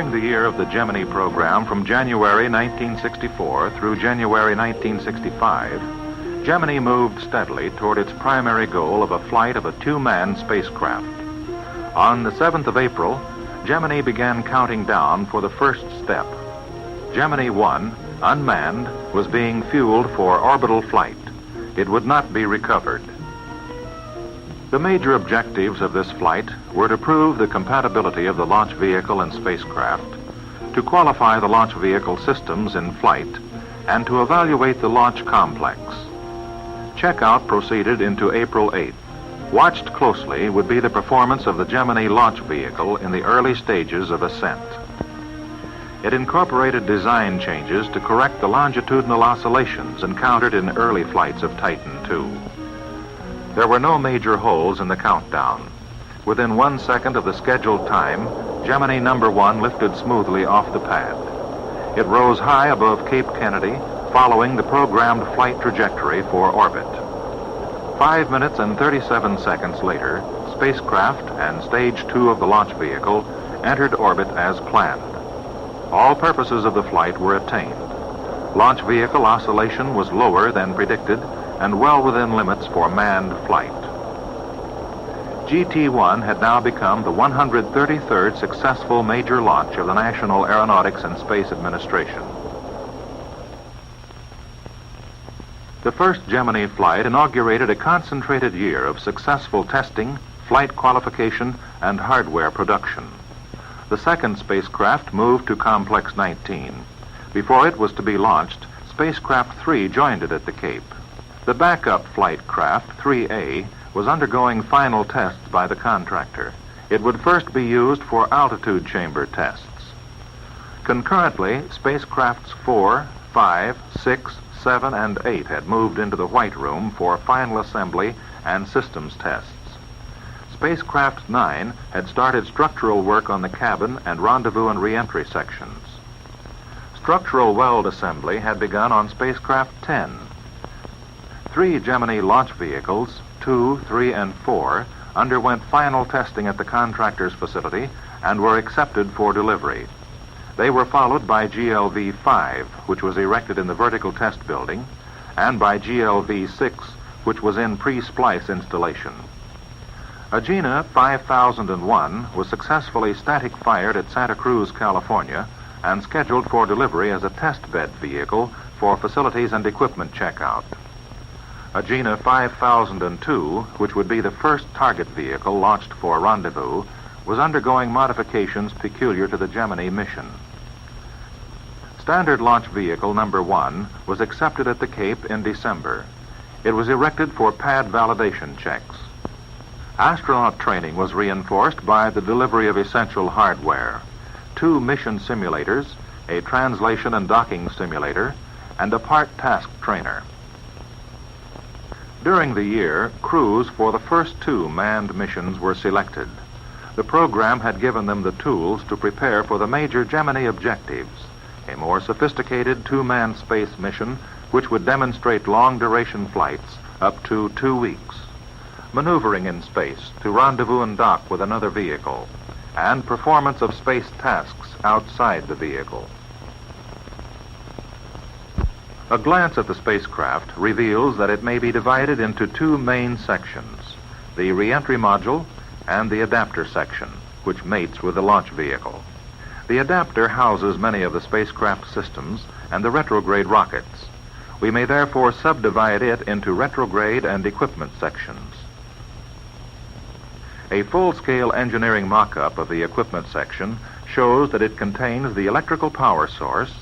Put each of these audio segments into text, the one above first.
During the year of the Gemini program from January 1964 through January 1965, Gemini moved steadily toward its primary goal of a flight of a two-man spacecraft. On the 7th of April, Gemini began counting down for the first step. Gemini 1, unmanned, was being fueled for orbital flight. It would not be recovered. The major objectives of this flight were to prove the compatibility of the launch vehicle and spacecraft, to qualify the launch vehicle systems in flight, and to evaluate the launch complex. Checkout proceeded into April 8th. Watched closely would be the performance of the Gemini launch vehicle in the early stages of ascent. It incorporated design changes to correct the longitudinal oscillations encountered in early flights of Titan II. There were no major holes in the countdown. Within 1 second of the scheduled time, Gemini number 1 lifted smoothly off the pad. It rose high above Cape Kennedy, following the programmed flight trajectory for orbit. 5 minutes and 37 seconds later, spacecraft and stage 2 of the launch vehicle entered orbit as planned. All purposes of the flight were attained. Launch vehicle oscillation was lower than predicted and well within limits for manned flight. GT-1 had now become the 133rd successful major launch of the National Aeronautics and Space Administration. The first Gemini flight inaugurated a concentrated year of successful testing, flight qualification, and hardware production. The second spacecraft moved to Complex 19. Before it was to be launched, Spacecraft 3 joined it at the Cape. The backup flight craft, 3A, was undergoing final tests by the contractor. It would first be used for altitude chamber tests. Concurrently, spacecrafts 4, 5, 6, 7, and 8 had moved into the White Room for final assembly and systems tests. Spacecraft 9 had started structural work on the cabin and rendezvous and re-entry sections. Structural weld assembly had begun on Spacecraft 10. 3 Gemini launch vehicles, 2, 3, and 4, underwent final testing at the contractor's facility and were accepted for delivery. They were followed by GLV-5, which was erected in the vertical test building, and by GLV-6, which was in pre-splice installation. Agena 5001 was successfully static fired at Santa Cruz, California, and scheduled for delivery as a test bed vehicle for facilities and equipment checkout. Agena 5002, which would be the first target vehicle launched for rendezvous, was undergoing modifications peculiar to the Gemini mission. Standard Launch Vehicle number 1 was accepted at the Cape in December. It was erected for pad validation checks. Astronaut training was reinforced by the delivery of essential hardware: 2 mission simulators, a translation and docking simulator, and a part task trainer. During the year, crews for the first 2 manned missions were selected. The program had given them the tools to prepare for the major Gemini objectives: a more sophisticated 2-man space mission which would demonstrate long-duration flights up to 2 weeks, maneuvering in space to rendezvous and dock with another vehicle, and performance of space tasks outside the vehicle. A glance at the spacecraft reveals that it may be divided into 2 main sections: the re-entry module and the adapter section, which mates with the launch vehicle. The adapter houses many of the spacecraft systems and the retrograde rockets. We may therefore subdivide it into retrograde and equipment sections. A full-scale engineering mock-up of the equipment section shows that it contains the electrical power source,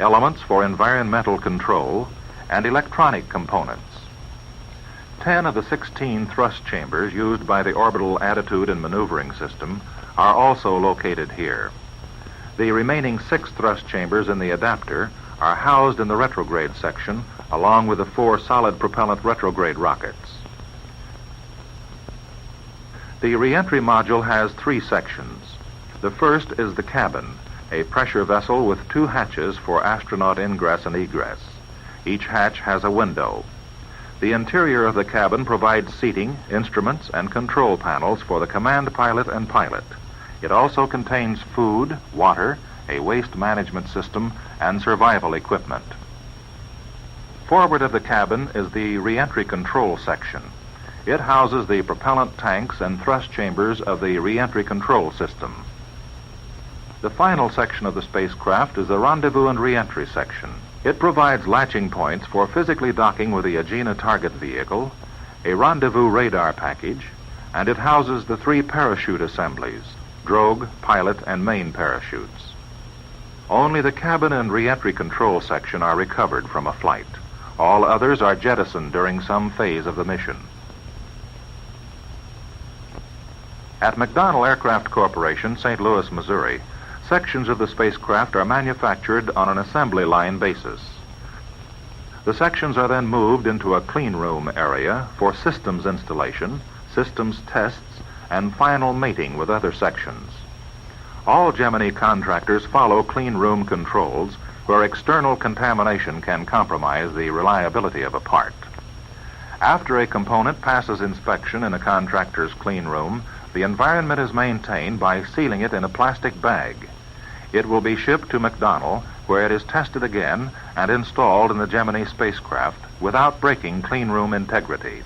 elements for environmental control, and electronic components. 10 of the 16 thrust chambers used by the orbital attitude and maneuvering system are also located here. The remaining 6 thrust chambers in the adapter are housed in the retrograde section, along with the 4 solid propellant retrograde rockets. The re-entry module has 3 sections. The first is the cabin, a pressure vessel with 2 hatches for astronaut ingress and egress. Each hatch has a window. The interior of the cabin provides seating, instruments, and control panels for the command pilot and pilot. It also contains food, water, a waste management system, and survival equipment. Forward of the cabin is the re-entry control section. It houses the propellant tanks and thrust chambers of the re-entry control system. The final section of the spacecraft is the rendezvous and re-entry section. It provides latching points for physically docking with the Agena target vehicle, a rendezvous radar package, and it houses the 3 parachute assemblies, drogue, pilot, and main parachutes. Only the cabin and re-entry control section are recovered from a flight. All others are jettisoned during some phase of the mission. At McDonnell Aircraft Corporation, St. Louis, Missouri, sections of the spacecraft are manufactured on an assembly line basis. The sections are then moved into a clean room area for systems installation, systems tests, and final mating with other sections. All Gemini contractors follow clean room controls where external contamination can compromise the reliability of a part. After a component passes inspection in a contractor's clean room, the environment is maintained by sealing it in a plastic bag. It will be shipped to McDonnell, where it is tested again and installed in the Gemini spacecraft without breaking clean room integrity.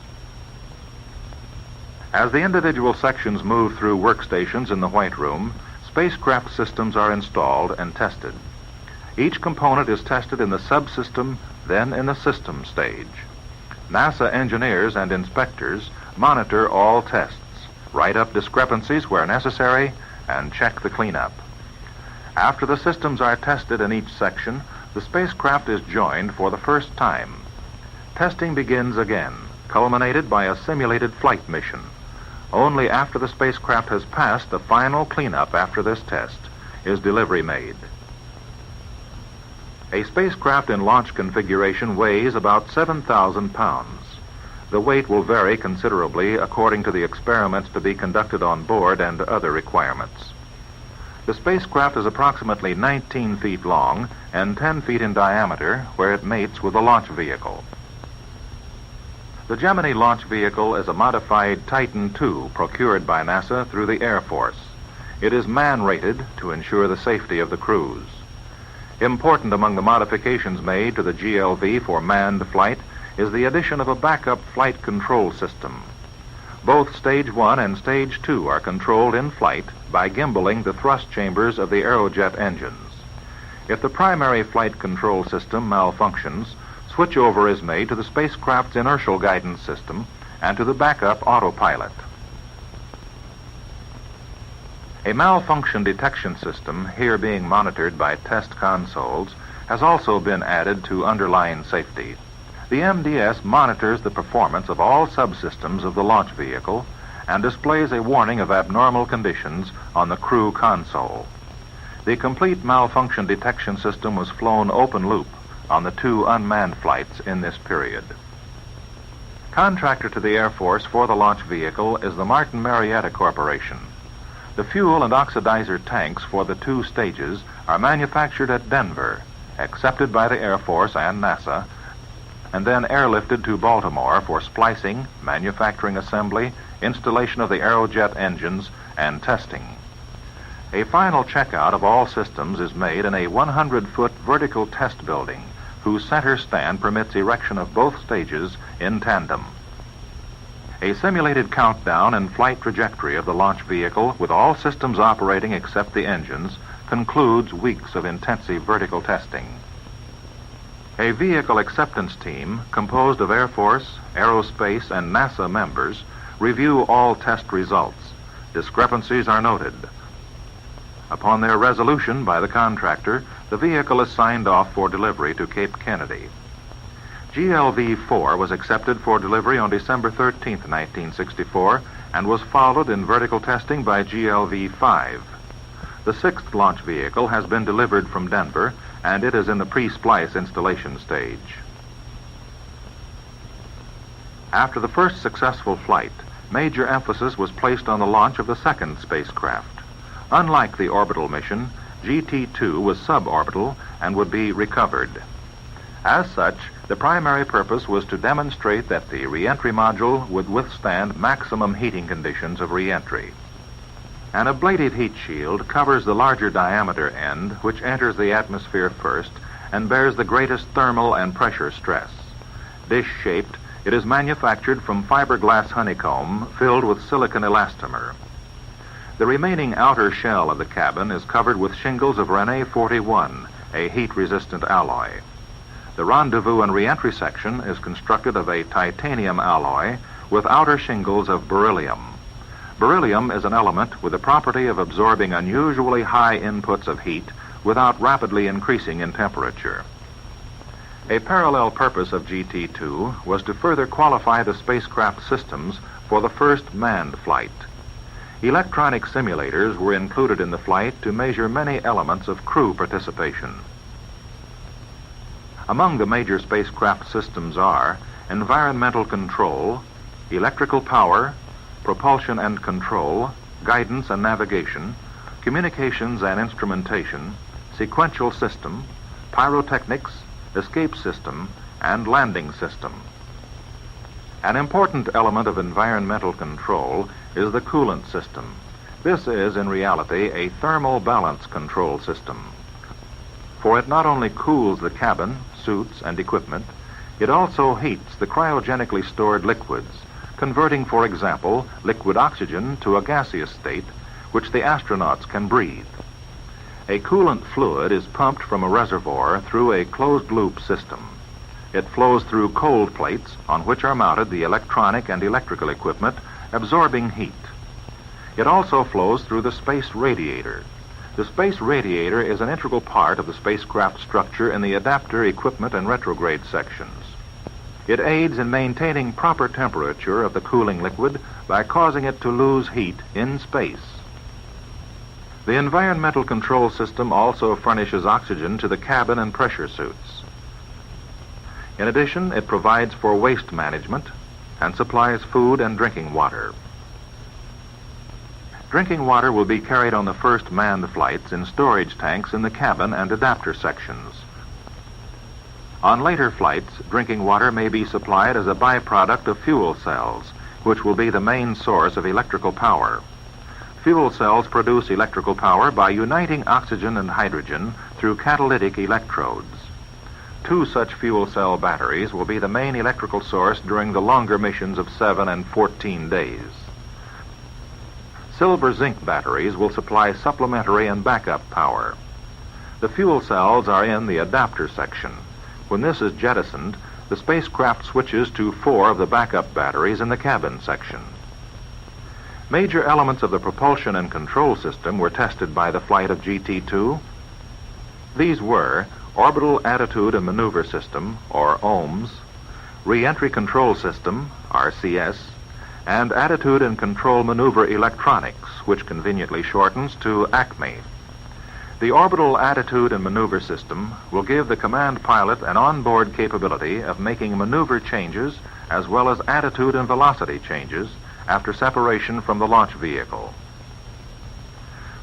As the individual sections move through workstations in the White Room, spacecraft systems are installed and tested. Each component is tested in the subsystem, then in the system stage. NASA engineers and inspectors monitor all tests, write up discrepancies where necessary, and check the cleanup. After the systems are tested in each section, the spacecraft is joined for the first time. Testing begins again, culminated by a simulated flight mission. Only after the spacecraft has passed the final cleanup after this test is delivery made. A spacecraft in launch configuration weighs about 7,000 pounds. The weight will vary considerably according to the experiments to be conducted on board and other requirements. The spacecraft is approximately 19 feet long and 10 feet in diameter, where it mates with the launch vehicle. The Gemini launch vehicle is a modified Titan II procured by NASA through the Air Force. It is man-rated to ensure the safety of the crews. Important among the modifications made to the GLV for manned flight is the addition of a backup flight control system. Both Stage 1 and Stage 2 are controlled in flight by gimbaling the thrust chambers of the aerojet engines. If the primary flight control system malfunctions, switchover is made to the spacecraft's inertial guidance system and to the backup autopilot. A malfunction detection system, here being monitored by test consoles, has also been added to underline safety. The MDS monitors the performance of all subsystems of the launch vehicle and displays a warning of abnormal conditions on the crew console. The complete malfunction detection system was flown open loop on the 2 unmanned flights in this period. Contractor to the Air Force for the launch vehicle is the Martin Marietta Corporation. The fuel and oxidizer tanks for the 2 stages are manufactured at Denver, accepted by the Air Force and NASA, and then airlifted to Baltimore for splicing, manufacturing assembly, installation of the aerojet engines, and testing. A final checkout of all systems is made in a 100-foot vertical test building, whose center stand permits erection of both stages in tandem. A simulated countdown and flight trajectory of the launch vehicle, with all systems operating except the engines, concludes weeks of intensive vertical testing. A vehicle acceptance team, composed of Air Force, Aerospace, and NASA members, review all test results. Discrepancies are noted. Upon their resolution by the contractor, the vehicle is signed off for delivery to Cape Kennedy. GLV-4 was accepted for delivery on December 13, 1964, and was followed in vertical testing by GLV-5. The 6th launch vehicle has been delivered from Denver, and it is in the pre-splice installation stage. After the first successful flight, major emphasis was placed on the launch of the 2nd spacecraft. Unlike the orbital mission, GT-2 was suborbital and would be recovered. As such, the primary purpose was to demonstrate that the re-entry module would withstand maximum heating conditions of re-entry. An ablative heat shield covers the larger diameter end, which enters the atmosphere first and bears the greatest thermal and pressure stress. Dish-shaped, it is manufactured from fiberglass honeycomb filled with silicon elastomer. The remaining outer shell of the cabin is covered with shingles of Rene 41, a heat-resistant alloy. The rendezvous and reentry section is constructed of a titanium alloy with outer shingles of beryllium. Beryllium is an element with the property of absorbing unusually high inputs of heat without rapidly increasing in temperature. A parallel purpose of GT2 was to further qualify the spacecraft systems for the first manned flight. Electronic simulators were included in the flight to measure many elements of crew participation. Among the major spacecraft systems are environmental control, electrical power, propulsion and control, guidance and navigation, communications and instrumentation, sequential system, pyrotechnics, escape system, and landing system. An important element of environmental control is the coolant system. This is, in reality, a thermal balance control system. For it not only cools the cabin, suits, and equipment, it also heats the cryogenically stored liquids, converting, for example, liquid oxygen to a gaseous state, which the astronauts can breathe. A coolant fluid is pumped from a reservoir through a closed-loop system. It flows through cold plates on which are mounted the electronic and electrical equipment, absorbing heat. It also flows through the space radiator. The space radiator is an integral part of the spacecraft structure in the adapter, equipment, and retrograde sections. It aids in maintaining proper temperature of the cooling liquid by causing it to lose heat in space. The environmental control system also furnishes oxygen to the cabin and pressure suits. In addition, it provides for waste management and supplies food and drinking water. Drinking water will be carried on the first manned flights in storage tanks in the cabin and adapter sections. On later flights, drinking water may be supplied as a byproduct of fuel cells, which will be the main source of electrical power. Fuel cells produce electrical power by uniting oxygen and hydrogen through catalytic electrodes. 2 such fuel cell batteries will be the main electrical source during the longer missions of 7 and 14 days. Silver-zinc batteries will supply supplementary and backup power. The fuel cells are in the adapter section. When this is jettisoned, the spacecraft switches to 4 of the backup batteries in the cabin section. Major elements of the propulsion and control system were tested by the flight of GT2. These were orbital attitude and maneuver system, or ohms, re-entry control system, RCS, and attitude and control maneuver electronics, which conveniently shortens to ACME. The orbital attitude and maneuver system will give the command pilot an onboard capability of making maneuver changes as well as attitude and velocity changes after separation from the launch vehicle.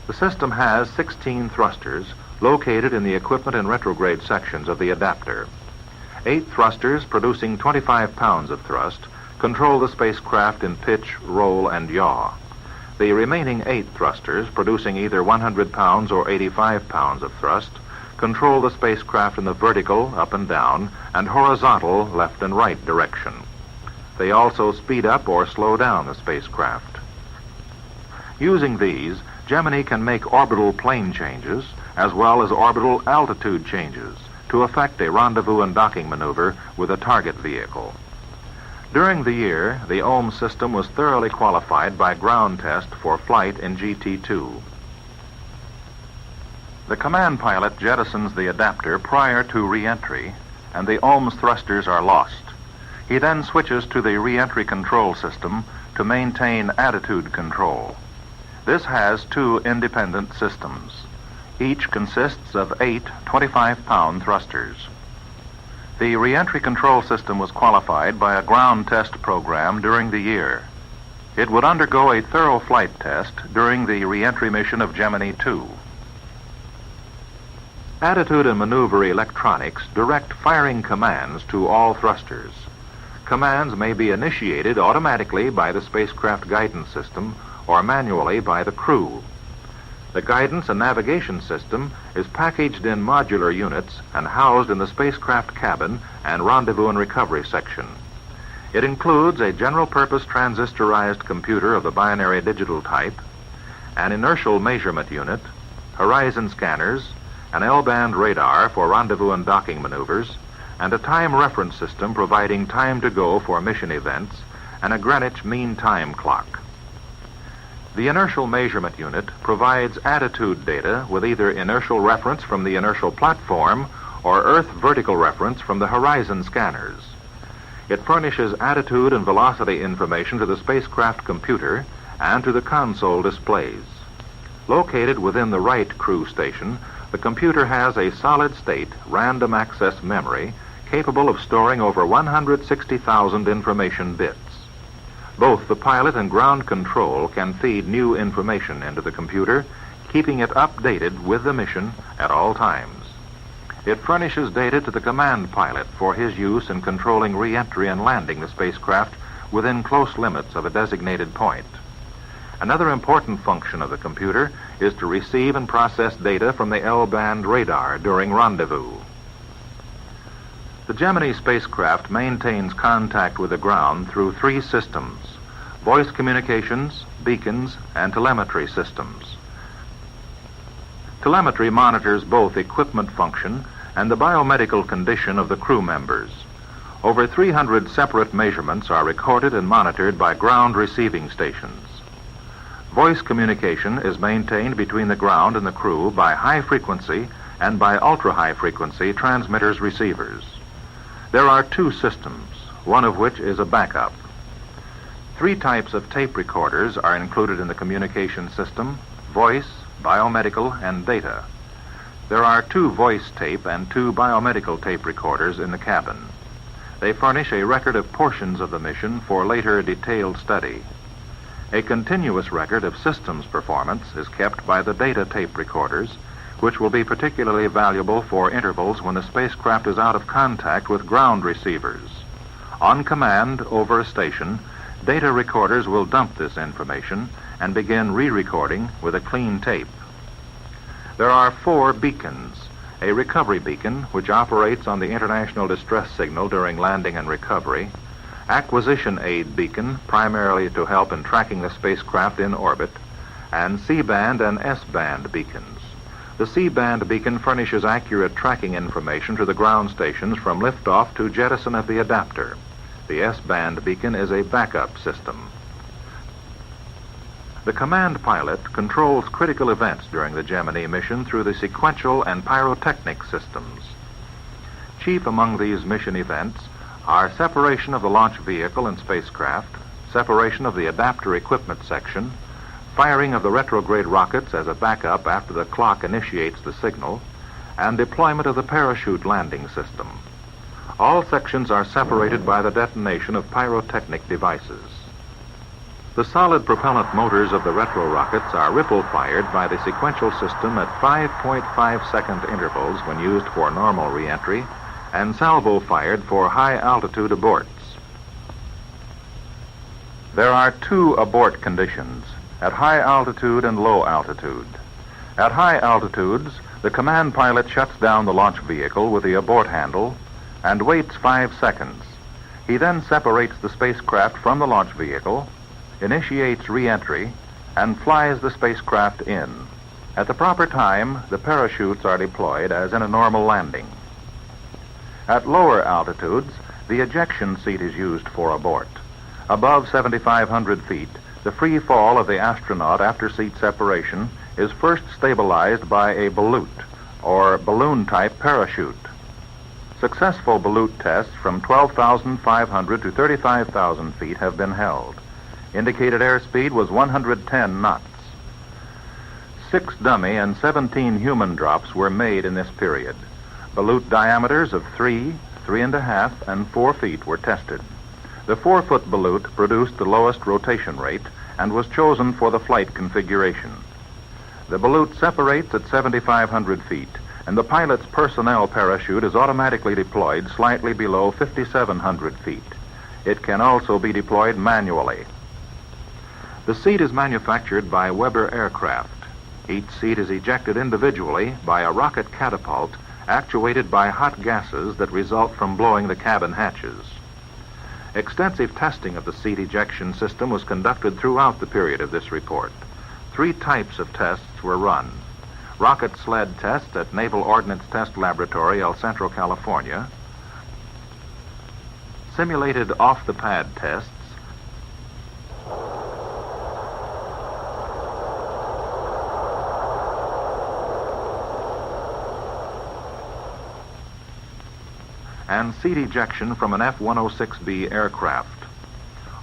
The system has 16 thrusters located in the equipment and retrograde sections of the adapter. 8 thrusters producing 25 pounds of thrust control the spacecraft in pitch, roll, and yaw. The remaining 8 thrusters, producing either 100 pounds or 85 pounds of thrust, control the spacecraft in the vertical, up and down, and horizontal, left and right direction. They also speed up or slow down the spacecraft. Using these, Gemini can make orbital plane changes as well as orbital altitude changes to effect a rendezvous and docking maneuver with a target vehicle. During the year, the ohms system was thoroughly qualified by ground test for flight in GT2. The command pilot jettisons the adapter prior to re-entry, and the ohms thrusters are lost. He then switches to the re-entry control system to maintain attitude control. This has 2 independent systems. Each consists of 8 25-pound thrusters. The re-entry control system was qualified by a ground test program during the year. It would undergo a thorough flight test during the re-entry mission of Gemini 2. Attitude and maneuver electronics direct firing commands to all thrusters. Commands may be initiated automatically by the spacecraft guidance system or manually by the crew. The guidance and navigation system is packaged in modular units and housed in the spacecraft cabin and rendezvous and recovery section. It includes a general-purpose transistorized computer of the binary digital type, an inertial measurement unit, horizon scanners, an L-band radar for rendezvous and docking maneuvers, and a time reference system providing time to go for mission events, and a Greenwich Mean Time clock. The inertial measurement unit provides attitude data with either inertial reference from the inertial platform or Earth vertical reference from the horizon scanners. It furnishes attitude and velocity information to the spacecraft computer and to the console displays. Located within the right crew station, the computer has a solid-state random access memory capable of storing over 160,000 information bits. Both the pilot and ground control can feed new information into the computer, keeping it updated with the mission at all times. It furnishes data to the command pilot for his use in controlling re-entry and landing the spacecraft within close limits of a designated point. Another important function of the computer is to receive and process data from the L-band radar during rendezvous. The Gemini spacecraft maintains contact with the ground through three systems: voice communications, beacons, and telemetry systems. Telemetry monitors both equipment function and the biomedical condition of the crew members. Over 300 separate measurements are recorded and monitored by ground receiving stations. Voice communication is maintained between the ground and the crew by high-frequency and by ultra-high-frequency transmitters receivers. There are two systems, one of which is a backup. 3 types of tape recorders are included in the communication system: voice, biomedical, and data. There are 2 voice tape and 2 biomedical tape recorders in the cabin. They furnish a record of portions of the mission for later detailed study. A continuous record of systems performance is kept by the data tape recorders, which will be particularly valuable for intervals when the spacecraft is out of contact with ground receivers. On command over a station, data recorders will dump this information and begin re-recording with a clean tape. There are 4 beacons: a recovery beacon, which operates on the international distress signal during landing and recovery; acquisition aid beacon, primarily to help in tracking the spacecraft in orbit; and C-band and S-band beacons. The C-band beacon furnishes accurate tracking information to the ground stations from liftoff to jettison of the adapter. The S-band beacon is a backup system. The command pilot controls critical events during the Gemini mission through the sequential and pyrotechnic systems. Chief among these mission events are separation of the launch vehicle and spacecraft, separation of the adapter equipment section, firing of the retrograde rockets as a backup after the clock initiates the signal, and deployment of the parachute landing system. All sections are separated by the detonation of pyrotechnic devices. The solid propellant motors of the retro rockets are ripple-fired by the sequential system at 5.5-second intervals when used for normal re-entry, and salvo-fired for high-altitude aborts. There are 2 abort conditions: at high altitude and low altitude. At high altitudes, the command pilot shuts down the launch vehicle with the abort handle and waits 5 seconds. He then separates the spacecraft from the launch vehicle, initiates re-entry, and flies the spacecraft in. At the proper time, the parachutes are deployed as in a normal landing. At lower altitudes, the ejection seat is used for abort. Above 7,500 feet, the free fall of the astronaut after seat separation is first stabilized by a balut, or balloon-type parachute. Successful balut tests from 12,500 to 35,000 feet have been held. Indicated airspeed was 110 knots. 6 dummy and 17 human drops were made in this period. Balut diameters of 3, 3.5, and 4 feet were tested. The 4-foot balut produced the lowest rotation rate and was chosen for the flight configuration. The balut separates at 7,500 feet, and the pilot's personnel parachute is automatically deployed slightly below 5,700 feet. It can also be deployed manually. The seat is manufactured by Weber Aircraft. Each seat is ejected individually by a rocket catapult actuated by hot gases that result from blowing the cabin hatches. Extensive testing of the seat ejection system was conducted throughout the period of this report. 3 types of tests were run. Rocket sled tests at Naval Ordnance Test Laboratory, El Centro, California. Simulated off-the-pad tests. And seat ejection from an F-106B aircraft.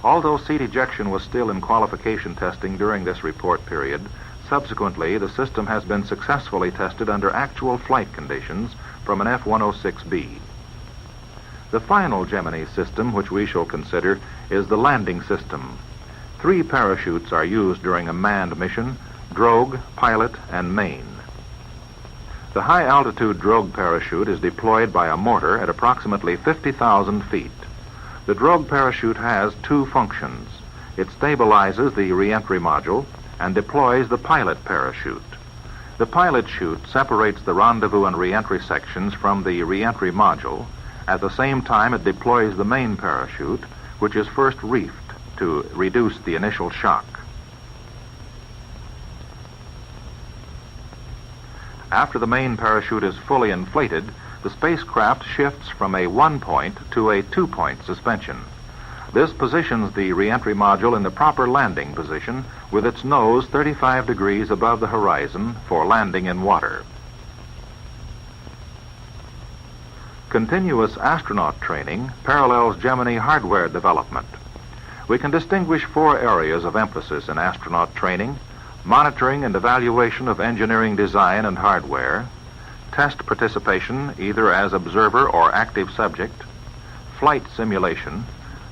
Although seat ejection was still in qualification testing during this report period, subsequently the system has been successfully tested under actual flight conditions from an F-106B. The final Gemini system, which we shall consider, is the landing system. 3 parachutes are used during a manned mission: drogue, pilot, and main. The high-altitude drogue parachute is deployed by a mortar at approximately 50,000 feet. The drogue parachute has 2 functions. It stabilizes the re-entry module and deploys the pilot parachute. The pilot chute separates the rendezvous and re-entry sections from the re-entry module. At the same time, it deploys the main parachute, which is first reefed to reduce the initial shock. After the main parachute is fully inflated, the spacecraft shifts from a 1-point to a 2-point suspension. This positions the re-entry module in the proper landing position with its nose 35 degrees above the horizon for landing in water. Continuous astronaut training parallels Gemini hardware development. We can distinguish 4 areas of emphasis in astronaut training: monitoring and evaluation of engineering design and hardware, test participation either as observer or active subject, flight simulation,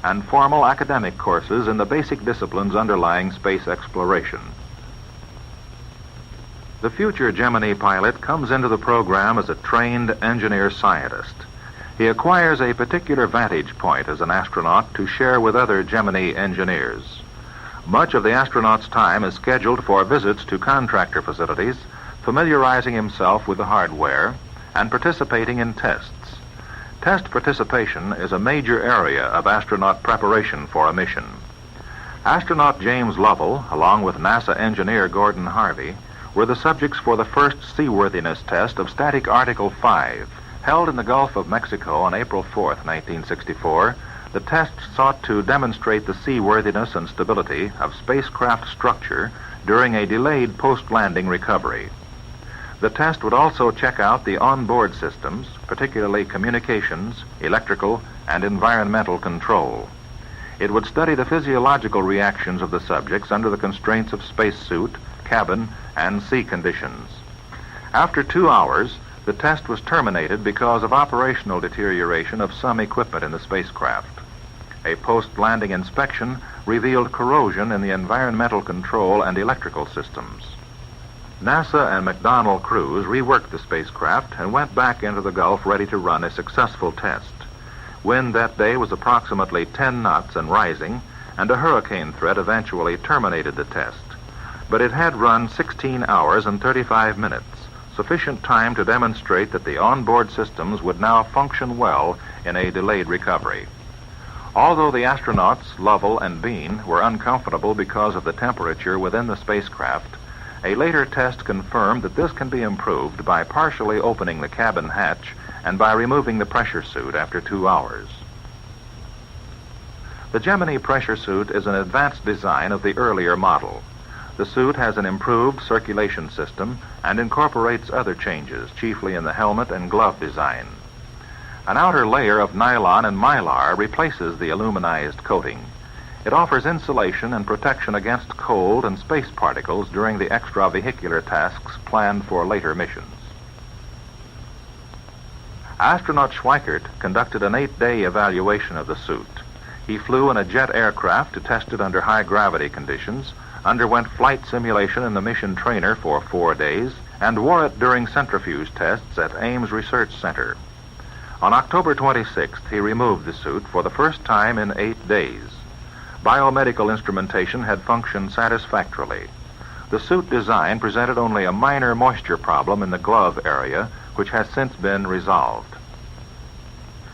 and formal academic courses in the basic disciplines underlying space exploration. The future Gemini pilot comes into the program as a trained engineer-scientist. He acquires a particular vantage point as an astronaut to share with other Gemini engineers. Much of the astronaut's time is scheduled for visits to contractor facilities, familiarizing himself with the hardware, and participating in tests. Test participation is a major area of astronaut preparation for a mission. Astronaut James Lovell, along with NASA engineer Gordon Harvey, were the subjects for the first seaworthiness test of Static Article 5. Held in the Gulf of Mexico on April 4, 1964, the test sought to demonstrate the seaworthiness and stability of spacecraft structure during a delayed post-landing recovery. The test would also check out the onboard systems, particularly communications, electrical, and environmental control. It would study the physiological reactions of the subjects under the constraints of spacesuit, cabin, and sea conditions. After 2 hours, the test was terminated because of operational deterioration of some equipment in the spacecraft. A post-landing inspection revealed corrosion in the environmental control and electrical systems. NASA and McDonnell crews reworked the spacecraft and went back into the Gulf ready to run a successful test. Wind that day was approximately 10 knots and rising, and a hurricane threat eventually terminated the test. But it had run 16 hours and 35 minutes, sufficient time to demonstrate that the onboard systems would now function well in a delayed recovery. Although the astronauts, Lovell and Bean, were uncomfortable because of the temperature within the spacecraft, a later test confirmed that this can be improved by partially opening the cabin hatch and by removing the pressure suit after 2 hours. The Gemini pressure suit is an advanced design of the earlier model. The suit has an improved circulation system and incorporates other changes, chiefly in the helmet and glove design. An outer layer of nylon and mylar replaces the aluminized coating. It offers insulation and protection against cold and space particles during the extravehicular tasks planned for later missions. Astronaut Schweikert conducted an 8-day evaluation of the suit. He flew in a jet aircraft to test it under high-gravity conditions, underwent flight simulation in the mission trainer for 4 days, and wore it during centrifuge tests at Ames Research Center. On October 26th, he removed the suit for the first time in 8 days. Biomedical instrumentation had functioned satisfactorily. The suit design presented only a minor moisture problem in the glove area, which has since been resolved.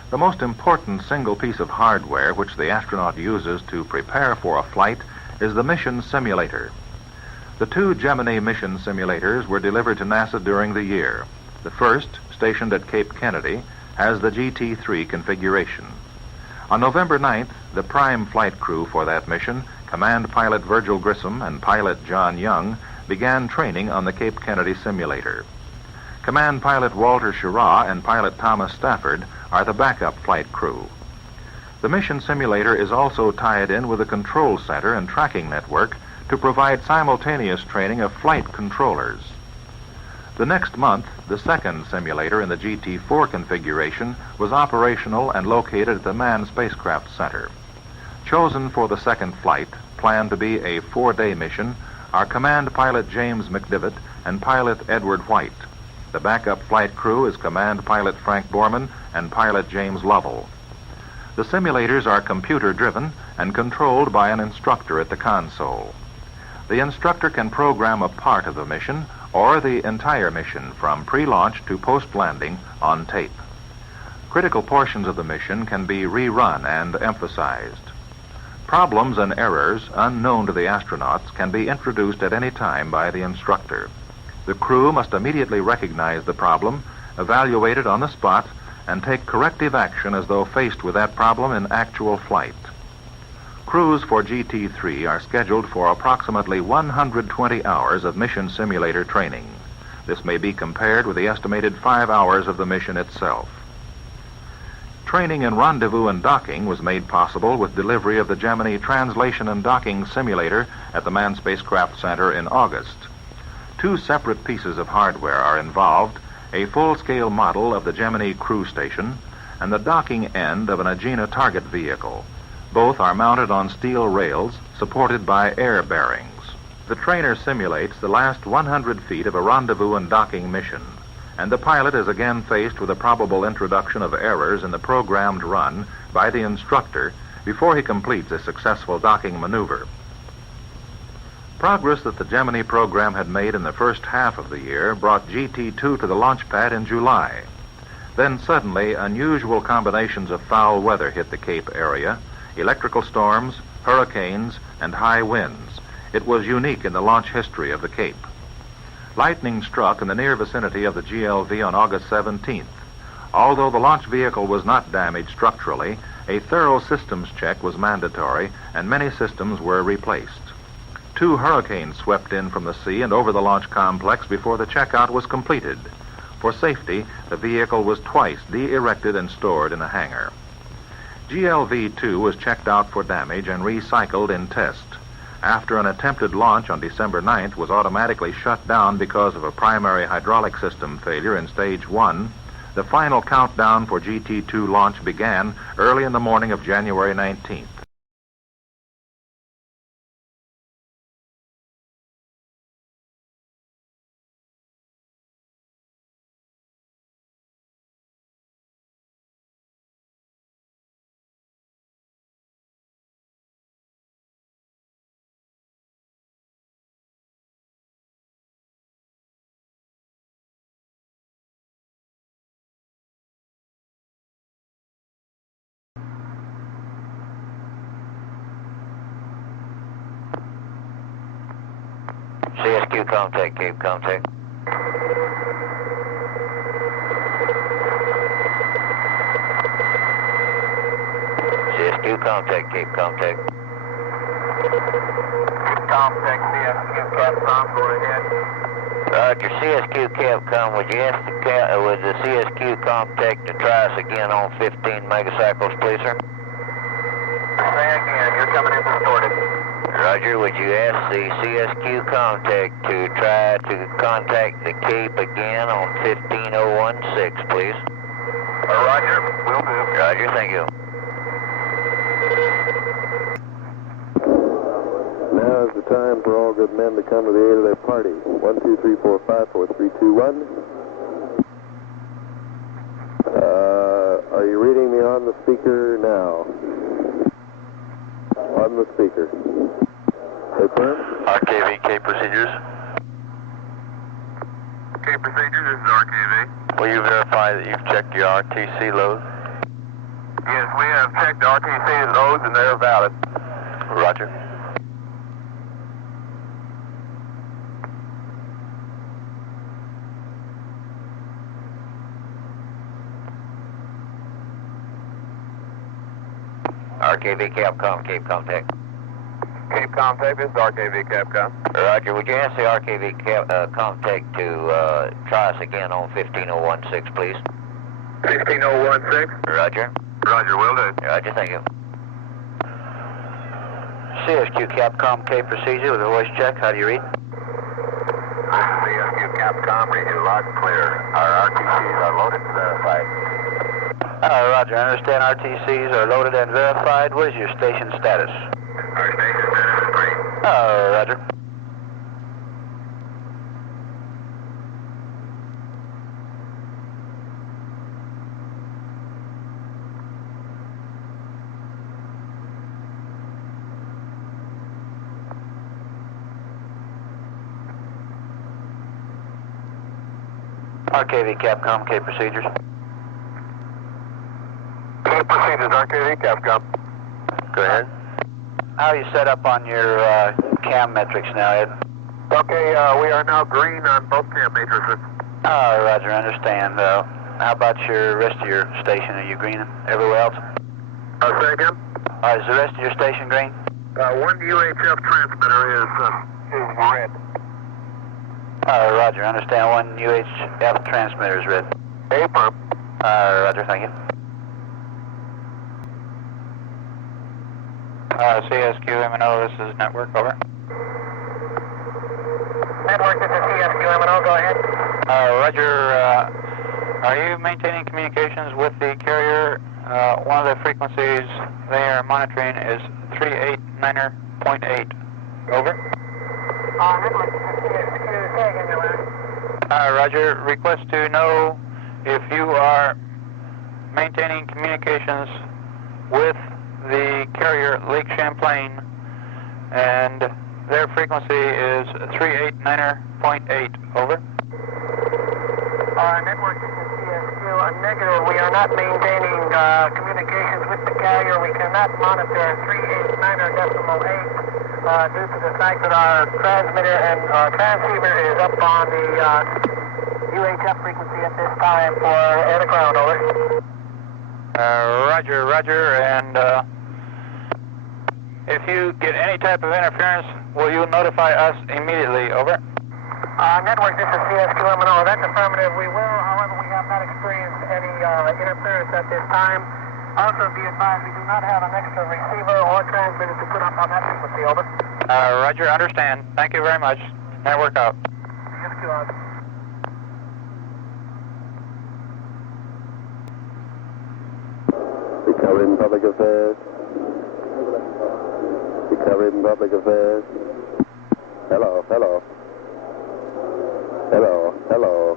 The most important single piece of hardware which the astronaut uses to prepare for a flight is the mission simulator. The 2 Gemini mission simulators were delivered to NASA during the year. The first, stationed at Cape Kennedy, has the GT-3 configuration. On November 9th, the prime flight crew for that mission, Command Pilot Virgil Grissom and Pilot John Young, began training on the Cape Kennedy simulator. Command Pilot Walter Schirra and Pilot Thomas Stafford are the backup flight crew. The mission simulator is also tied in with a control center and tracking network to provide simultaneous training of flight controllers. The next month, the second simulator in the GT-4 configuration was operational and located at the Manned Spacecraft Center. Chosen for the second flight, planned to be a 4-day mission, are Command Pilot James McDivitt and Pilot Edward White. The backup flight crew is Command Pilot Frank Borman and Pilot James Lovell. The simulators are computer-driven and controlled by an instructor at the console. The instructor can program a part of the mission or the entire mission from pre-launch to post-landing on tape. Critical portions of the mission can be rerun and emphasized. Problems and errors unknown to the astronauts can be introduced at any time by the instructor. The crew must immediately recognize the problem, evaluate it on the spot, and take corrective action as though faced with that problem in actual flight. Crews for GT-3 are scheduled for approximately 120 hours of mission simulator training. This may be compared with the estimated 5 hours of the mission itself. Training in rendezvous and docking was made possible with delivery of the Gemini Translation and Docking Simulator at the Manned Spacecraft Center in August. 2 separate pieces of hardware are involved, a full-scale model of the Gemini crew station and the docking end of an Agena target vehicle. Both are mounted on steel rails supported by air bearings. The trainer simulates the last 100 feet of a rendezvous and docking mission, and the pilot is again faced with a probable introduction of errors in the programmed run by the instructor before he completes a successful docking maneuver. Progress that the Gemini program had made in the first half of the year brought GT-2 to the launch pad in July. Then suddenly, unusual combinations of foul weather hit the Cape area: electrical storms, hurricanes, and high winds. It was unique in the launch history of the Cape. Lightning struck in the near vicinity of the GLV on August 17th. Although the launch vehicle was not damaged structurally, a thorough systems check was mandatory, and many systems were replaced. 2 hurricanes swept in from the sea and over the launch complex before the checkout was completed. For safety, the vehicle was twice de-erected and stored in a hangar. GLV-2 was checked out for damage and recycled in test. After an attempted launch on December 9th was automatically shut down because of a primary hydraulic system failure in stage 1, the final countdown for GT-2 launch began early in the morning of January 19th. CSQ contact, Cape contact. CSQ contact, Cape contact. Contact CSQ Capcom, go ahead. Roger, CSQ Capcom, would you ask would the CSQ contact to try us again on 15 megacycles, please, sir? Say again, you're coming in distorted. Roger, would you ask the CSQ contact to try to contact the Cape again on 15016, please? Roger, will do. Roger, thank you. Now is the time for all good men to come to the aid of their party. 1, 2, 3, 4, 5, 4, 3, 2, 1. Are you reading me on the speaker now? on the speaker. Affirm. RKVK procedures. Okay, procedure, this is RKV. Will you verify that you've checked your RTC load? Yes, we have checked the RTC loads and they're valid. Roger. RKV Capcom, Cape Contact. Cape Contact, this is RKV Capcom. Roger, would you ask the RKV Contact to try us again on 15016, please? 15016. Roger. Roger, will do. Roger, thank you. CSQ Capcom K procedure with a voice check. How do you read? CSQ Capcom, read you loud and clear. Our RTCs are loaded and verified. Roger, I understand RTCs are loaded and verified. What is your station status? Our station status is green. Roger. RKV Capcom K procedures. K procedures, RKV Capcom. Go ahead. How are you set up on your cam metrics now, Ed? Okay, we are now green on both cam matrices. Roger, I understand. How about your rest of your station? Are you green everywhere else? Say again? Is the rest of your station green? One UHF transmitter is red. Roger, I understand. One UHF transmitter is red. Affirm. Roger, thank you. CSQ MNO, this is network, over. Network, this is CSQ MNO, go ahead. Roger, are you maintaining communications with the carrier? One of the frequencies they are monitoring is 389.8. Over. Network, this is CSQ, say again your last. Roger, request to know if you are maintaining communications with the carrier Lake Champlain, and their frequency is 389.8. Over. Network, this is CSQ. Negative, we are not maintaining communications with the carrier. We cannot monitor 389.8 due to the fact that our transmitter and transceiver is up on the UHF frequency at this time for air to ground. Over. Roger, roger, and if you get any type of interference, will you notify us immediately? Over. Network, this is CSQ MNO. That's affirmative. We will, however, we have not experienced any interference at this time. Also, be advised, we do not have an extra receiver or transmitter to put up on that frequency. Over. Roger, understand. Thank you very much. Network out. CSQ out. Recovering public affairs. Recovering public affairs. Hello, hello. Hello, hello.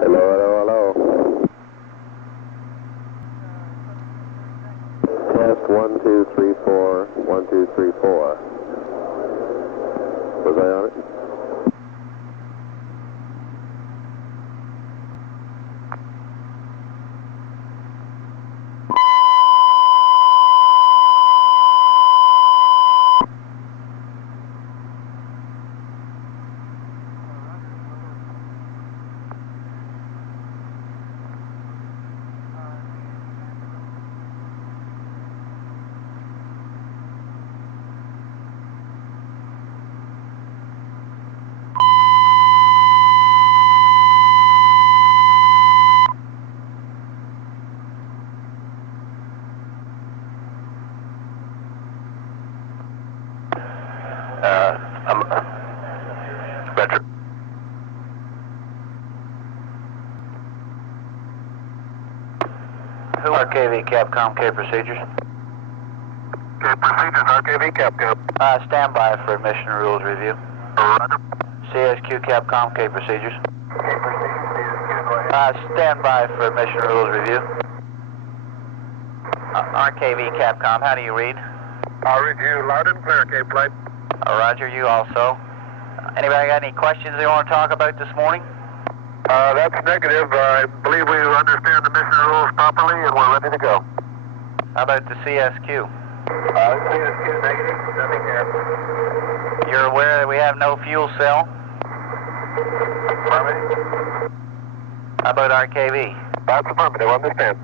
Hello, hello, hello. Test 1, 2, 3, 4. 1, 2, 3, 4. Was I on it? Retro. RKV Capcom K procedures. Okay, procedures, RKV Capcom. Stand by for mission rules review. Roger. CSQ Capcom, K procedures. Okay, procedures, CSQ, go ahead. Stand by for mission rules review. RKV Capcom, how do you read? I'll read you loud and clear, K-Flight. Roger, you also. Anybody got any questions they want to talk about this morning? That's negative. I believe we understand the mission rules properly and we're ready to go. How about the CSQ? CSQ negative, nothing here. You're aware that we have no fuel cell? Affirmative. How about RKV? That's affirmative, understand.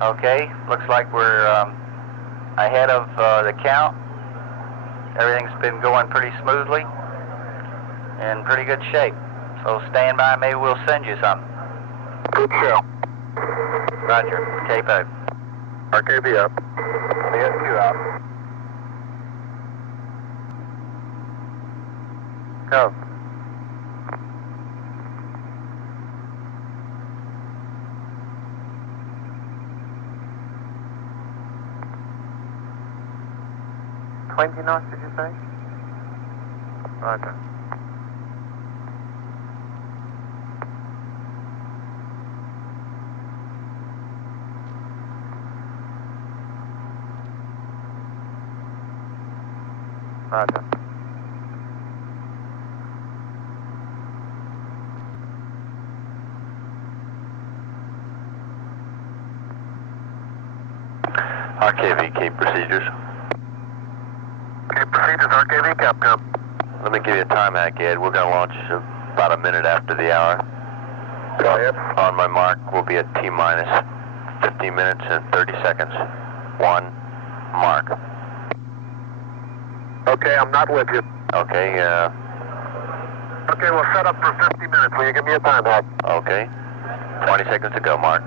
Okay, looks like we're ahead of the count. Everything's been going pretty smoothly, in pretty good shape. So stand by, maybe we'll send you something. Good show. Roger, tape out. RKV up. CSQ out. Go. Knots, did you say? Roger. Roger. RKV, Cape procedures. Okay, procedures, RKV Capcom. Let me give you a time hack, Ed. We're going to launch about a minute after the hour. Go ahead. On my mark, we'll be at T-minus 50 minutes and 30 seconds. 1, mark. Okay, I'm not with you. Okay, Okay, we'll set up for 50 minutes. Will you give me a time hack? okay. 20 seconds to go, Mark.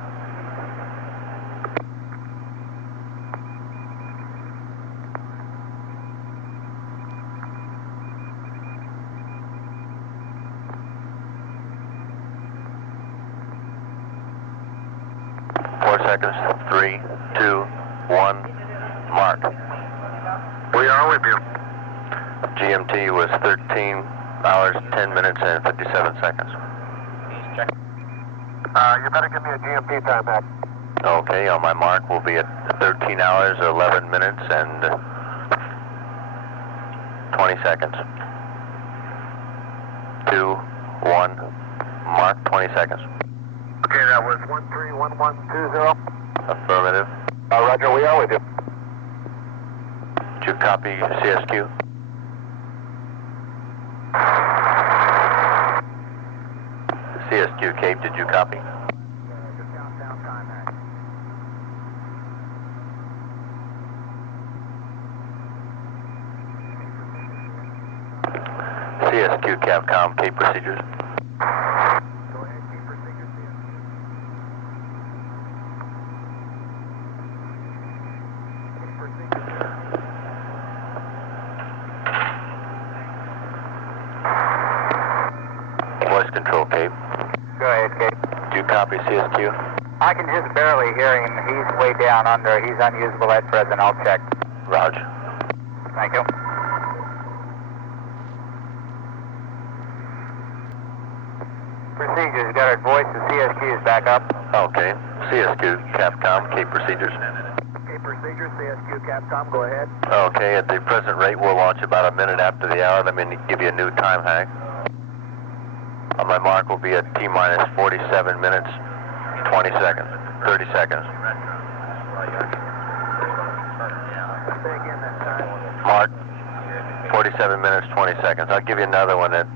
Seconds. 3, 2, 1, mark. We are with you. GMT was 13 hours, 10 minutes, and 57 seconds. You better give me a GMT time hack. Okay, on my mark, we'll be at 13 hours, 11 minutes, and 20 seconds. 2, 1, mark, 20 seconds. Okay, that was 131120. Affirmative. Roger, we are with you. Did you copy CSQ? CSQ, Cape, did you copy? CSQ, Capcom, Cape procedures. Voice control, Cape. Go ahead, Cape. Did you copy CSQ? I can just barely hear him. He's way down under. He's unusable at present. I'll check. Roger. Thank you. Procedures. Got our voice. The CSQ is back up. Okay. CSQ, Capcom, Cape procedures. Okay, procedures, CSQ Capcom, go ahead. Okay, at the present rate, we'll launch about a minute after the hour. Let me give you a new time hack. On my mark, we'll be at T-minus 47 minutes, 20 seconds, 30 seconds. Say again that time. Mark, 47 minutes, 20 seconds. I'll give you another one at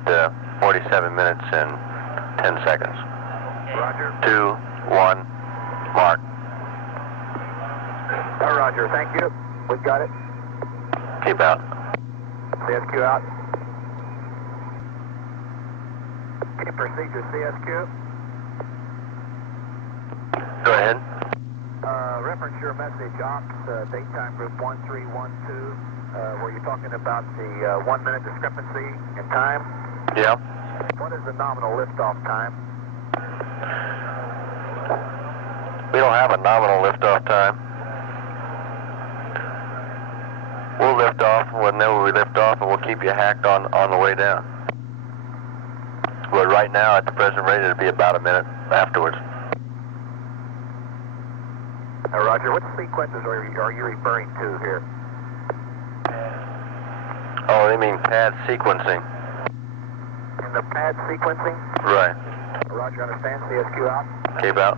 47 minutes and 10 seconds. Roger. 2, 1, mark. Roger, thank you. We've got it. Keep out. CSQ out. Okay, procedure, CSQ. Go ahead. Reference your message, Ops, daytime group 1312, where you're talking about the 1 minute discrepancy in time. Yeah. What is the nominal liftoff time? We don't have a nominal liftoff time. We'll lift off whenever we lift off, and we'll keep you hacked on the way down. But right now, at the present rate, it'll be about a minute afterwards. Roger. What sequences are you referring to here? Oh, they mean pad sequencing. In the pad sequencing? Right. Roger, understand. CSQ out. Cape out.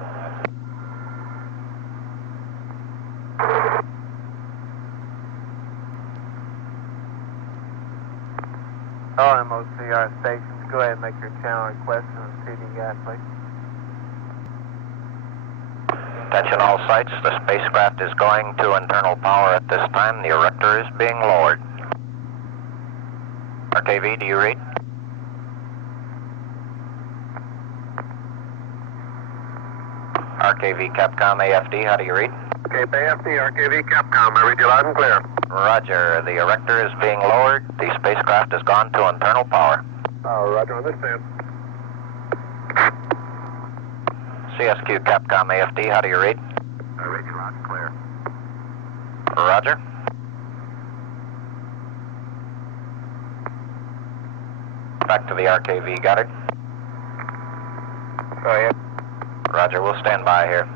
All MOCR stations, go ahead and make your channel request and CD guide, please. Attention all sites, the spacecraft is going to internal power at this time. The erector is being lowered. RKV, do you read? RKV Capcom AFD, how do you read? Okay, AFD, RKV, Capcom. I read you loud and clear. Roger, the erector is being lowered. The spacecraft has gone to internal power. Roger, understand. CSQ Capcom AFD, how do you read? I read you loud and clear. Roger. Back to the RKV, got it? Go ahead. Roger, we'll stand by here.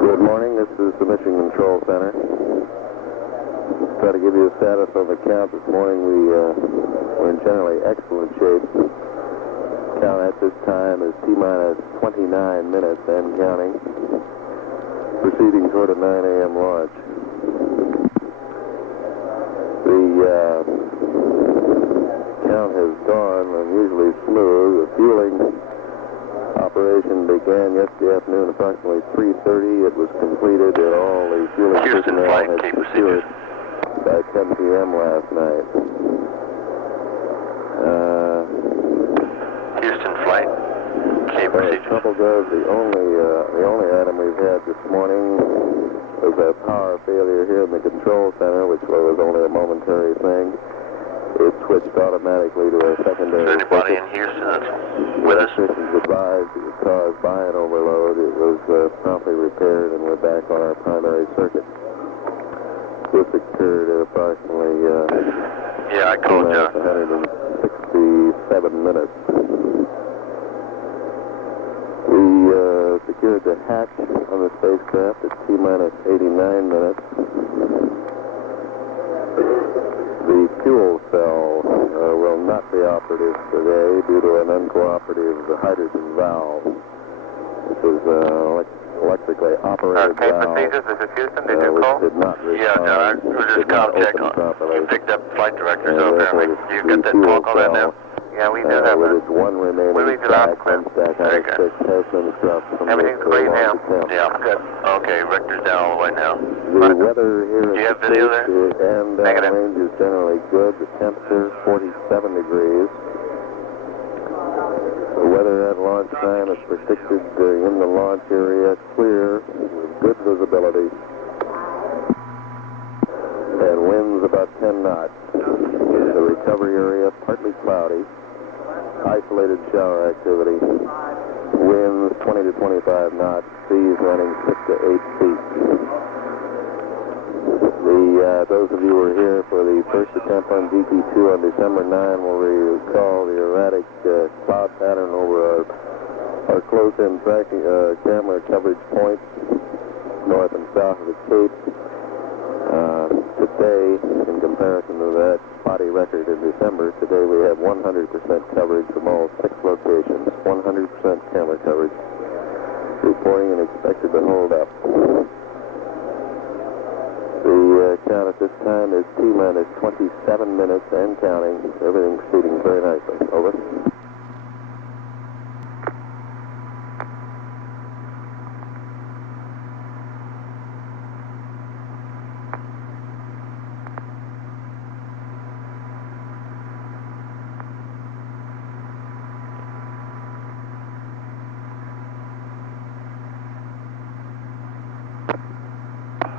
Good morning, this is the Mission Control Center. Try to give you a status on the count this morning. We're in generally excellent shape. Count at this time is T-minus 29 minutes and counting. Proceeding toward a 9 a.m. launch. The count has gone unusually smooth. The fueling operation began yesterday afternoon approximately 3:30. It was completed and all the fueling Houston personnel flight, had keep secured by 10 p.m. last night. Houston flight. Cape Well, procedure. trouble goes, the only item we've had this morning was a power failure here in the control center, which was only a momentary thing. It switched automatically to a secondary. Is there anybody in Houston that's with us? Technicians advised it was caused by an overload. It was promptly repaired, and we're back on our primary circuit. This occurred at approximately Yeah, I called you. 167 minutes. We secured the hatch on the spacecraft at T-minus 89 minutes. The fuel cell will not be operative today due to an uncooperative hydrogen valve. This is electrically operated Okay, valve. procedures, this is Houston, did you which call? did not respond. Yeah, no, I was just did not calm check open on. properly. You picked up flight directors And over therefore there. the You got that fuel talk on that cell, now? Yeah, we do have with that. its one remaining We read you loud and stack, clear. one stack out Very of good. 6 has been scrubbed from Everything's this clean launch now. attempt. Yeah, good. Okay, Rector's down all the way now. The weather here Do you at have the video Cape there? and Negative. range is generally good. The temperature 47 degrees. The weather at launch time is predicted in the launch area clear with good visibility and winds about 10 knots. The recovery area partly cloudy, isolated shower activity, winds 20 to 25 knots, seas running 6 to 8 feet. Those of you who were here for the first attempt on GP2 on December 9 will recall the erratic cloud pattern over our close-in tracking camera coverage points north and south of the Cape. Today, in comparison to that spotty record in December, today we have 100% coverage from all 6 locations, 100% camera coverage, reporting and expected to hold up. The count at this time is T-minus 27 minutes and counting. Everything proceeding very nicely. Over.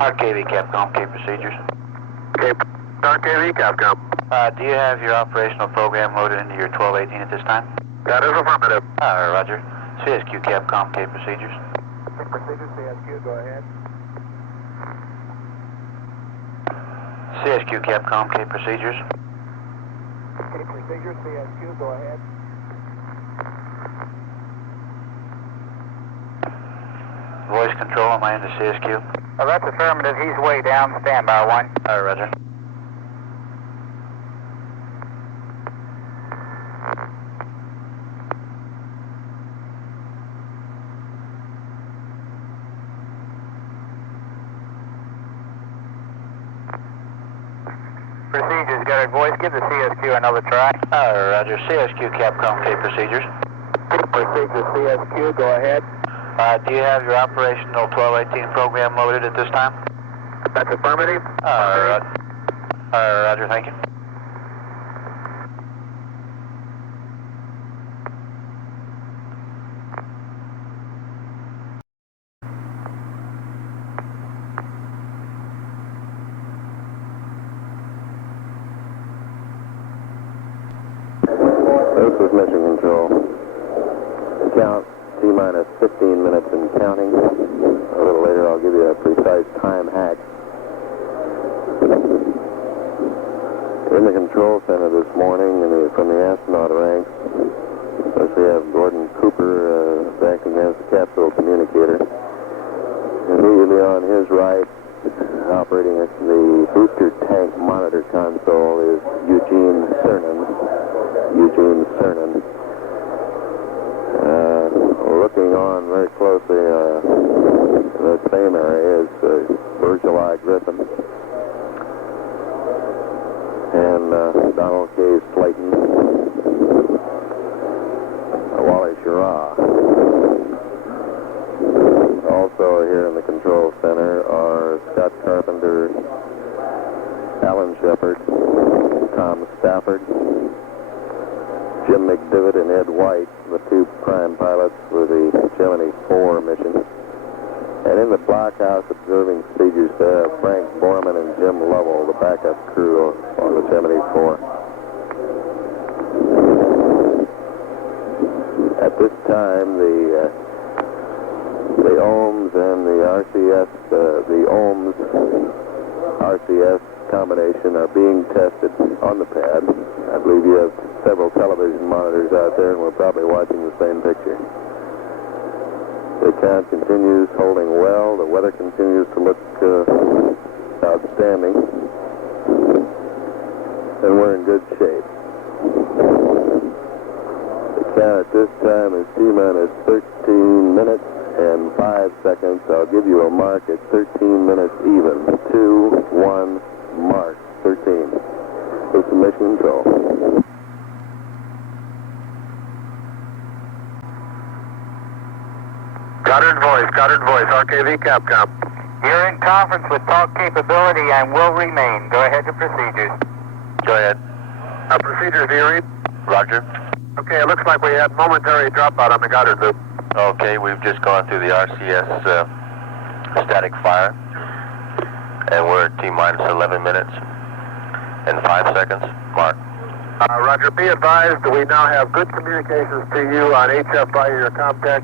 RKV Capcom, K procedures. Okay, RKV Capcom. Do you have your operational program loaded into your 1218 at this time? That is affirmative. Roger. CSQ Capcom, K procedures. Procedures, CSQ, go ahead. CSQ Capcom, K procedures. K procedures, CSQ, go ahead. Voice control on my end of CSQ. That's affirmative. He's way down. Standby 1. Roger. Procedures, got it, voice. Give the CSQ another try. Roger. CSQ Capcom, K procedures. Procedures, CSQ, go ahead. Do you have your operational 1218 program loaded at this time? That's affirmative. Roger, thank you. This is Mission Control. Count T-minus 15 minutes and counting. A little later I'll give you a precise time hack. In the control center this morning, from the astronaut ranks, we have Gordon Cooper acting as the capsule communicator. Immediately on his right, operating at the booster tank monitor console, is Eugene Cernan. Looking on very closely in the same area is Virgil Griffin and Donald K. Slayton, Wally Schirra. Also here in the control center are Scott Carpenter, Alan Shepard, Tom Stafford, Jim McDivitt and Ed White, the two prime pilots for the Gemini 4 mission. And in the blockhouse observing procedures, Frank Borman and Jim Lovell, the backup crew on the Gemini 4. At this time, the ohms and the RCS, the ohms RCS combination are being tested on the pad. I believe you have several television monitors out there, and we're probably watching the same picture. The count continues holding well. The weather continues to look outstanding, and we're in good shape. The count at this time is T-minus 13 minutes and 5 seconds. I'll give you a mark at 13 minutes even. 2, 1, mark 13. This is Mission Control. Goddard voice, RKV Capcom. You're in conference with talk capability and will remain. Go ahead to procedures. Go ahead. Procedures, do you read? Roger. Okay, it looks like we had momentary dropout on the Goddard loop. Okay, we've just gone through the RCS static fire, and we're at T-minus 11 minutes and 5 seconds. Mark. Roger, be advised we now have good communications to you on HF via your Comtech.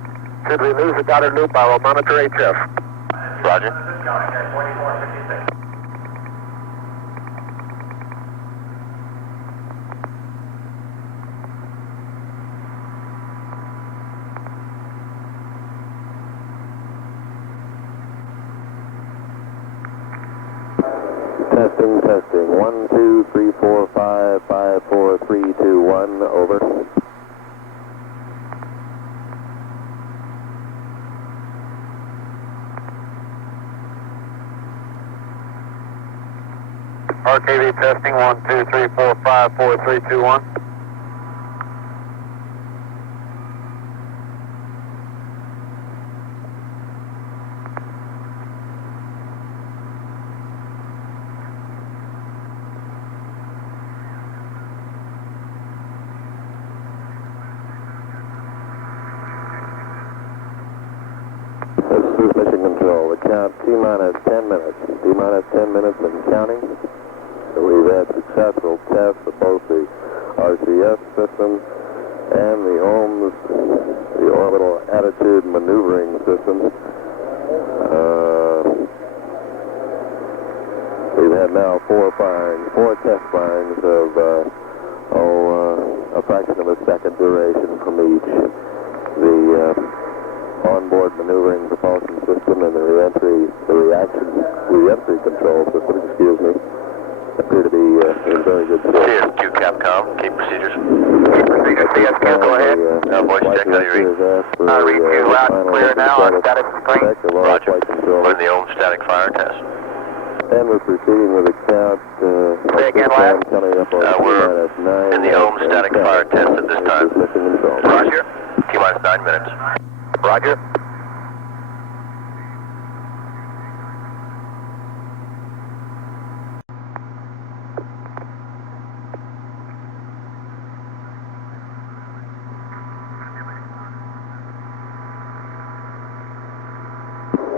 Should we lose the Goddard loop, I will monitor HF. Roger. Testing. 1, 2, 3, 4, 5, 5, 4, 3, 2, 1, over. RKV testing, 1, 2, 3, 4, 5, 4, 3, 2, 1. This is Mission Control. The count T-minus 10 minutes. T-minus 10 minutes and counting. So we've had successful tests of both the RCS system and the ohms, the orbital attitude maneuvering system. We've had now four test firings of a fraction of a second duration from each. The onboard maneuvering propulsion system and the re-entry control system, excuse me, appear to be in very good shape. CSQ Capcom, key procedures. CSQ, go ahead. Voice check, how do you read? Read you loud and clear now on static screen. Roger. Put in the ohm static fire test. And we're proceeding with a count. Say again, lad. Coming up on We're T-9 in the ohm static fire test at this time. Mission Control. Roger. T-minus 9 minutes. Roger.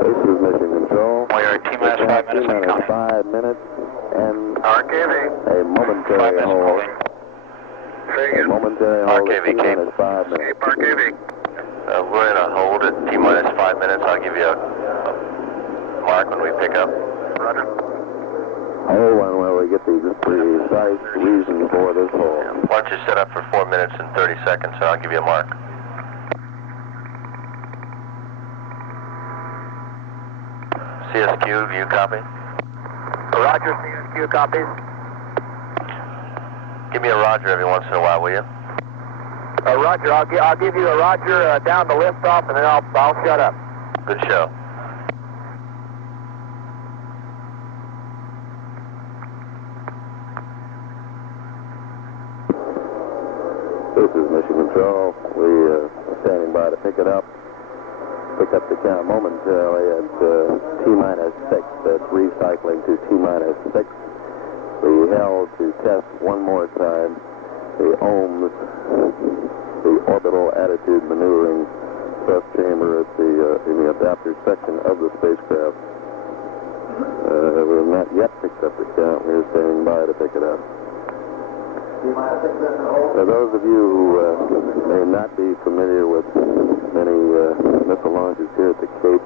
This is Mission Control. We are T-minus 5 minutes and counting. 5 minutes and RKV. a momentary 5 minutes hold. holding. Say A again. momentary hold RKV at T-minus 5 minutes. Cape RKV. We're in a hold at T-minus 5 minutes. I'll give you a mark when we pick up. Roger. Hold on while we get the precise reason for this hold. Why don't you set up for 4 minutes and 30 seconds, and I'll give you a mark. CSQ, you copy? Roger, CSQ copies. Give me a roger every once in a while, will you? Roger, I'll give you a roger down the lift off, and then I'll shut up. Good show. This is Mission Control. We are standing by to pick it up. Pick up the count momentarily at T-minus 6. That's recycling to T-minus 6. We held to test one more time the ohms, the orbital attitude maneuvering thrust chamber at in the adapter section of the spacecraft. We have not yet picked up the count. We are standing by to pick it up. For those of you who may not be familiar with many missile launches here at the Cape,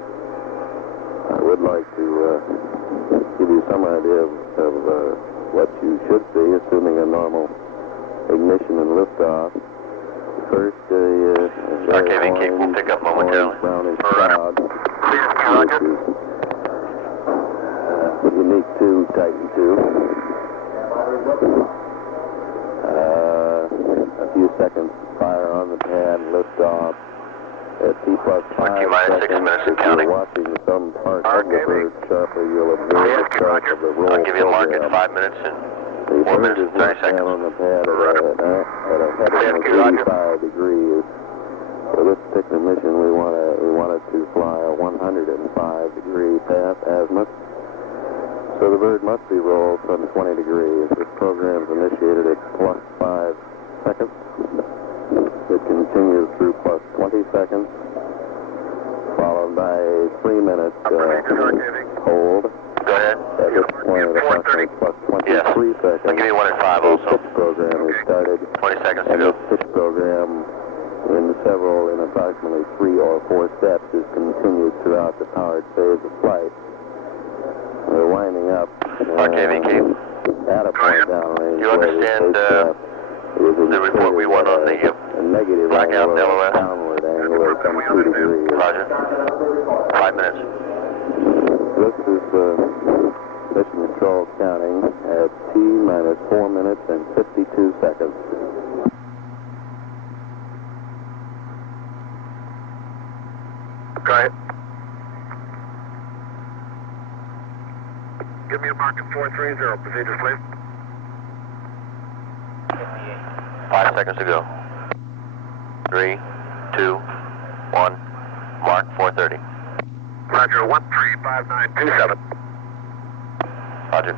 I would like to give you some idea of what you should see, assuming a normal ignition and liftoff. First, RKV, Cape will pick up momentarily. Brownish cloud, which is unique to Titan II. A few seconds fire on the pad, lift off at T+5 T-minus 6 minutes and If counting. you're watching some part of the bird sharply, you'll observe the start of the roll I'll give you a mark at program. 5 minutes and The 4 bird minutes is and 30 knocked down seconds. on the pad at a heading of 85 degrees. For this particular mission, we wanted to fly a 105-degree path azimuth. So the bird must be rolled from 20 degrees. This program is initiated at +5 seconds. It continues through +20 seconds, followed by a 3-minute hold. Go ahead. At this point, at approximately +23 seconds. I'll give you one at 5 The also. pitch program is started, 20 seconds to and go. this pitch program in approximately 3 or 4 steps is continued throughout the powered phase of flight. We're winding up RKV, Cape. at a point downrange. Do you understand the report we won on the a negative blackout angle, LOS? downward angle of some 2 degrees. Roger. 5 minutes. This is Mission Control counting at T-minus 4 minutes and 52 seconds. Go ahead. Give me a mark at 430. Procedures, please. 5 seconds to go. 3, 2, 1. Mark 430. Roger, 135927. Roger.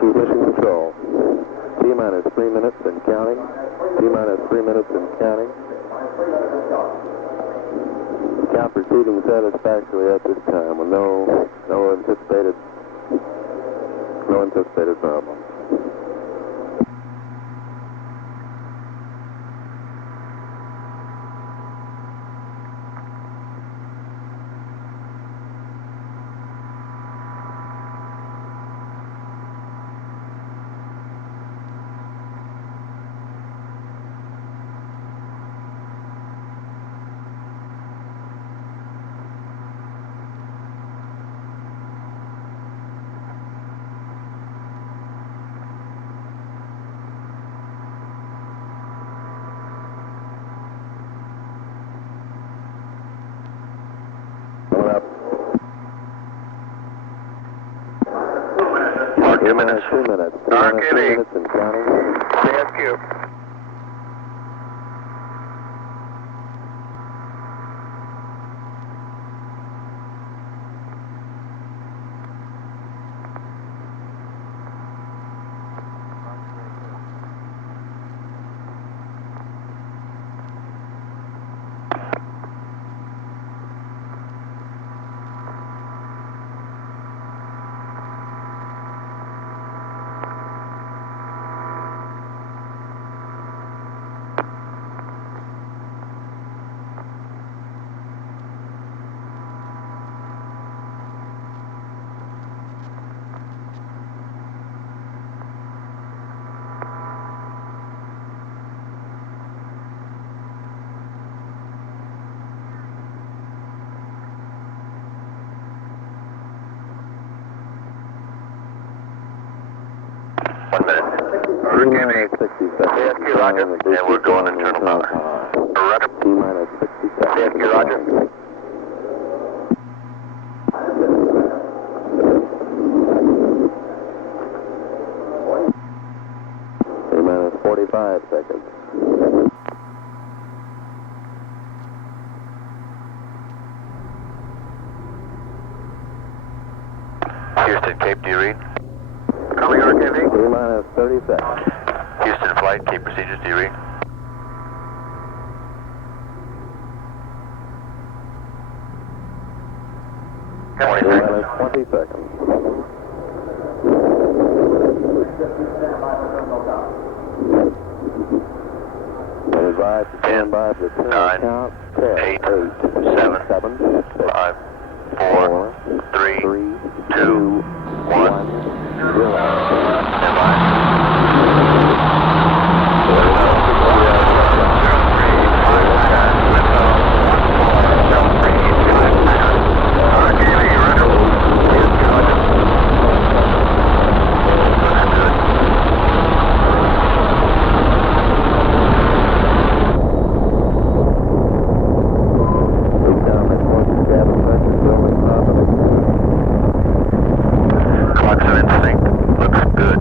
to Mission Control. T-minus 3 minutes and counting. T-minus 3 minutes and counting. Count proceeding satisfactorily at this time with no anticipated problems. Mark 2 minutes. 2 minutes. RKD. 3 minutes and counting. CSQ. T-minus 60 seconds. CSQ, roger. And we're going internal power. Roger. T-minus 60 seconds. CSQ, roger. T-minus 45 seconds. Houston, Cape, do you read? Coming RKV. T-minus 30 seconds. Houston flight, Cape procedures, do you read? T-minus 20 seconds. Advise to stand by for the turn 9, count. 10, 8, 7, 7, 6, 5, 4, 3, 2, 1. 0. Stand by. Clocks are in sync. Looks good.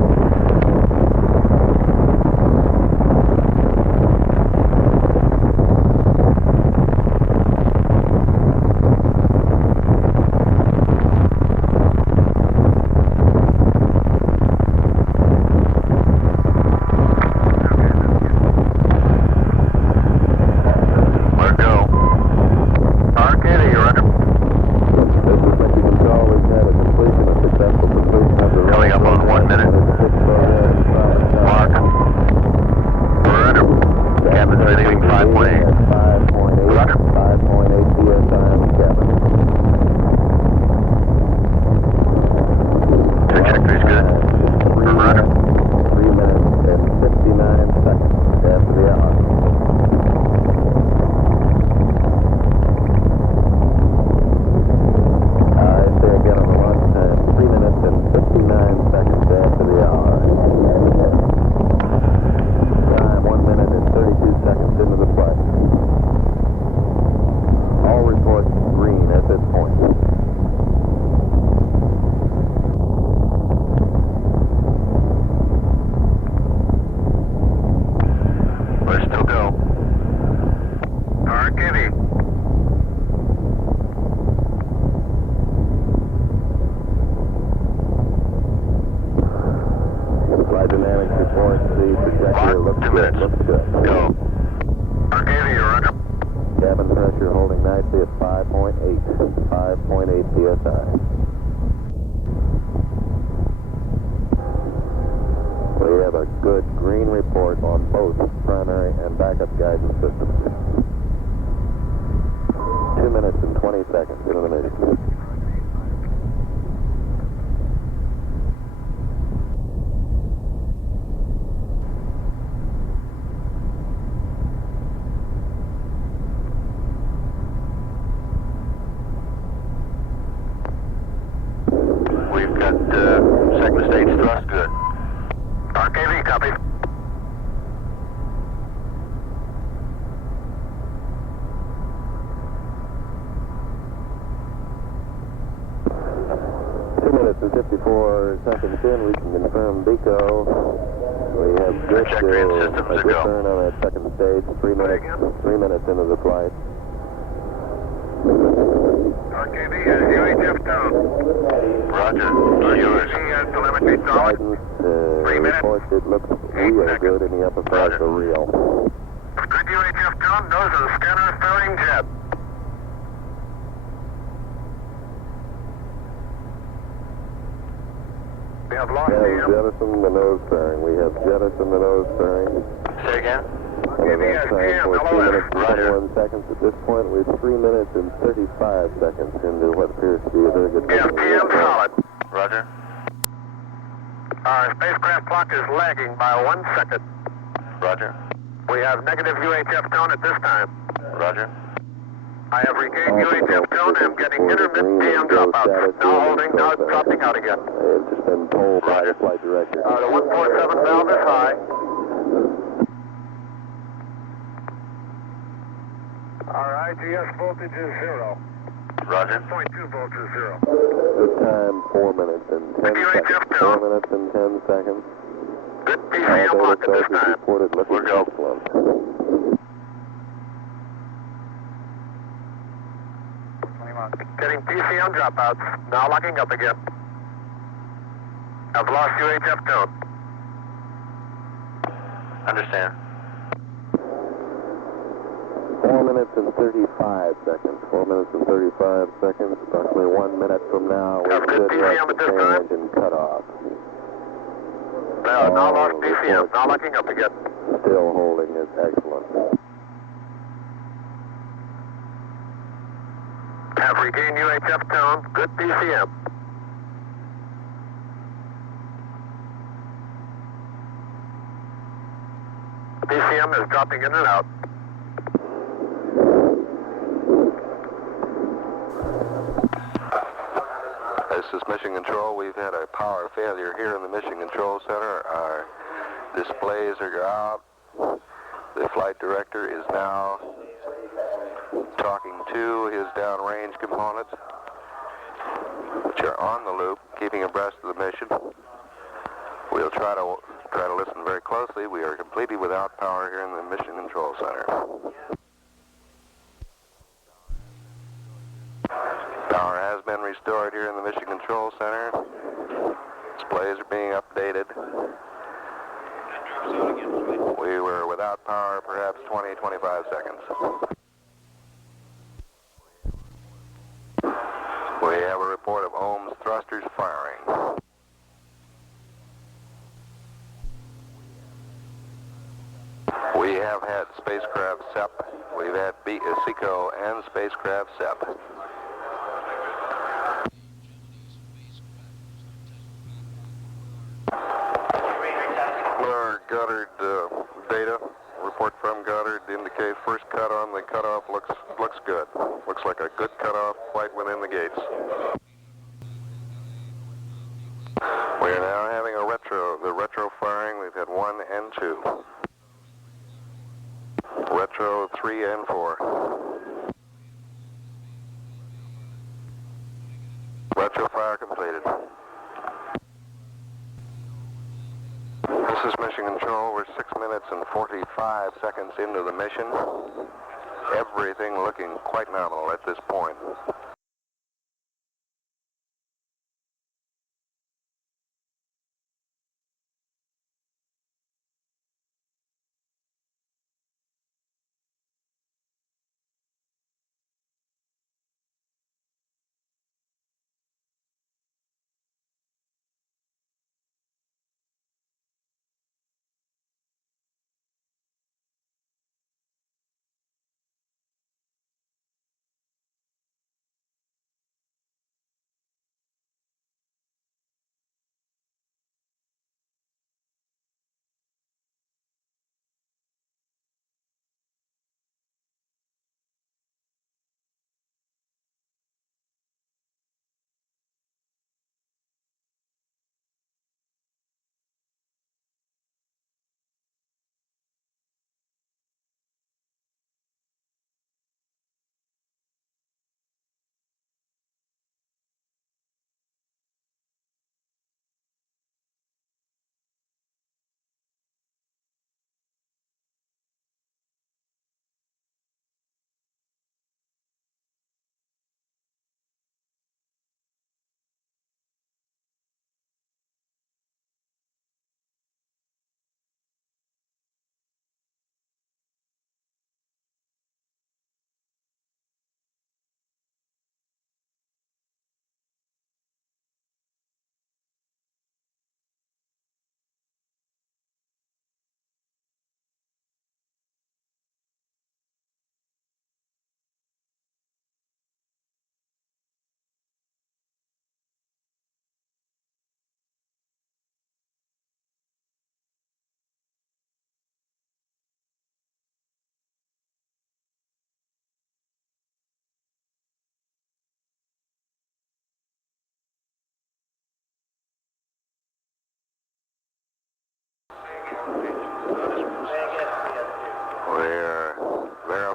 5.8 psi. We have a good green report on both primary and backup guidance systems. 2 minutes and 20 seconds into the mission. We've got second stage thrust good. RKV, copy. And 54 seconds in, we can confirm BECO. We have good, Check green systems a to good go. turn on that second stage, 3 minutes into the flight. RKV is UHF down. Roger, all yours. Telemetry solid. Guidance 3 minutes. report, it looks real good in the upper part of the reel. Good UHF down. Nose of the scanner firing jet. We have lost Jettisoned the nose fairing. We have jettisoned the nose fairing. Say again? And that's time for 2 minutes and Roger. 21 seconds. At this point, we're 3 minutes and 35 seconds into what appears to be a very good We have mission. PM solid. Roger. Our spacecraft clock is lagging by 1 second. Roger. We have negative UHF tone at this time. Roger. I have regained UHF tone and I'm getting intermittent PM dropouts. Now holding, now it's dropping out again. I've just been told by the flight director. The 147 valve is high. Our IGS voltage is 0. Roger. 0.2 volts is 0. Good time, 4 minutes and 10 seconds. 4 minutes and 10 seconds. Good PCM lock at this time. Reported looking We're go. excellent. Getting PCM dropouts. Now locking up again. I've lost UHF tone. Understand. 4 minutes and 35 seconds. 4 minutes and 35 seconds. Approximately 1 minute from now, we Have good should PCM have at the this tail time? engine cut off. Now lost PCM. Now locking up again. Still holding is excellent. Have regained UHF tone. Good PCM. PCM is dropping in and out. This is Mission Control. We've had a power failure here in the Mission Control Center. Our displays are out. The flight director is now talking to his downrange components, which are on the loop, keeping abreast of the mission. We'll try to listen very closely. We are completely without power here in the Mission Control Center. Power has been restored here in the Mission Control Center. Displays are being updated. We were without power perhaps 20, 25 seconds. We have a report of ohms thrusters firing. We have had spacecraft SEP. We've had SECO and spacecraft SEP. Our Goddard data report from Goddard indicate first cut on the cutoff looks good. Looks like a good cutoff right within the gates. We are now having the retro firing. We've had 1 and 2. Retro 3 and 4. Retrofire completed. This is Mission Control. We're 6 minutes and 45 seconds into the mission. Everything looking quite nominal at this point.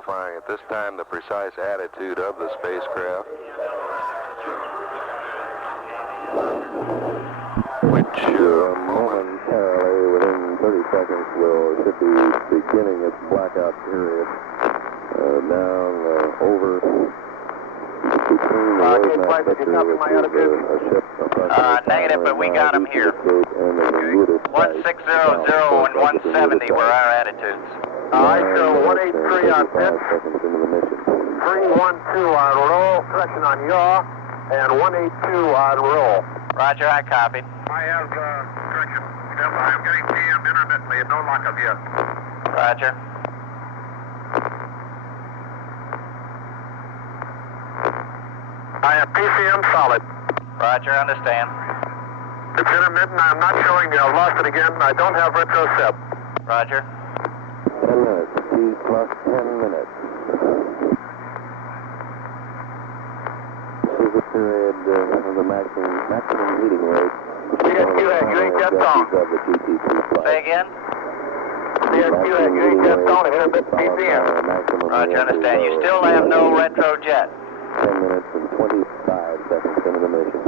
qualifying at this time the precise attitude of the spacecraft, which momentarily within 30 seconds should be beginning its blackout period. Down over between the roadmap picture, which is a ship. Negative, but we got them here. 1600 and 170 were our attitudes. I show 183 on pit, 5 seconds into the mission. 312 on roll, correction on yaw, and 182 on roll. Roger, I copied. I have correction. I'm getting PM intermittently, no lockup yet. Roger. I have PCM solid. Roger, understand. It's intermittent. I'm not showing you. I've lost it again. I don't have retro SEP. Roger. 10 minutes. T plus 10 minutes. This is the period of the maximum heating rate. CSQ had UHF tone. Say again? CSQ had UHF tone and intermittent PCM. Roger, understand. You still have no retro jet. 10 minutes and 25 seconds into the mission.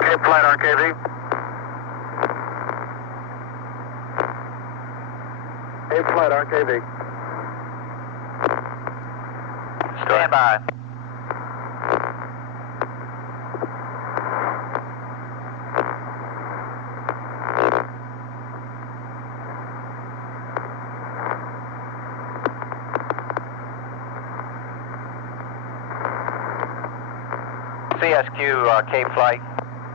Cape Flight RKV. Cape Flight RKV. Stand by. CSQ, Cape Flight.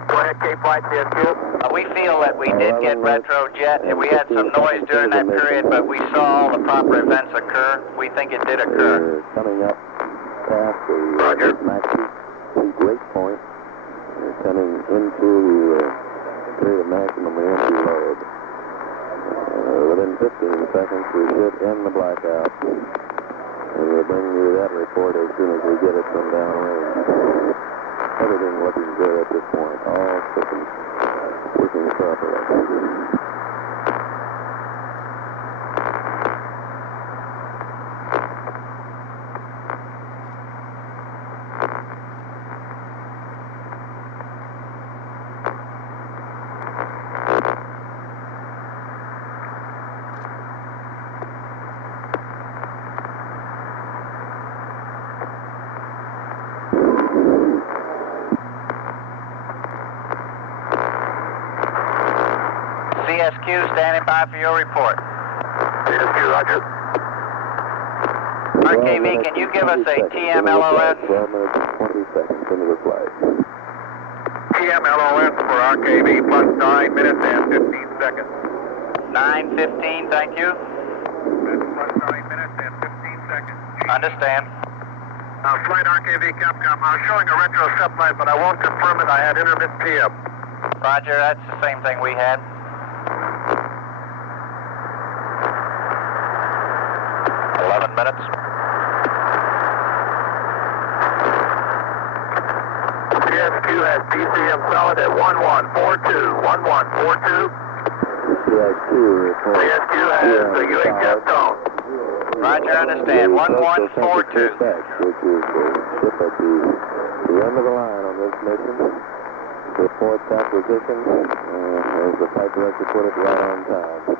Go ahead, Cape Flight, CSQ. We feel that we did get retro jet. We had some noise during that period, but we saw all the proper events occur. We think it did occur. Coming up past the maxi break point. We're coming into the period of maximum entry load. Within 15 seconds, we should end the blackout. And we'll bring you that report as soon as we get it from downrange. Everything looking good at this point. All systems working properly. CSQ, standing by for your report. CSQ, roger. RKV, can you give us a TMLOS? 12 minutes and 20 seconds into the flight. TMLOS for RKV plus 9 minutes and 15 seconds. 9:15, thank you. Plus 9 minutes and 15 seconds. Understand. Flight RKV Capcom, I was showing a retro SEP light, but I won't confirm it. I had intermittent PM. Roger, that's the same thing we had. Minutes. CSQ has PCM solid at 1142. 1142. CSQ has the UHF tone. Roger, understand. 1142. Which is the ship at the end of the line on this mission. Reports acquisition, as the flight director put it, right on time.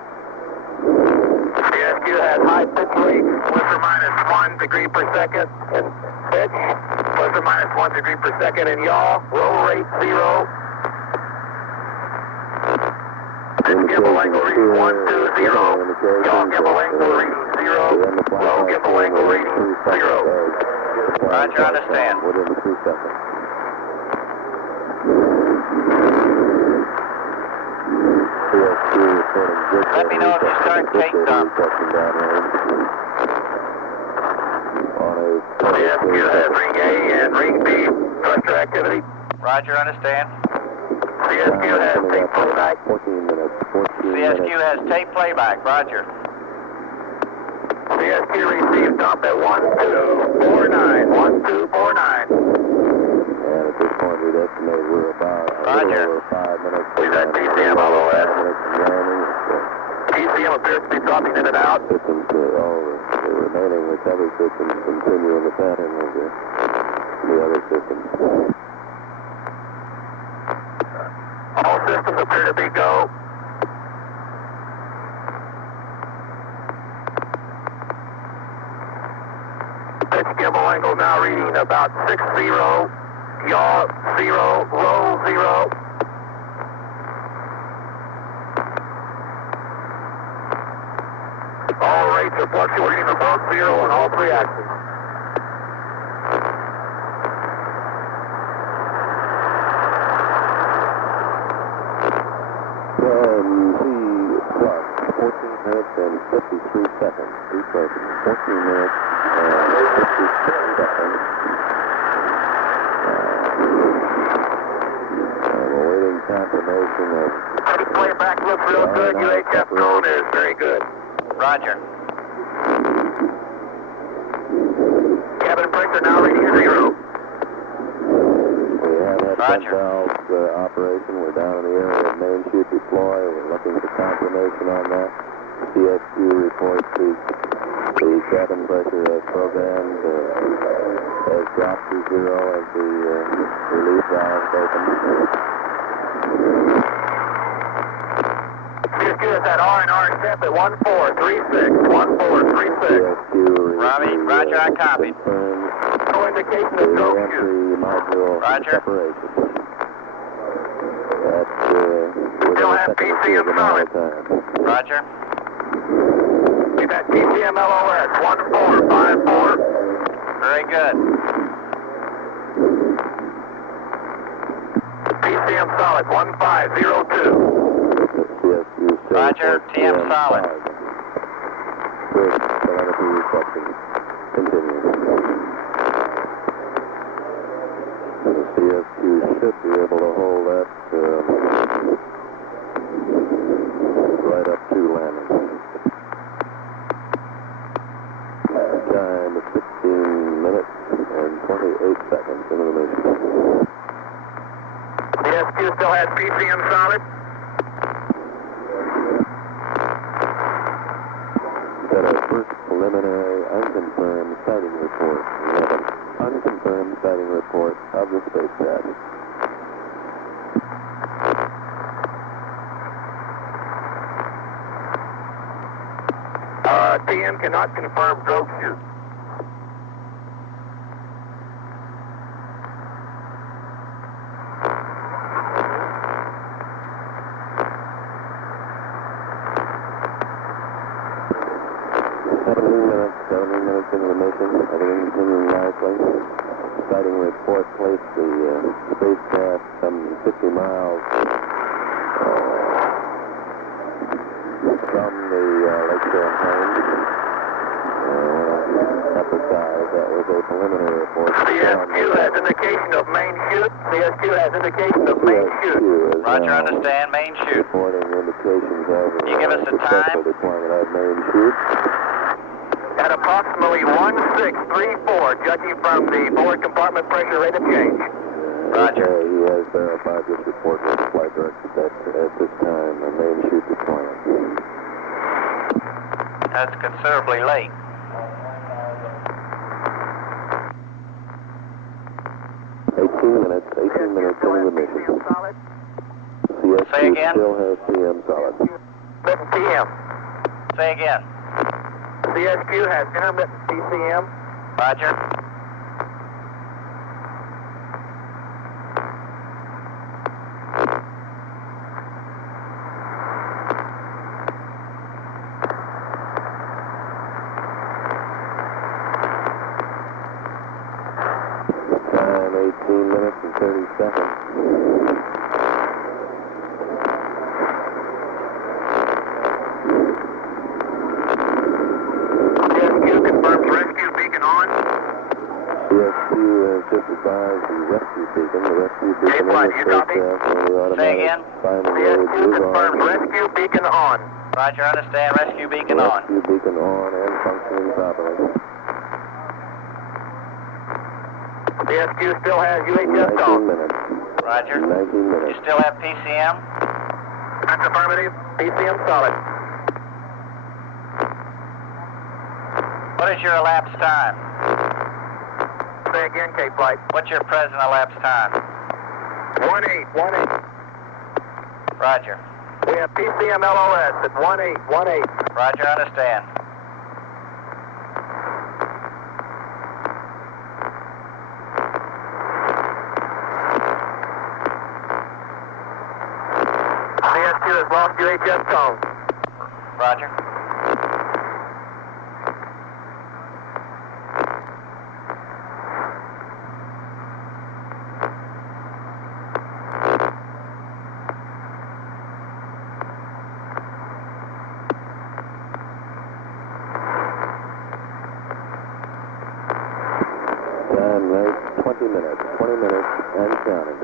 CSQ has high pitch rate, plus or minus 1 degree per second, and pitch, plus or minus 1 degree per second, and yaw, roll rate 0. Gimbal angle reading 120, yaw gimbal angle reading 0, low gimbal angle reading 0. Roger, understand. Within 2 seconds. Let me know if you start taking up. CSQ has ring A and ring B, thruster activity. Roger, understand. CSQ has tape playback. 14 minutes. CSQ has tape playback, roger. CSQ CSQ received dump at 1249. 1249. And at this point, we'd estimate we're about a little over 5 minutes. We've got PCM LOS. 5 minutes from landing. PCM appears to be dropping in and out. Systems, all the remaining recovery systems continue in the pattern of the other systems. All systems appear to be go. Pitch gimbal angle now reading about 6-0, yaw 0, roll 0. All rates are fluctuating above 0 on all 3 axes. Plus 14 minutes and 53 seconds. Depression. 14 minutes and 56 seconds. I'm awaiting confirmation of... The playback looks real good. UHF drone is very good. Roger. Cabin pressure now reading 0. We have had front Roger. valves operation. We're down in the area of main chute deploy. We're looking for confirmation on that. CSQ reports the cabin pressure as programmed has dropped to 0 as the relief valves open. CSQ is at R&R step at 1436. 1436. CSQ Roger, I copied. confirms No indication the of go entry cue. module Roger. separation. That's within Still a have second or PC two's in amount of solid. time. Roger. We've got PCM LOS 1454. Very good. PCM solid 1502. CSQ Roger, TM solid. Good telemetry reception. Continue. The CSQ should be able to hold that right up to landing. Time is 16 minutes and 28 seconds into the mission. CSQ still has PCM solid. Got a first preliminary unconfirmed sighting report. We have an unconfirmed sighting report of the spacecraft. TM cannot confirm drogue shoot. Into the mission, everything continuing nicely. Sighting report placed the spacecraft some 50 miles from the Lake Champlain. Emphasize that was a preliminary report. CSQ has indication of main shoot. CSQ has indication of main shoot. Roger, understand, main shoot. Reporting indications of Can you give us a successful time? deployment of main shoot. At approximately 1634, judging from the forward compartment pressure rate of change. Roger. He has verified this report with the flight director that at this time the main chute deployment. That's considerably late. Eighteen minutes into the mission. Solid. CSQ Say again? still has TM solid. TM. Say again. CSQ has intermittent PCM. Roger. Time 18 minutes and 30 seconds. CSQ confirms rescue beacon on. CSQ has just advised the rescue beacon. The rescue beacon in the spacecraft and the automatic Say again? finding mode is on. Rescue beacon on. Roger, understand. Rescue beacon on. Rescue beacon on and functioning properly. PSQ still has UHF 19 on. minutes. Roger. 19 You minutes. still have PCM? That's affirmative. PCM solid. What is your elapsed time? Say again, K-Flight. What's your present elapsed time? 18. Roger. We have PCM LOS at 18. Roger, understand. PSQ has lost UHF tone. Roger. Time right, 20 minutes. 20 minutes and counting.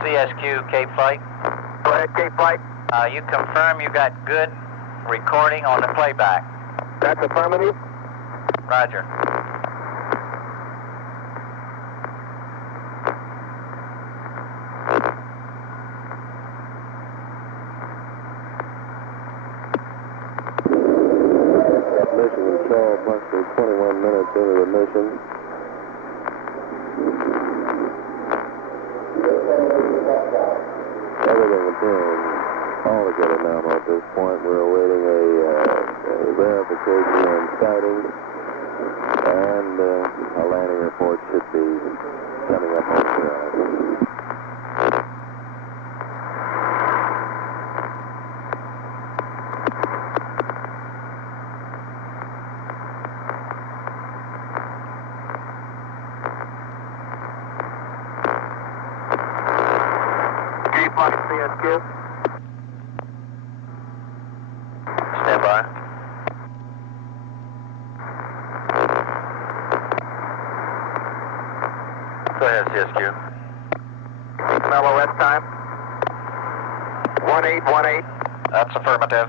CSQ, Cape Flight. Go ahead, K-Flight. You confirm you got good recording on the playback. That's affirmative. Roger. Mission control, approximately 21 minutes into the mission. Everything appearing altogether normal at this point. We're awaiting a verification and sighting, and a landing report should be coming up on the horizon. K-Flight, CSQ. Stand by. Go ahead, CSQ. LOS time. 18. That's affirmative.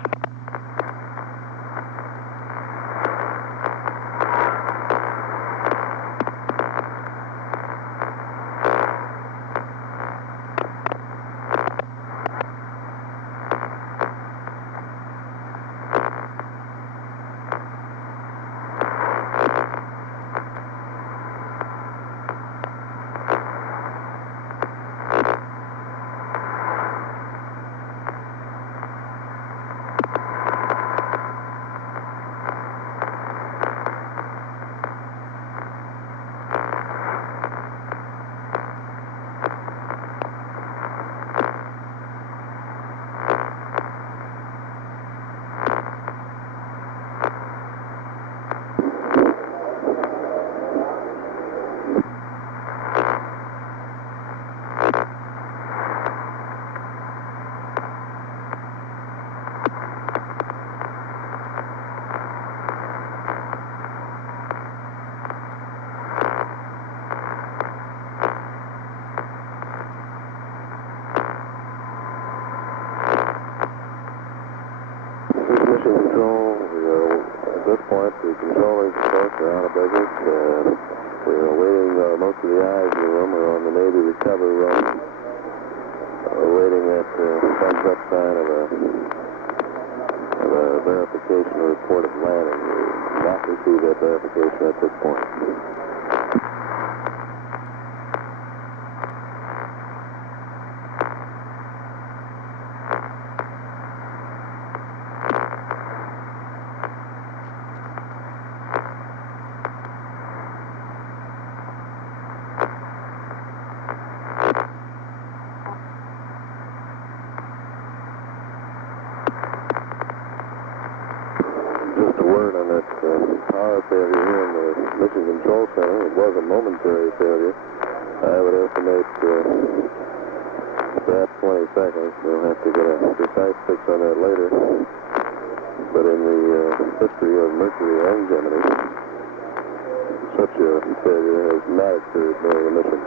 Mission control, at this point, the controllers, of course, are out of business. We're awaiting most of the eyes in the room are on the Navy recovery room, awaiting that thumbs up sign of a verification report of landing. We've not received that verification at this point. alert on that power failure here in the Mission Control Center. It was a momentary failure. I would estimate about 20 seconds. We'll have to get a precise fix on that later. But in the history of Mercury and Gemini, such a failure has not occurred during the mission.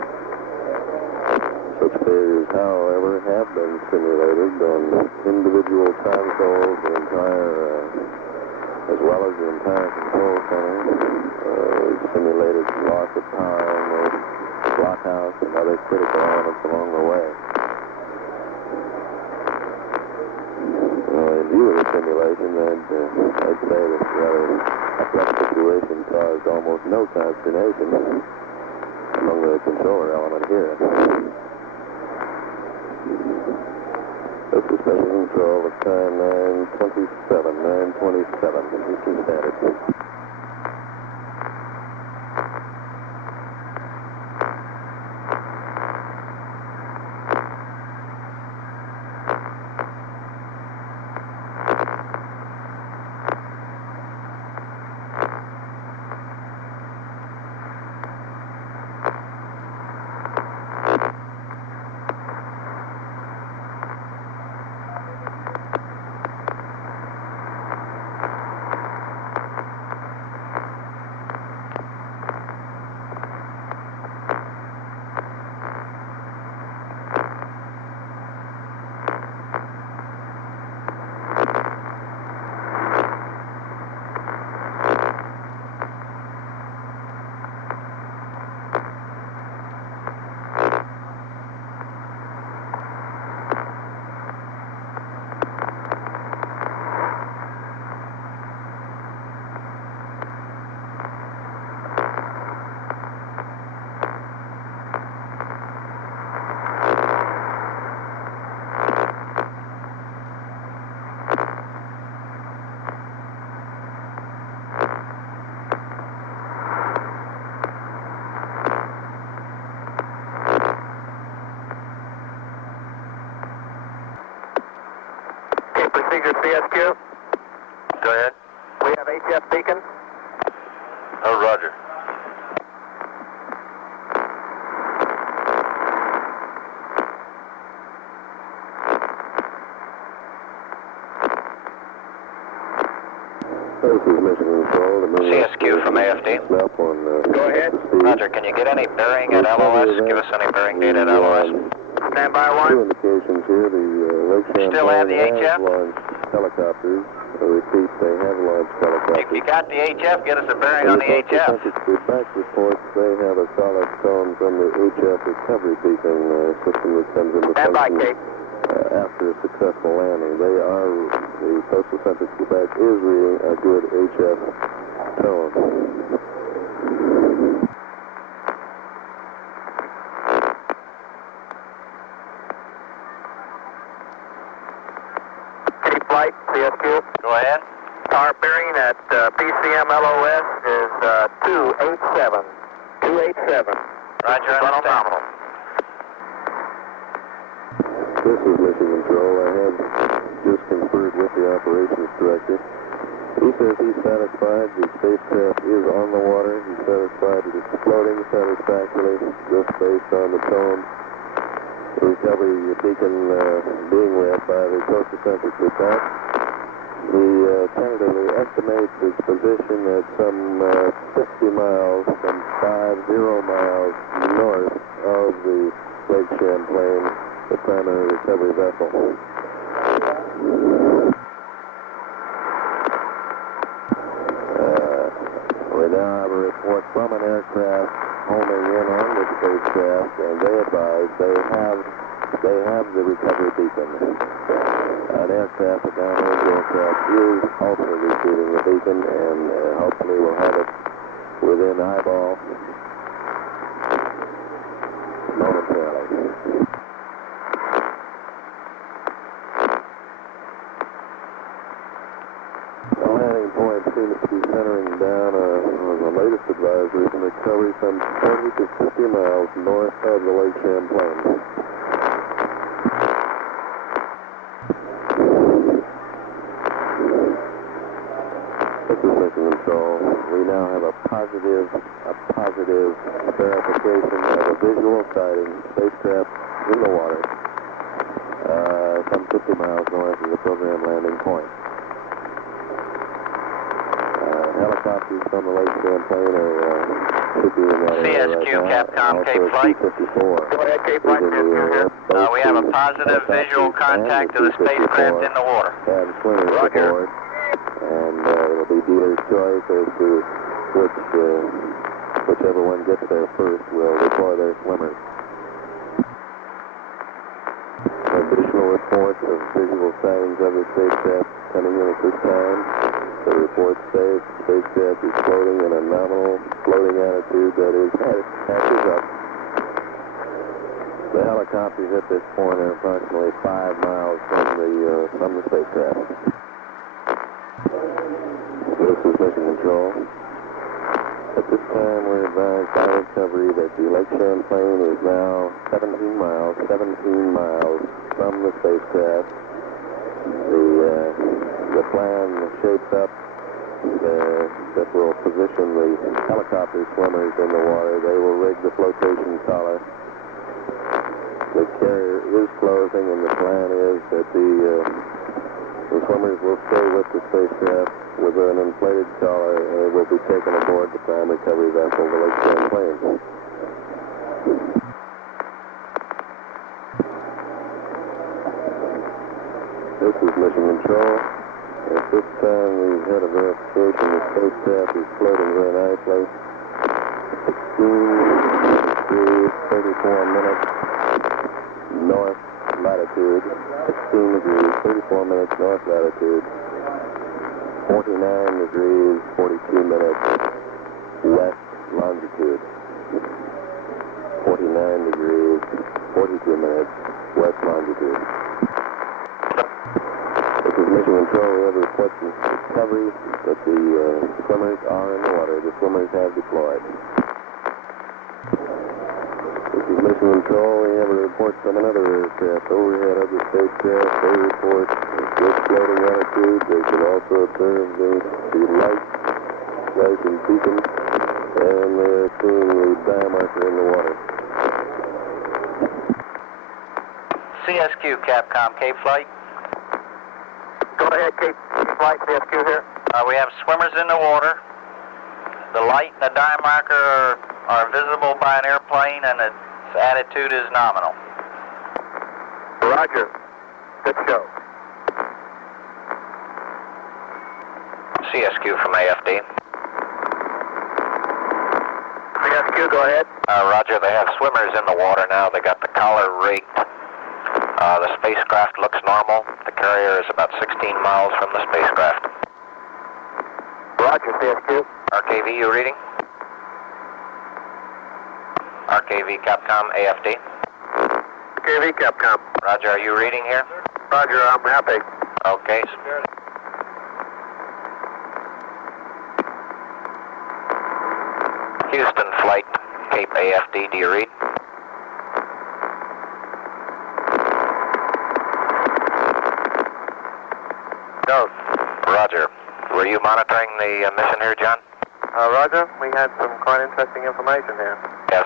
Such failures, however, have been simulated on individual consoles, the entire, as well as the entire control center. We've simulated loss of power on the blockhouse and other critical elements along the way. In view of the simulation, I'd say that the rather abrupt situation caused almost no consternation among the controller element here. This is Mission Control at time 9:27 Eastern Standard. Procedure CSQ. Go ahead. We have HF beacon. Oh, roger. This is Mission Control. CSQ from AFD. Go ahead. Roger, can you get any bearing at LOS? Give us any bearing data at LOS. Stand by Two one. indications here. The Lake Champlain Still have the has HF? launched helicopters. I repeat, they have launched helicopters. If you got the HF, get us a bearing on the HF. The back reports, they have a solid tone from the HF recovery beacon system that comes into Stand by, function Kate. after a successful landing. The Postal Census Quebec is reading a good HF tone. Cape Flight, CSQ. Go ahead. Our bearing at PCM LOS is 287. 287. Roger, Funnel understand. nominal. This is Mission Control. I have just conferred with the operations director. He says he's satisfied the spacecraft is on the water. He's satisfied that it's floating satisfactorily, just based on the tone. The recovery beacon being read by the Coastal Census Quebec. He tentatively estimates its position at some 60 miles, some 50 miles north of the Lake Champlain, the primary recovery vessel. We now have a report from an aircraft homing in on the spacecraft, and they advise they have the recovery beacon. An aircraft, a downrange aircraft, is also receiving the beacon, and hopefully we'll have it within eyeball momentarily. The landing point seems to be centering down on the latest advisory from recovery some 40 to 50 miles north of the Lake Champlain. This is Mission positive verification of a visual sighting, spacecraft in the water, some 50 miles north of the program landing point. Helicopters from the Lake Champlain should be in that area right CSQ, now. Capcom, Cape Flight. Go ahead, Cape Flight, We have a positive visual contact of the spacecraft in the water. Have swimmers aboard, and it'll be dealer's choice as to whichever one gets there first will deploy their swimmers. Additional reports of visual sightings of the spacecraft coming in at this time. The reports say the spacecraft is floating in a nominal floating attitude that is hatches up. The helicopters at this point are approximately 5 miles from the spacecraft. This is Mission Control. At this time, we're advised by recovery that the Lake Champlain is now 17 miles from the spacecraft. The plan shapes up that will position the helicopter swimmers in the water. They will rig the flotation collar. The carrier is closing, and the plan is that the swimmers will stay with the spacecraft with an inflated collar and will be taken aboard the prime recovery vessel, the Lake Champlain. This is Mission Control. At this time, we've had a verification. The spacecraft is floating very nicely. 16 degrees, 34 minutes north latitude. 16 degrees, 34 minutes north latitude. 49 degrees, 42 minutes west longitude. 49 degrees, 42 minutes west longitude. This is Mission Control. We have reports of recovery that the swimmers are in the water. The swimmers have deployed. This is Mission Control. We have a report from another aircraft overhead of the spacecraft. They report this floating attitude. They can also observe the light flashing beacon, and they're seeing the diamarker in the water. CSQ, Capcom, Cape Flight. Go ahead, Cape Flight, CSQ here. We have swimmers in the water. The light and the diamarker are visible by an airplane, and its attitude is nominal. Roger. Good show. CSQ from AFD. CSQ, go ahead. Roger, they have swimmers in the water now. They got the collar rigged. The spacecraft looks normal. The carrier is about 16 miles from the spacecraft. Roger, CSQ. RKV, you reading? RKV, Capcom, AFD. KV, Capcom. Roger, are you reading here? Roger, I'm happy. Okay. Houston Flight, Cape AFD, do you read? No. Roger. Were you monitoring the mission here, John? Roger, we had some quite interesting information here. Yes.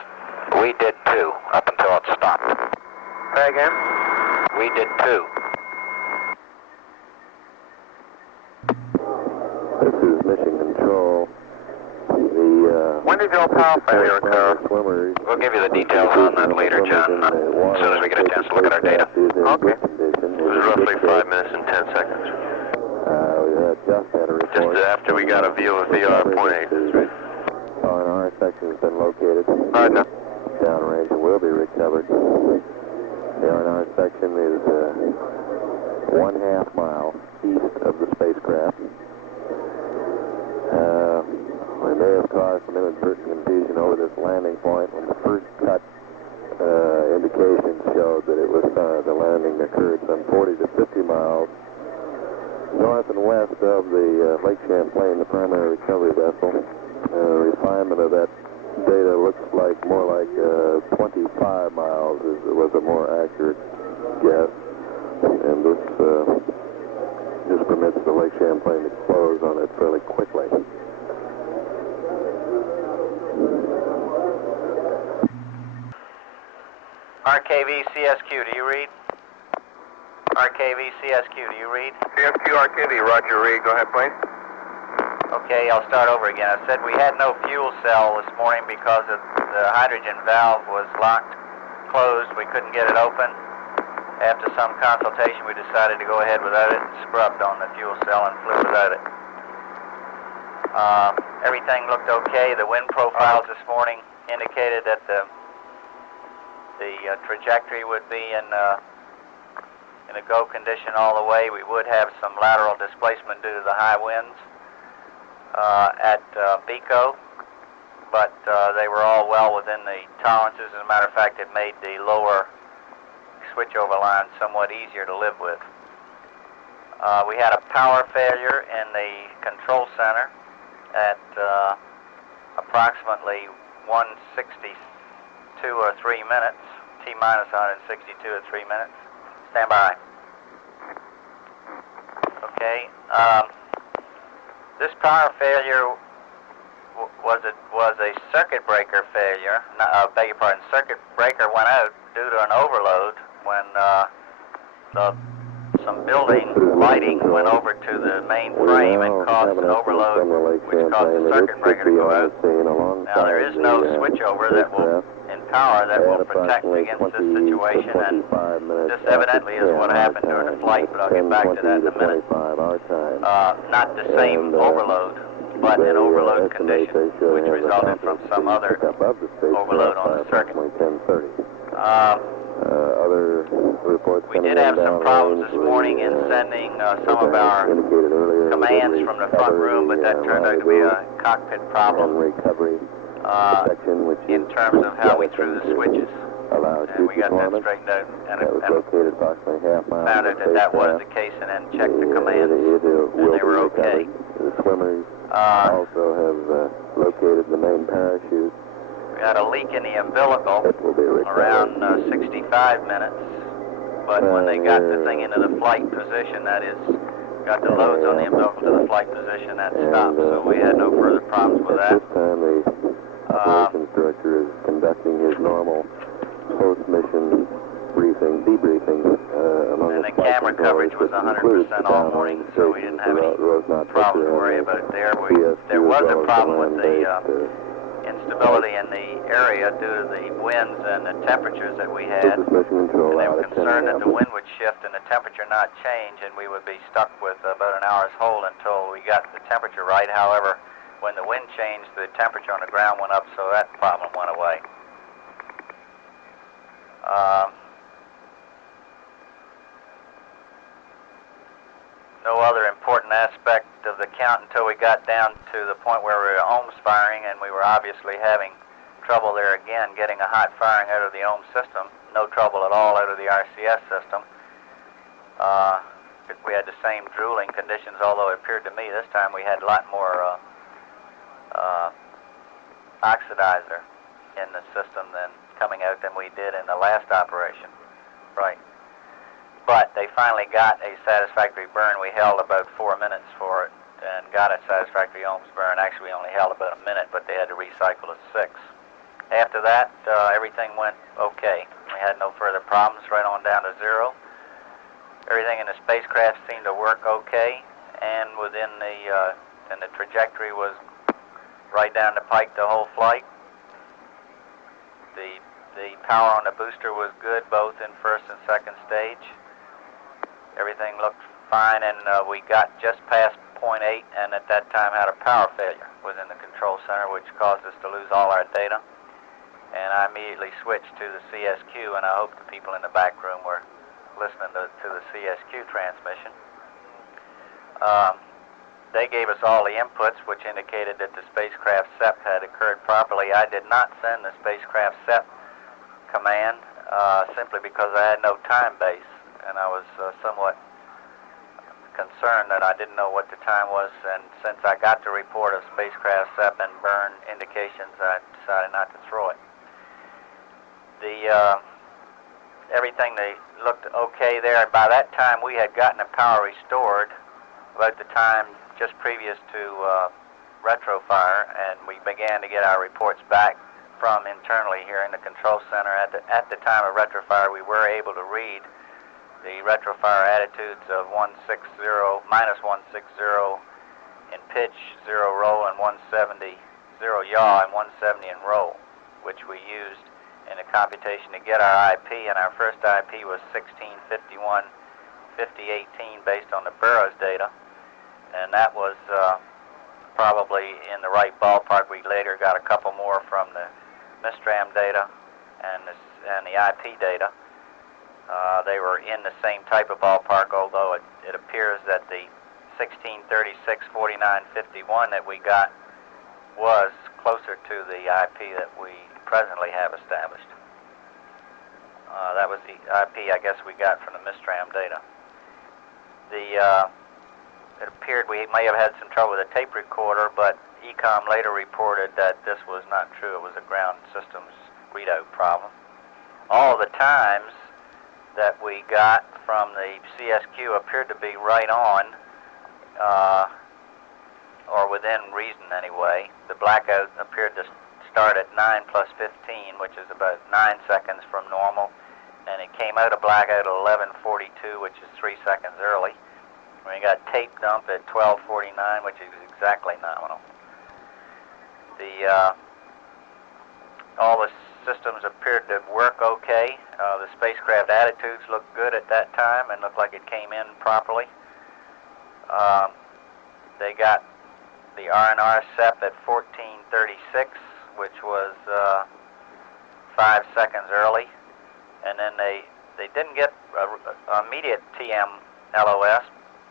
We did too, up until it stopped. Say again? We did too. This is Mission Control. When did your power failure occur? Swimmers. We'll give you the details on that later, John, as soon as we get a chance to look at our data. Okay. It was roughly 5 minutes and 10 seconds. We just had a report. Just after we got a view of VR.8. R&R section has been located. Roger. Downrange and will be recovered. The R&R section is 1/2 mile east of the spacecraft. We may have caused some inadvertent confusion over this landing point when the first cut indications showed that it was the landing occurred some 40 to 50 miles north and west of the Lake Champlain, the primary recovery vessel. Refinement of that data looks like more like 25 miles was a more accurate guess, and this permits the Lake Champlain to close on it fairly quickly. RKV CSQ, do you read? RKV CSQ, do you read? CSQ RKV, roger, read. Go ahead, please. Okay, I'll start over again. I said we had no fuel cell this morning because the hydrogen valve was locked, closed. We couldn't get it open. After some consultation, we decided to go ahead without it and scrubbed on the fuel cell and flew without it. Everything looked okay. The wind profiles this morning indicated that the trajectory would be in a go condition all the way. We would have some lateral displacement due to the high winds at Pico, but they were all well within the tolerances. As a matter of fact, it made the lower switchover line somewhat easier to live with. We had a power failure in the control center at approximately 162 or 3 minutes, T-minus 162 or 3 minutes. Stand by. Okay. This power failure was a circuit breaker failure. Beg your pardon. Circuit breaker went out due to an overload when some building lighting went over to the main frame and caused an overload, which caused the circuit breaker to go out. Now there is no switchover that will, in power, that will protect against this situation, and this evidently is what happened during the flight, but I'll get back to that in a minute. Not the same overload, but an overload condition, which resulted from some other overload on the circuit. We did have some problems this morning in sending some of our commands from the front room, but that turned out to be a cockpit problem in terms of how we threw the switches. And we got that straightened out and found out that that was the case, and then checked the commands, and they were okay. The swimmers also have located the main parachute. We had a leak in the umbilical around 65 minutes, but when they got the thing into the flight position, that is, got the loads on the umbilical to the flight position, that stopped, so we had no further problems with that. This time the operations director is conducting his normal post-mission debriefing among and the camera coverage was 100% all morning, so we didn't have any problems to worry about there. There was a problem with the instability in the area due to the winds and the temperatures that we had, and they were concerned that the wind would shift and the temperature not change, and we would be stuck with about an hour's hold until we got the temperature right. However, when the wind changed, the temperature on the ground went up, so that problem went away. No other important aspect of the count until we got down to the point where we were ohms firing, and we were obviously having trouble there again getting a hot firing out of the ohms system. No trouble at all out of the RCS system. We had the same drooling conditions, although it appeared to me this time we had a lot more oxidizer in the system coming out than we did in the last operation. Right. But they finally got a satisfactory burn. We held about 4 minutes for it and got a satisfactory ohms burn. Actually, we only held about a minute, but they had to recycle at 6. After that, everything went okay. We had no further problems, right on down to 0. Everything in the spacecraft seemed to work okay, and within the trajectory was right down the pike the whole flight. The power on the booster was good, both in first and second stage. Everything looked fine, and we got just past point 8, and at that time had a power failure within the control center, which caused us to lose all our data. And I immediately switched to the CSQ, and I hope the people in the back room were listening to the CSQ transmission. They gave us all the inputs, which indicated that the spacecraft SEP had occurred properly. I did not send the spacecraft SEP command simply because I had no time base, and I was somewhat concerned that I didn't know what the time was, and since I got the report of spacecraft SEP and burn indications, I decided not to throw it. Everything looked okay there. By that time, we had gotten the power restored about the time just previous to Retrofire, and we began to get our reports back from internally here in the control center. At the time of Retrofire, we were able to read the Retrofire attitudes of minus 160 in pitch, 0 roll, and 170, 0 yaw, and 170 in roll, which we used in the computation to get our IP, and our first IP was 1651 5018 based on the Burroughs data, and that was probably in the right ballpark. We later got a couple more from the Mistram data and the IP data. They were in the same type of ballpark, although it appears that the 1636 4951 that we got was closer to the IP that we presently have established. That was the IP, I guess, we got from the Mistram data. It appeared we may have had some trouble with the tape recorder, but ECOM later reported that this was not true. It was a ground systems readout problem. All the times that we got from the CSQ appeared to be right on, or within reason anyway. The blackout appeared to start at 9 plus 15, which is about 9 seconds from normal, and it came out of blackout at 11:42, which is 3 seconds early. We got tape dump at 12:49, which is exactly nominal. All the systems appeared to work okay. The spacecraft attitudes looked good at that time and looked like it came in properly. They got the R&R SEP at 14:36, which was 5 seconds early, and then they didn't get immediate TM LOS,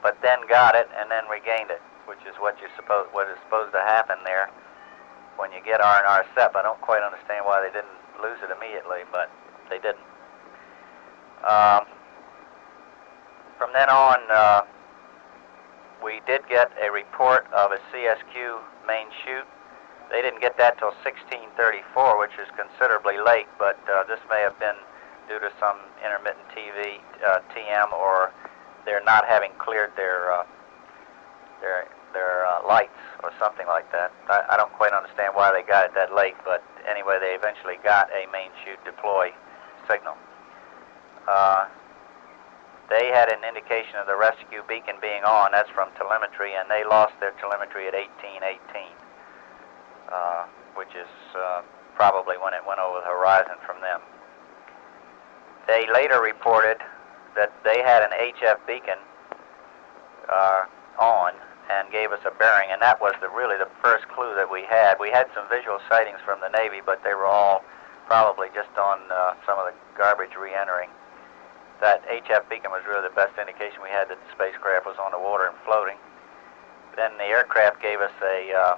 but then got it and then regained it, which is what is supposed to happen there when you get R&R SEP. I don't quite understand why they didn't lose it immediately, but they didn't. From then on, we did get a report of a CSQ main chute. They didn't get that till 16:34, which is considerably late, but this may have been due to some intermittent TM, or they're not having cleared their lights or something like that. I don't quite understand why they got it that late, but anyway, they eventually got a main chute deploy signal. They had an indication of the rescue beacon being on. That's from telemetry, and they lost their telemetry at 18:18, which is probably when it went over the horizon from them. They later reported that they had an HF beacon on and gave us a bearing, and that was really the first clue that we had. We had some visual sightings from the Navy, but they were all probably just on some of the garbage re-entering. That HF beacon was really the best indication we had that the spacecraft was on the water and floating. Then the aircraft gave us a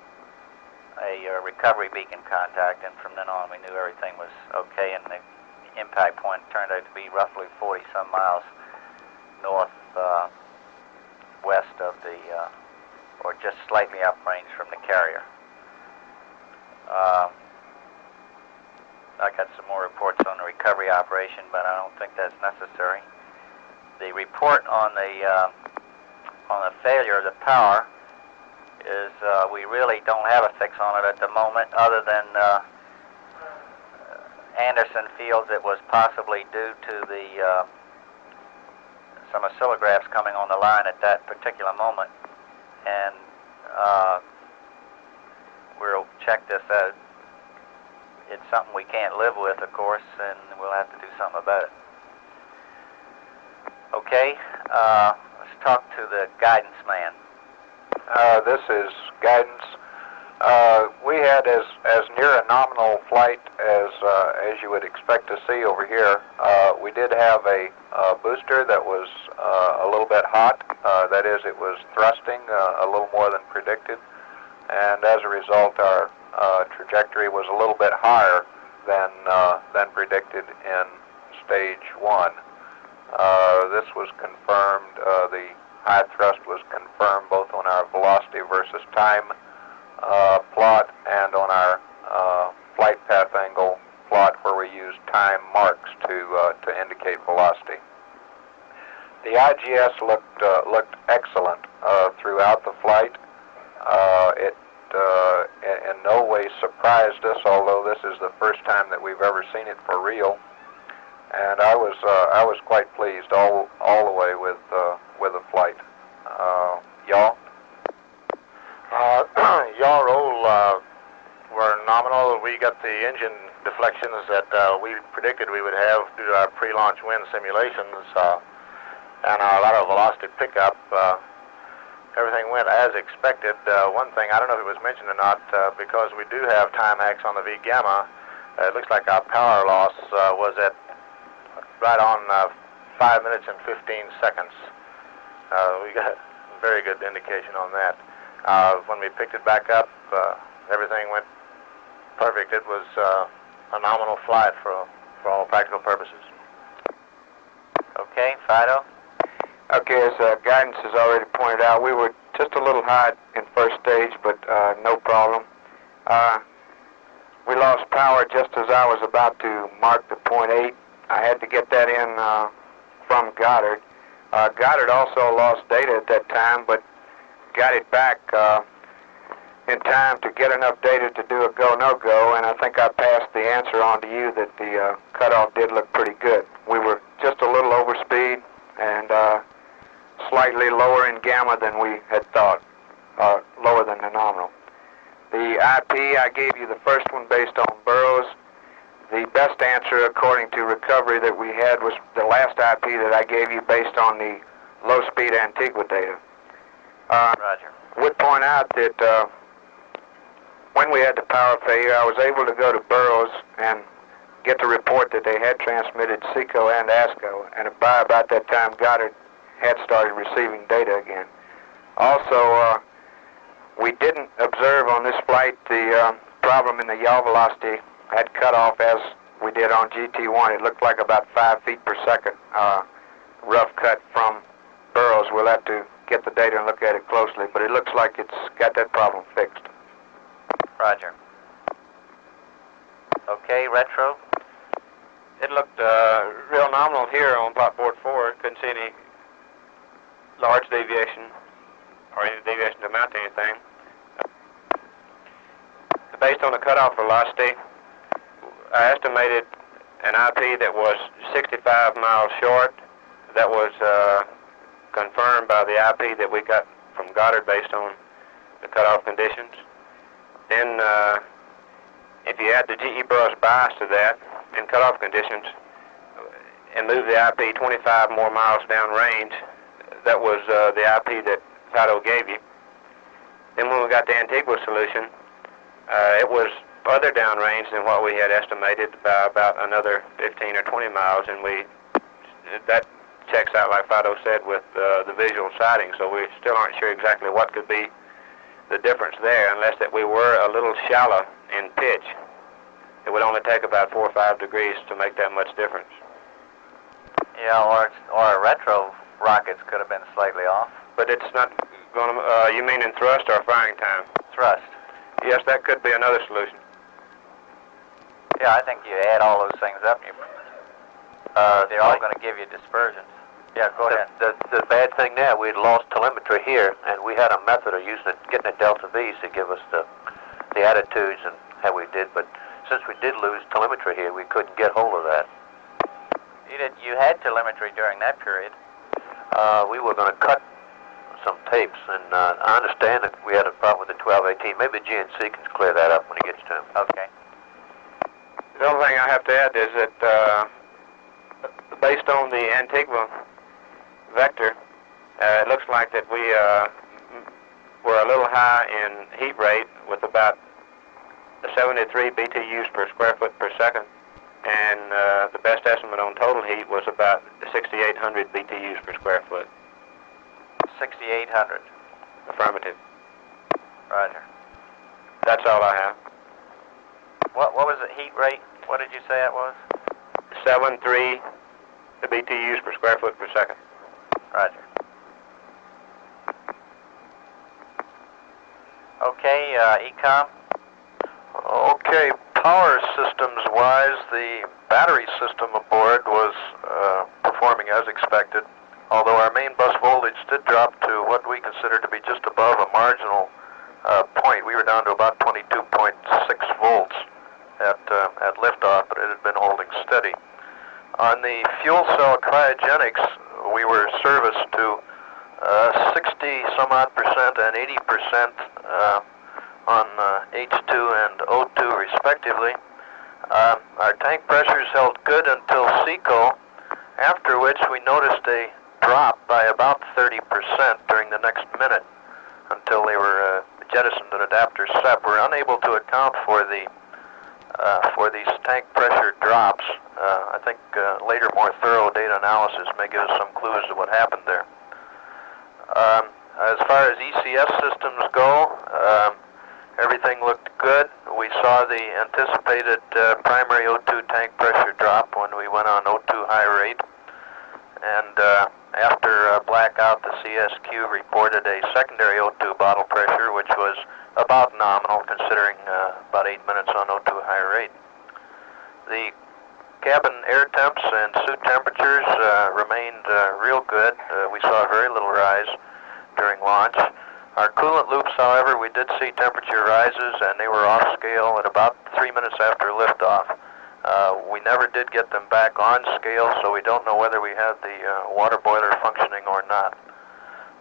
recovery beacon contact, and from then on we knew everything was okay, and the impact point turned out to be roughly 40-some miles northwest of the, or just slightly uprange from the carrier. I got some more reports on the recovery operation, but I don't think that's necessary. The report on the failure of the power is we really don't have a fix on it at the moment, other than Anderson feels it was possibly due to the some oscillographs coming on the line at that particular moment, and we'll check this out. It's something we can't live with, of course, and we'll have to do something about it. Okay, let's talk to the guidance man. This is guidance. We had as near a nominal flight as you would expect to see over here. We did have a booster that was a little bit hot. That is, it was thrusting a little more than predicted, and as a result, our trajectory was a little bit higher than predicted in stage 1. This was confirmed. The high thrust was confirmed both on our velocity versus time plot and on our flight path angle plot, where we use time marks to indicate velocity. The IGS looked excellent throughout the flight. in no way surprised us, although this is the first time that we've ever seen it for real. And I was quite pleased all the way with the flight. Y'all? Y'all roll were nominal. We got the engine deflections that we predicted we would have due to our pre-launch wind simulations and a lot of velocity pickup. Everything went as expected. One thing, I don't know if it was mentioned or not, because we do have time hacks on the V-gamma, it looks like our power loss was at right on 5 minutes and 15 seconds. We got a very good indication on that. When we picked it back up, everything went perfect. It was a nominal flight for all practical purposes. Okay, Fido? Okay, as guidance has already pointed out, we were just a little high in first stage, but no problem. We lost power just as I was about to mark the .8. I had to get that in from Goddard. Goddard also lost data at that time, but got it back in time to get enough data to do a go, no-go, and I think I passed the answer on to you that the cutoff did look pretty good. We were just a little over speed and slightly lower in gamma than we had thought, lower than the nominal. The IP, I gave you the first one based on Burroughs. The best answer, according to recovery that we had, was the last IP that I gave you based on the low-speed Antigua data. Roger. I would point out that when we had the power failure, I was able to go to Burroughs and get the report that they had transmitted SECO and ASCO, and by about that time, Goddard had started receiving data again. Also, we didn't observe on this flight the problem in the yaw velocity had cut off as we did on GT1. It looked like about 5 feet per second rough cut from Burroughs. We'll have to get the data and look at it closely, but it looks like it's got that problem fixed. Roger. Okay, Retro? It looked real nominal here on Platform 4. Couldn't see any large deviation or any deviation to amount to anything. Based on the cutoff velocity, I estimated an IP that was 65 miles short. That was confirmed by the IP that we got from Goddard based on the cutoff conditions. Then if you add the GE Burroughs bias to that in cutoff conditions and move the IP 25 more miles downrange, that was the IP that Fido gave you. Then when we got the Antigua solution, it was further downrange than what we had estimated by about another 15 or 20 miles, and that checks out, like Fido said, with the visual sighting, so we still aren't sure exactly what could be the difference there, unless that we were a little shallow in pitch. It would only take about 4 or 5 degrees to make that much difference. Yeah, or retro rockets could have been slightly off. But it's not going to, you mean in thrust or firing time? Thrust. Yes, that could be another solution. Yeah, I think you add all those things up, they're all going to give you dispersions. Yeah, go ahead. The bad thing there, we had lost telemetry here, and we had a method of using it, getting the delta V's to give us the attitudes and how we did, but since we did lose telemetry here, we couldn't get hold of that. You had telemetry during that period. We were going to cut some tapes, and I understand that we had a problem with the 1218. Maybe GNC can clear that up when he gets to him. Okay. The only thing I have to add is that based on the Antigua vector, it looks like that we were a little high in heat rate with about 73 BTUs per square foot per second, and the best estimate on total heat was about 6,800 BTUs per square foot. 6,800. Affirmative. Roger. That's all I have. What was the heat rate? What did you say it was? 73 BTUs per square foot per second. Roger. Okay, ECOM? Okay, power systems-wise, the battery system aboard was performing as expected, although our main bus voltage did drop to what we consider to be just above a marginal point. We were down to about 22.6 volts at liftoff, but it had been holding steady. On the fuel cell cryogenics, we were serviced to 60 some odd percent and 80% on H2 and O2 respectively. Our tank pressures held good until SECO, after which we noticed a drop by about 30% during the next minute until they were jettisoned at adapter SEP. We're unable to account for these tank pressure drops. I think later more thorough data analysis may give us some clues to what happened there. As far as ECS systems go, everything looked good. We saw the anticipated primary O2 tank pressure drop when we went on O2 high rate. And after blackout, the CSQ reported a secondary O2 bottle pressure, which was about nominal, considering about 8 minutes on O2 high rate. The cabin air temps and suit temperatures remained real good. We saw very little rise during launch. Our coolant loops, however, we did see temperature rises, and they were off scale at about 3 minutes after liftoff. We never did get them back on scale, so we don't know whether we had the water boiler functioning or not.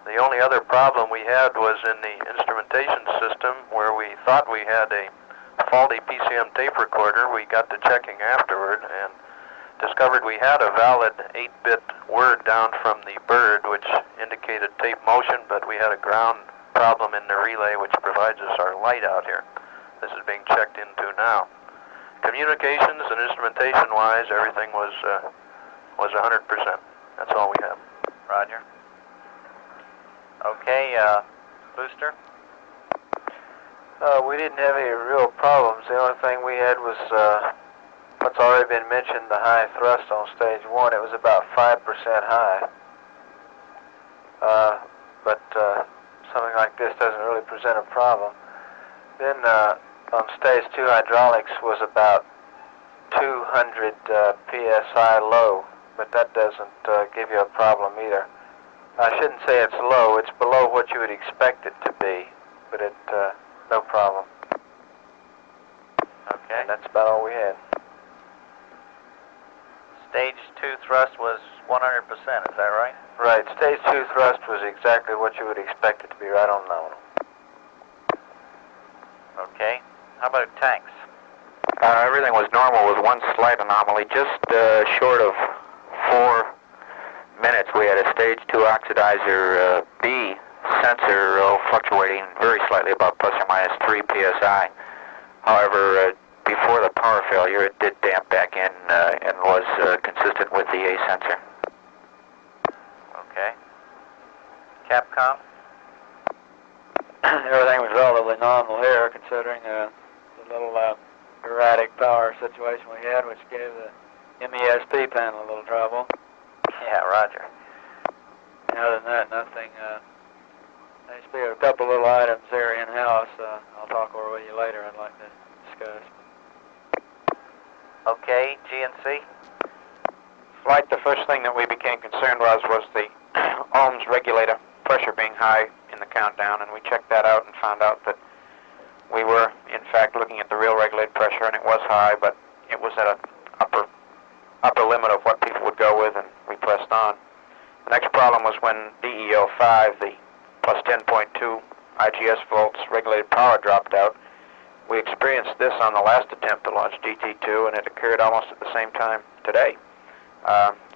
The only other problem we had was in the instrumentation system, where we thought we had a faulty PCM tape recorder. We got to checking afterward and discovered we had a valid 8-bit word down from the bird, which indicated tape motion, but we had a ground problem in the relay, which provides us our light out here. This is being checked into now. Communications and instrumentation-wise, everything was 100%. That's all we have. Roger. Okay, booster? We didn't have any real problems. The only thing we had was what's already been mentioned, the high thrust on stage 1. It was about 5% high. But something like this doesn't really present a problem. Then on stage 2, hydraulics was about 200 psi low, but that doesn't give you a problem either. I shouldn't say it's low. It's below what you would expect it to be, but no problem. Okay. And that's about all we had. Stage 2 thrust was 100%, is that right? Right. Stage 2 thrust was exactly what you would expect it to be, right on nominal. Okay. How about tanks? Everything was normal with one slight anomaly. Just short of 4 minutes, we had a stage 2 oxidizer B sensor fluctuating very slightly about plus or minus 3 psi. However, before the power failure, it did damp back in and was consistent with the A sensor. Okay. Capcom? Everything was relatively nominal here, considering the little erratic power situation we had, which gave the MESP panel a little trouble. Yeah, roger. Other than that, nothing. There are a couple little items there in-house. I'll talk over with you later I'd like to discuss. Okay, GNC? Flight, the first thing that we became concerned was the ohms regulator pressure being high in the countdown, and we checked that out and found out that we were, in fact, looking at the real regulated pressure, and it was high, but it was at an upper limit of what people would go with, and we pressed on. The next problem was when DEO5, the plus 10.2 IGS volts regulated power dropped out. We experienced this on the last attempt to launch GT2, and it occurred almost at the same time today.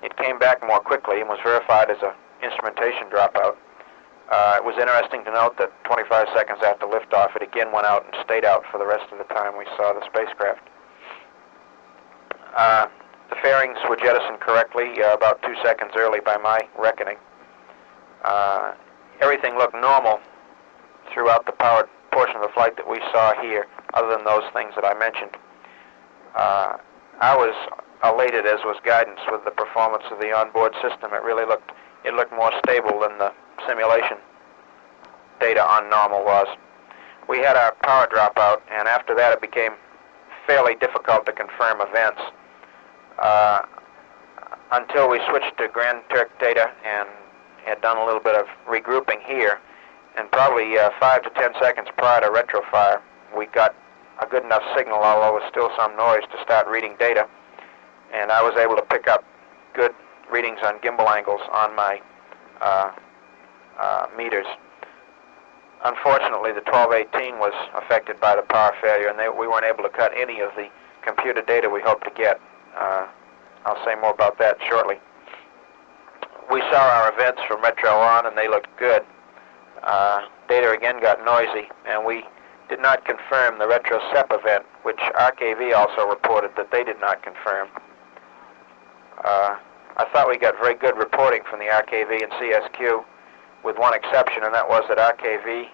It came back more quickly and was verified as an instrumentation dropout. It was interesting to note that 25 seconds after liftoff, it again went out and stayed out for the rest of the time we saw the spacecraft. The fairings were jettisoned correctly about 2 seconds early by my reckoning. Everything looked normal throughout the powered portion of the flight that we saw here, other than those things that I mentioned. I was elated, as was guidance, with the performance of the onboard system. It looked more stable than the simulation data on normal was. We had our power dropout, and after that it became fairly difficult to confirm events until we switched to Grand Turk data and had done a little bit of regrouping here. and probably 5 to 10 seconds prior to retrofire, we got a good enough signal, although with still some noise, to start reading data. And I was able to pick up good readings on gimbal angles on my meters. Unfortunately, the 1218 was affected by the power failure, and we weren't able to cut any of the computer data we hoped to get. I'll say more about that shortly. We saw our events from retro on, and they looked good. Data again got noisy, and we did not confirm the retro SEP event, which RKV also reported that they did not confirm. I thought we got very good reporting from the RKV and CSQ, with one exception, and that was that RKV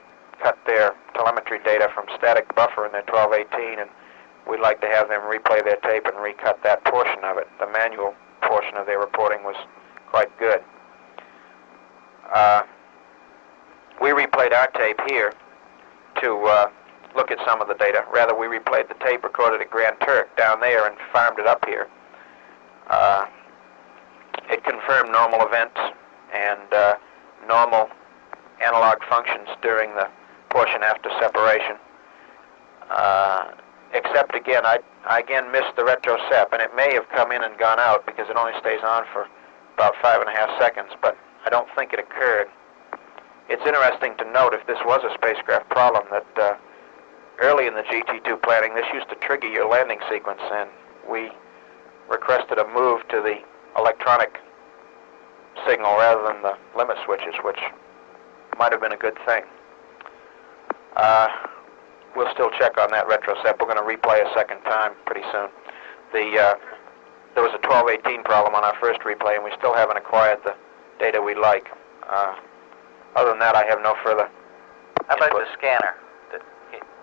cut their telemetry data from static buffer in their 1218, and we'd like to have them replay their tape and recut that portion of it. The manual portion of their reporting was quite good. We replayed our tape here to look at some of the data. Rather, we replayed the tape recorded at Grand Turk down there and farmed it up here. It confirmed normal events and normal analog functions during the portion after separation. Except again, I again missed the retro SEP, and it may have come in and gone out because it only stays on for about 5.5 seconds, but I don't think it occurred. It's interesting to note, if this was a spacecraft problem, that early in the GT2 planning, this used to trigger your landing sequence, and we requested a move to the electronic signal rather than the limit switches, which might have been a good thing. We'll still check on that retro SEP. We're going to replay a second time pretty soon. There was a 1218 problem on our first replay, and we still haven't acquired the data we like. Other than that, I have no further How about input. the scanner?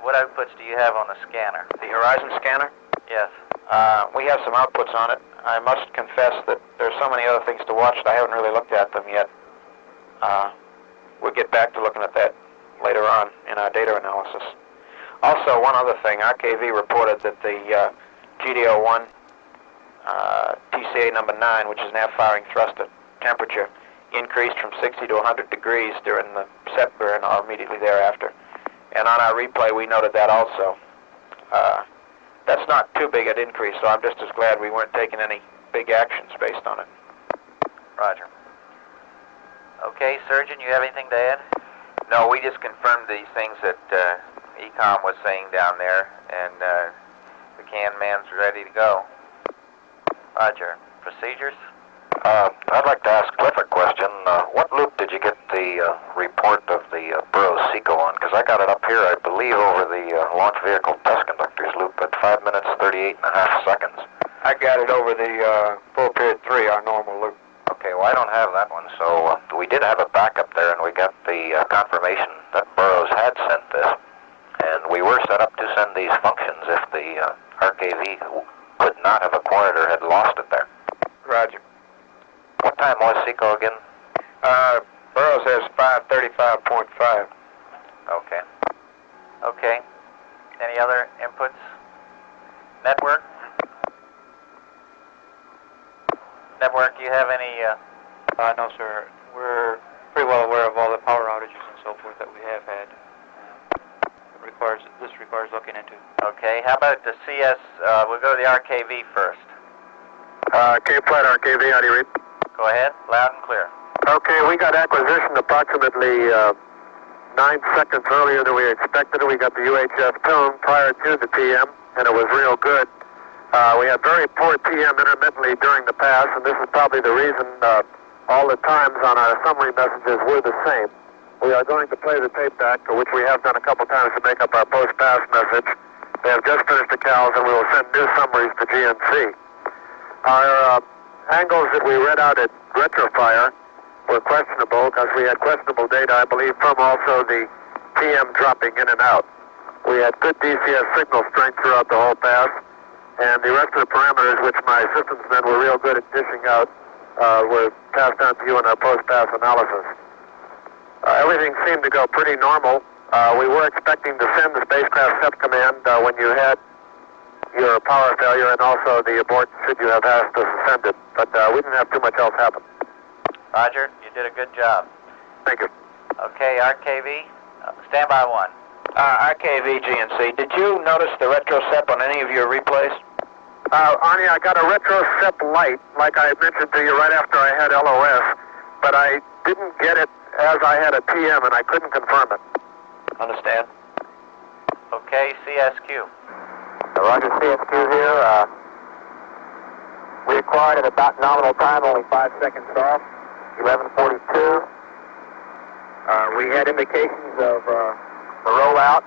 What outputs do you have on the scanner? The Horizon scanner? Yes. We have some outputs on it. I must confess that there's so many other things to watch that I haven't really looked at them yet. We'll get back to looking at that later on in our data analysis. Also, one other thing, RKV reported that the GDO1 TCA number 9, which is nav firing thruster temperature, increased from 60 to 100 degrees during the set burn or immediately thereafter. And on our replay, we noted that also. That's not too big an increase, so I'm just as glad we weren't taking any big actions based on it. Roger. Okay, Surgeon, you have anything to add? No, we just confirmed these things that Ecom was saying down there, and the can man's ready to go. Roger. Procedures? I'd like to ask Cliff a question. What loop did you get the report of the Burroughs SECO on? Because I got it up here, I believe, over the launch vehicle test conductors loop at 5 minutes, 38.5 seconds. I got it over the full period 3, our normal loop. Okay, well, I don't have that one, so we did have a backup there, and we got the confirmation that Burroughs had sent this. And we were set up to send these functions if the RKV could not have acquired or had lost it there. Roger. What time was SECO again? Burroughs has 535.5. Okay. Okay. Any other inputs? Network? Network, do you have any... No, sir. We're pretty well aware of all the power outages and so forth that we have had. This requires looking into. Okay, how about the CS? We'll go to the RKV first. Cape Flight RKV, how do you read? Go ahead, loud and clear. Okay, we got acquisition approximately 9 seconds earlier than we expected. We got the UHF tone prior to the TM, and it was real good. We had very poor TM intermittently during the pass, and this is probably the reason all the times on our summary messages were the same. We are going to play the tape back, which we have done a couple times to make up our post-pass message. They have just finished the CALs, and we will send new summaries to GNC. Our angles that we read out at Retrofire were questionable because we had questionable data, I believe, from also the TM dropping in and out. We had good DCS signal strength throughout the whole pass, and the rest of the parameters, which my systems men were real good at dishing out, were passed on to you in our post-pass analysis. Everything seemed to go pretty normal. We were expecting to send the spacecraft SEP command when you had your power failure and also the abort should you have asked us to send it, but we didn't have too much else happen. Roger, you did a good job. Thank you. Okay, RKV, standby 1. RKV GNC, did you notice the retrosep on any of your replays? Arnie, I got a retrosep light, like I mentioned to you right after I had LOS, but I didn't get it as I had a TM, and I couldn't confirm it. Understand. Okay, CSQ. Roger, CSQ here. We acquired at about nominal time, only 5 seconds off, 11:42. We had indications of the rollout.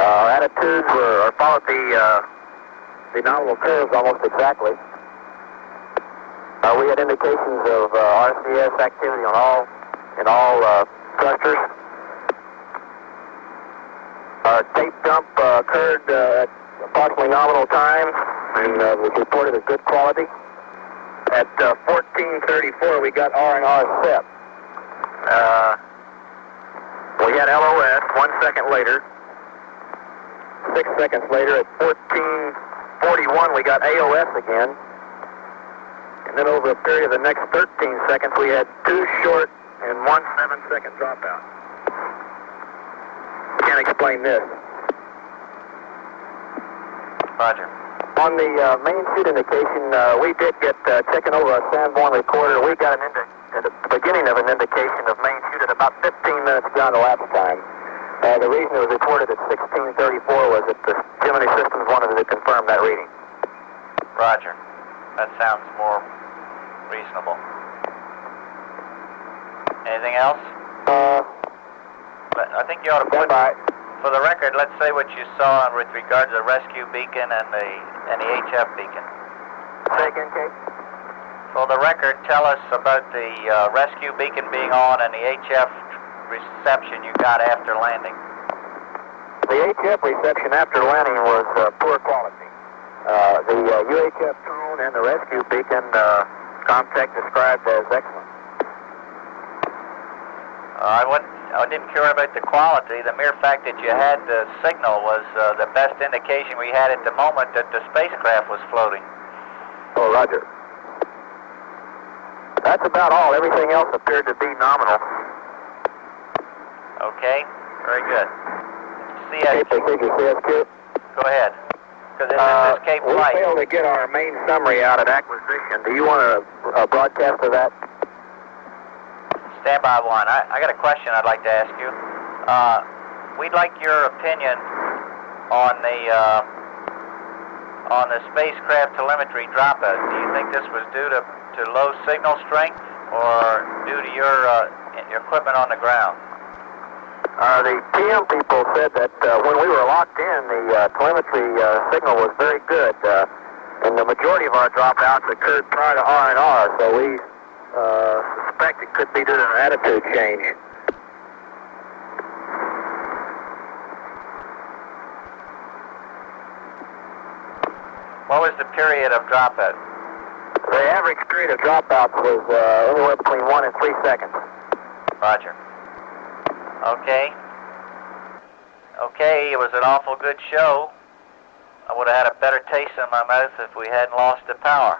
Our attitudes followed the nominal curves almost exactly. We had indications of RCS activity in all clusters. Our tape dump occurred at approximately nominal time, and was reported as good quality. At 14:34, we got R&R set. We had LOS 1 second later. 6 seconds later, at 14:41, we got AOS again. And then over a period of the next 13 seconds, we had 2 short and 1 7-second dropout. Can't explain this. Roger. On the main chute indication, we did get checking over our Sanborn recorder. We got at the beginning of an indication of main chute at about 15 minutes beyond elapsed time. The reason it was reported at 16:34 was that the Gemini systems wanted to confirm that reading. Roger. That sounds more reasonable. Anything else? But I think you ought to put, for the record, let's say what you saw with regard to the rescue beacon and the HF beacon. Say again, Kate? For the record, tell us about the rescue beacon being on and the HF reception you got after landing. The HF reception after landing was poor quality. The UHF tone and the rescue beacon, Comtech described as excellent. I didn't care about the quality. The mere fact that you had the signal was the best indication we had at the moment that the spacecraft was floating. Oh, roger. That's about all. Everything else appeared to be nominal. Okay, very good. Cape procedure, CSQ. Go ahead. Because this is Cape Flight. We failed to get our main summary out at acquisition. Do you want a broadcast of that? Standby 1. I got a question I'd like to ask you. We'd like your opinion on the spacecraft telemetry dropout. Do you think this was due to low signal strength or due to your equipment on the ground? The TM people said that when we were locked in, the telemetry signal was very good, and the majority of our dropouts occurred prior to R&R, so we suspect it could be due to an attitude change. What was the period of dropout? The average period of dropouts was anywhere between 1 and 3 seconds. Roger. Okay. Okay, it was an awful good show. I would have had a better taste in my mouth if we hadn't lost the power.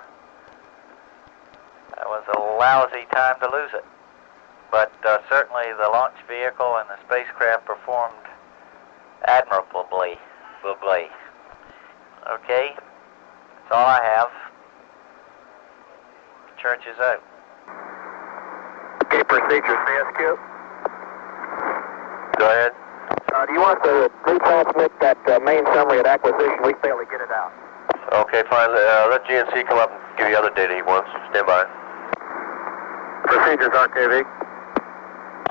That was a lousy time to lose it. But certainly the launch vehicle and the spacecraft performed admirably. Okay, that's all I have. Church is out. Okay, procedure, CSQ. Go ahead. Do you want to retransmit that main summary at acquisition? We failed to get it out. Okay, fine. Let GNC come up and give you other data he wants. Stand by. Procedures, RKV.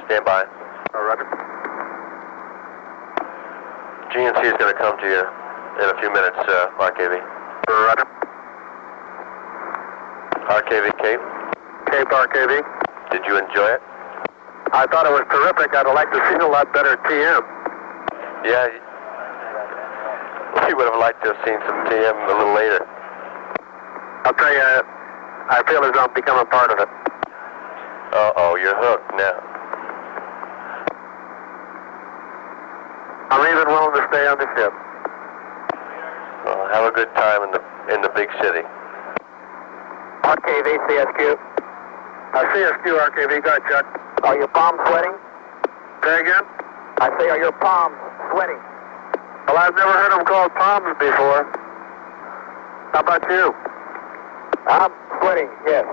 Stand by. Roger. GNC is going to come to you in a few minutes, RKV. Roger. RKV, Cape. Cape, RKV. Did you enjoy it? I thought it was terrific. I'd have liked to see a lot better TM. Yeah. We would have liked to have seen some TM a little later. I'll tell you, I feel as though I'm becoming a part of it. Uh-oh, you're hooked now. I'm even willing to stay on the ship. Well, have a good time in the big city. RKV, CSQ. CSQ RKV, go ahead, Chuck. Are your palms sweating? Say again? I say, are your palms sweating? Well, I've never heard them called palms before. How about you? I'm sweating, yes.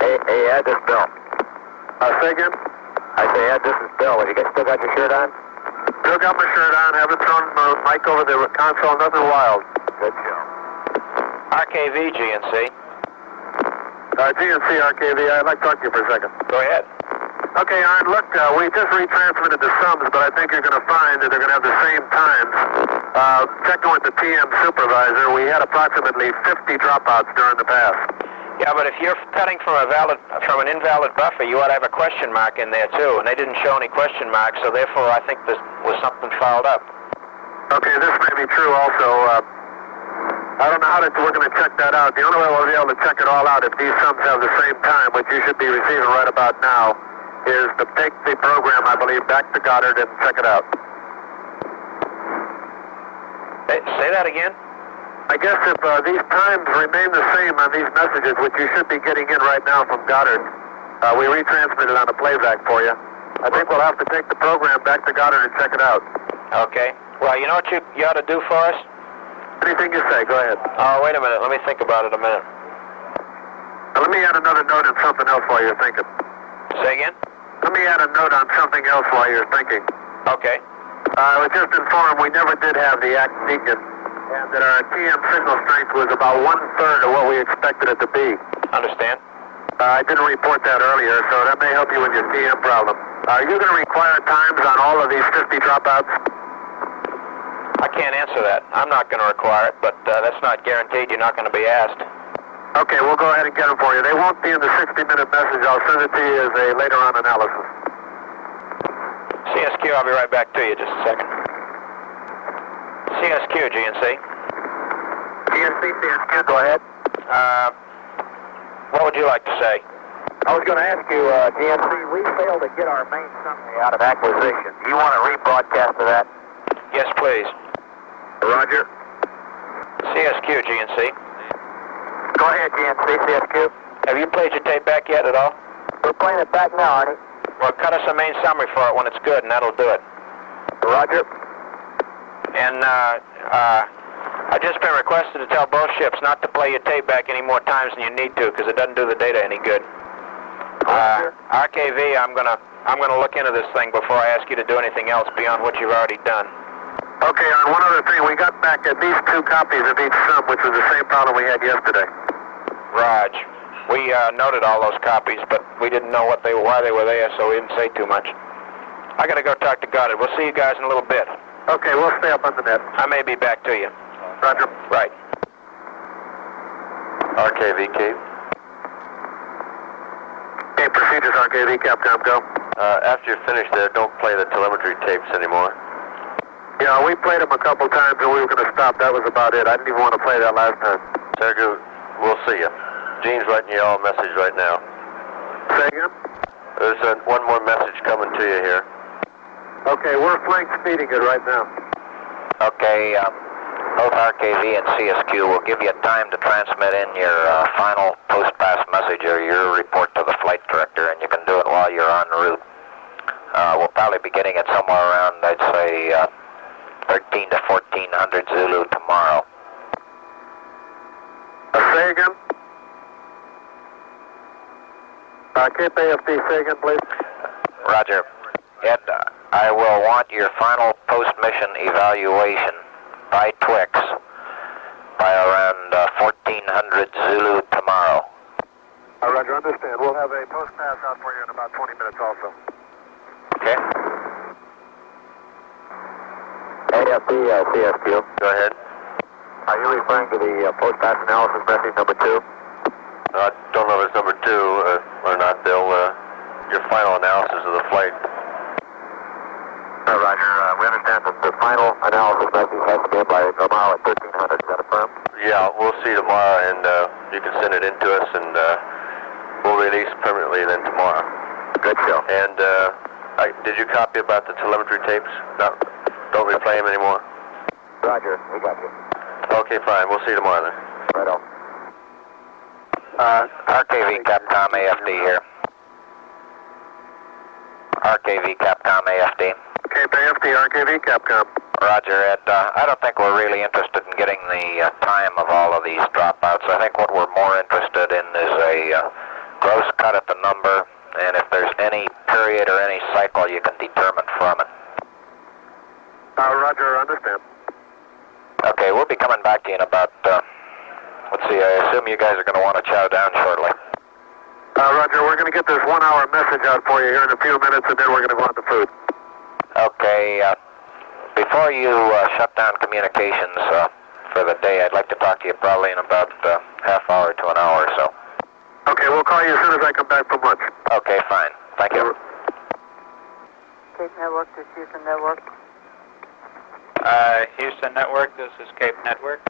Hey, Ed, this is Bill. Say again? I say, Ed, this is Bill. Have you still got your shirt on? Still got my shirt on, haven't thrown my mic over the console, nothing wild. Good show. RKV, GNC. GNC RKV, I'd like to talk to you for a second. Go ahead. Okay, Arn, look, we just retransmitted the sums, but I think you're going to find that they're going to have the same times. Checking with the TM supervisor, we had approximately 50 dropouts during the pass. Yeah, but if you're cutting from an invalid buffer, you ought to have a question mark in there too, and they didn't show any question marks, so therefore I think this was something fouled up. Okay, this may be true also. I don't know how we're going to check that out. The only way we'll be able to check it all out if these sums have the same time, which you should be receiving right about now, is to take the program, I believe, back to Goddard and check it out. Say that again? I guess if these times remain the same on these messages, which you should be getting in right now from Goddard, we retransmitted on a playback for you. I think we'll have to take the program back to Goddard and check it out. Okay. Well, you know what you ought to do for us? Anything you say, go ahead. Oh, wait a minute. Let me think about it a minute. Now, let me add another note on something else while you're thinking. Say again? Let me add a note on something else while you're thinking. Okay. I was just informed we never did have the act beacon, and that our TM signal strength was about 1/3 of what we expected it to be. Understand. I didn't report that earlier, so that may help you with your TM problem. Are you going to require times on all of these 50 dropouts? I can't answer that. I'm not going to require it, but that's not guaranteed. You're not going to be asked. Okay, we'll go ahead and get them for you. They won't be in the 60-minute message. I'll send it to you as a later-on analysis. CSQ, I'll be right back to you just a second. CSQ, GNC. GNC, CSQ, go ahead. What would you like to say? I was going to ask you, GNC, we failed to get our main summary out of acquisition. Do you want to rebroadcast of that? Yes, please. Roger. CSQ, GNC. Go ahead, GNC, CSQ. Have you played your tape back yet at all? We're playing it back now, Arnie. Well, cut us a main summary for it when it's good, and that'll do it. Roger. And I've just been requested to tell both ships not to play your tape back any more times than you need to, because it doesn't do the data any good. RKV, I'm gonna look into this thing before I ask you to do anything else beyond what you've already done. Okay, on one other thing, we got back at least 2 copies of each sum, which was the same problem we had yesterday. Raj, we noted all those copies, but we didn't know why they were there, so we didn't say too much. I gotta go talk to Goddard. We'll see you guys in a little bit. Okay, we'll stay up on the net. I may be back to you. Roger. Right. RKV, Cape. Okay, procedures, RKV, Capcom, go. After you're finished there, don't play the telemetry tapes anymore. Yeah, we played them a couple times and we were going to stop. That was about it. I didn't even want to play that last time. Sergio, we'll see you. Gene's writing you all a message right now. Say again? There's one more message coming to you here. Okay, we're flank speeding it right now. Okay, both RKV and CSQ will give you time to transmit in your final post-pass message or your report to the flight director, and you can do it while you're en route. We'll probably be getting it somewhere around, I'd say, 13 to 1400 Zulu tomorrow. Say again? Cape AFD, say again, please. Roger. Ed, I will want your final post-mission evaluation by Twix by around 1400 Zulu tomorrow. Roger, understand. We'll have a post-pass out for you in about 20 minutes also. Okay. AFD, CSQ. Go ahead. Are you referring to the post-pass analysis message number 2? I don't know if it's number 2 or not, Bill. Your final analysis of the flight. Roger. We understand that the final analysis message has to be in by tomorrow at 1300. Is that affirmed? Yeah, we'll see you tomorrow, and you can send it in to us, and we'll release permanently then tomorrow. Good show. And did you copy about the telemetry tapes? No, don't replay them anymore. Roger. We got you. Okay, fine. We'll see you tomorrow then. Right on. RKV Capcom AFD here. RKV Capcom AFD. Cape AFD, RKV Capcom. Roger, Ed. I don't think we're really interested in getting the time of all of these dropouts. I think what we're more interested in is a gross cut at the number, and if there's any period or any cycle you can determine from it. Roger, understand. Okay, we'll be coming back to you in about, let's see, I assume you guys are going to want to chow down shortly. Roger, we're going to get this 1 hour message out for you here in a few minutes, and then we're going to go on to food. Okay, before you shut down communications for the day, I'd like to talk to you probably in about half hour to an hour or so. Okay, we'll call you as soon as I come back from lunch. Okay, fine. Thank you. Cape Network, this is Houston Network. Houston Network, this is Cape Network.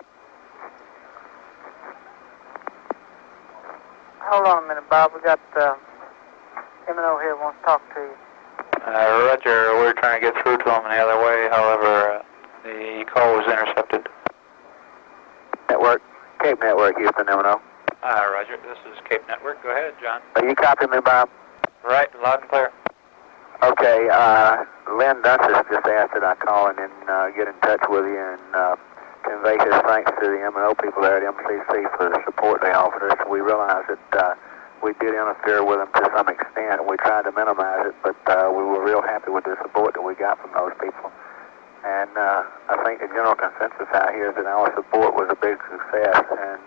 Hold on a minute, Bob. We got M&O here wants to talk to you. Roger, we're trying to get through to him the other way. However, the call was intercepted. Network, Cape Network, Houston, M&O. Roger, this is Cape Network. Go ahead, John. Are you copying me, Bob? Right, loud and clear. Okay, Lynn Dunsis just asked that I call and then get in touch with you and convey his thanks to the M&O people there at MCC for the support they offered us. We realized that we did interfere with them to some extent. We tried to minimize it, but we were real happy with the support that we got from those people. And I think the general consensus out here is that our support was a big success, and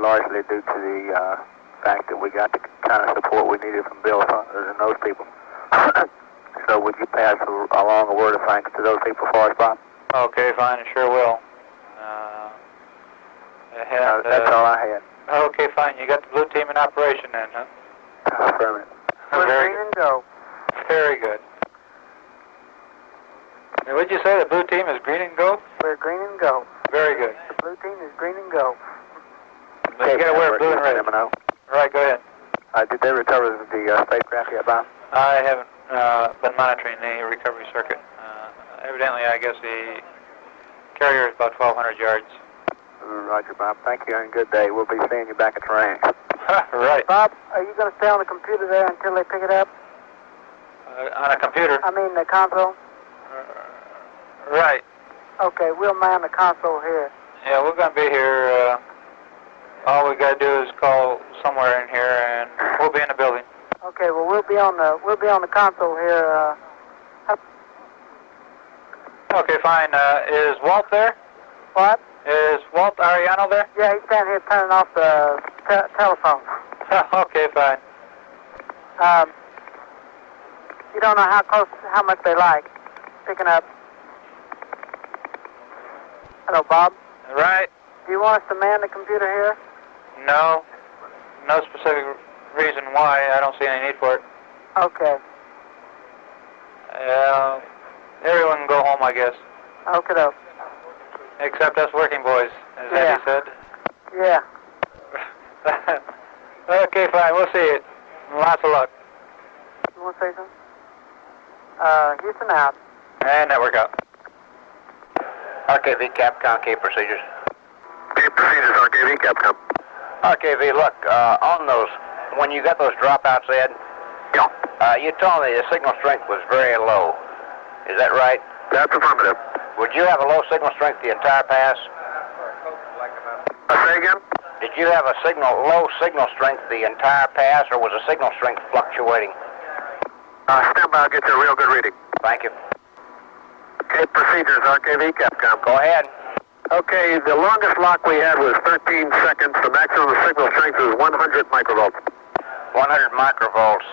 largely due to the fact that we got the kind of support we needed from Bill Hunters and those people. So would you pass along a word of thanks to those people for us, Bob? Okay, fine, sure will. That's all I had. Okay, fine. You got the blue team in operation then, huh? Affirmative. We're Very green good. and go. Very good. Now, what'd you say? The blue team is green and go? We're green and go. Very good. The blue team is green and go. But you got to wear blue and red. M&O. Right, go ahead. Did they recover the spacecraft yet, Bob? I haven't been monitoring the recovery circuit. Evidently, I guess the carrier is about 1,200 yards. Roger, Bob. Thank you and good day. We'll be seeing you back at the range. Right. Bob, are you going to stay on the computer there until they pick it up? On a computer? I mean the console? Right. Okay, we'll man the console here. Yeah, we're going to be here. All we got to do is call somewhere in here, and we'll be in the building. Okay, well we'll be on the console here. Okay, fine. Is Walt there? What? Is Walt Ariano there? Yeah, he's down here turning off the telephone. Okay, fine. You don't know how much they like picking up. Hello, Bob. Right. Do you want us to man the computer here? No. No specific reason why. I don't see any need for it. Okay. Everyone can go home, I guess. Okay, though. Except us working boys, as Eddie said. Yeah. Okay, fine. We'll see it. Lots of luck. You want to say something? Houston out. And network out. RKV Capcom, Cape Procedures. Cape Procedures, RKV Capcom. RKV, look, on those, when you got those dropouts, Ed, you told me the signal strength was very low. Is that right? That's affirmative. Would you have a low signal strength the entire pass? Say again? Did you have a low signal strength the entire pass, or was the signal strength fluctuating? Stand by, I'll get you a real good reading. Thank you. Cape Procedures, RKV Capcom. Go ahead. Okay, the longest lock we had was 13 seconds. The maximum signal strength was 100 microvolts. 100 microvolts.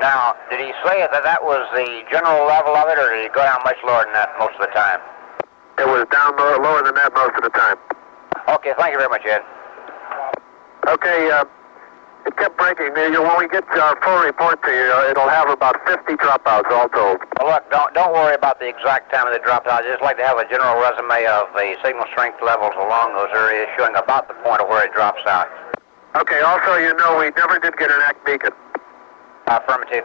Now, did he say that was the general level of it, or did he go down much lower than that most of the time? It was down lower than that most of the time. Okay, thank you very much, Ed. Okay, it kept breaking. When we get our full report to you, it'll have about 50 dropouts all told. Well, look, don't worry about the exact time of the dropout. I'd just like to have a general resume of the signal strength levels along those areas, showing about the point of where it drops out. Okay, also, you know, we never did get an ACT beacon. Affirmative.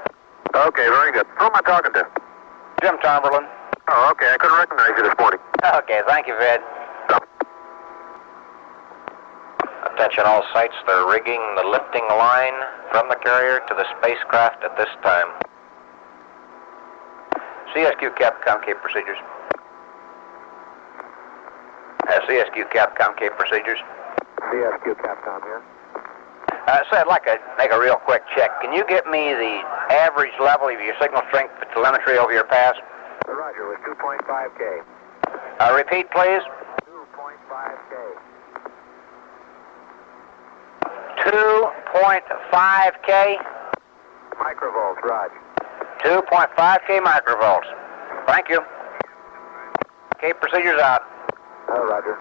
Okay, very good. Who am I talking to? Jim Tomberlin. Oh, okay, I couldn't recognize you this morning. Okay, thank you, Ed. Attention all sites, they're rigging the lifting line from the carrier to the spacecraft at this time. CSQ Capcom, Cape procedures. CSQ Capcom, Cape procedures. CSQ Capcom here. So I'd like to make a real quick check. Can you get me the average level of your signal strength for telemetry over your pass? Roger, with 2.5K. Repeat, please. 2.5K. 2.5K. Microvolts, Roger. 2.5K microvolts. Thank you. Cape procedures out. Roger.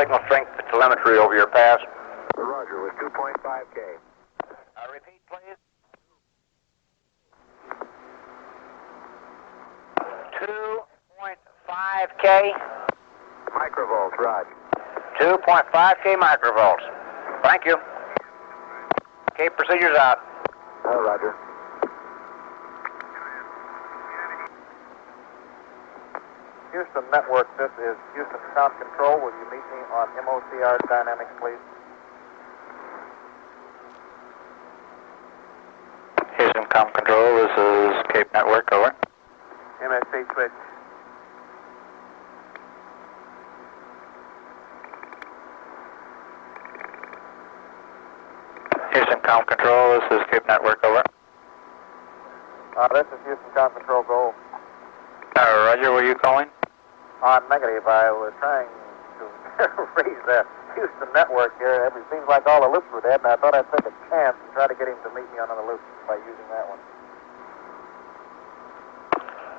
Signal strength for telemetry over your pass. Roger, with 2.5K. Repeat, please. 2.5K. Microvolts, Roger. 2.5K microvolts. Thank you. Cape procedures out. Roger. Houston Network, this is Houston Comm Control. Will you meet me on MOCR dynamics, please? Houston Comm Control, this is Cape Network, over. MSC switch. Houston Comm Control, this is Cape Network, over. This is Houston Comm Control, go. Roger, were you calling? Negative. I was trying to raise the Houston Network here. It seems like all the loops were dead, and I thought I'd take a chance and try to get him to meet me on another loop by using that one.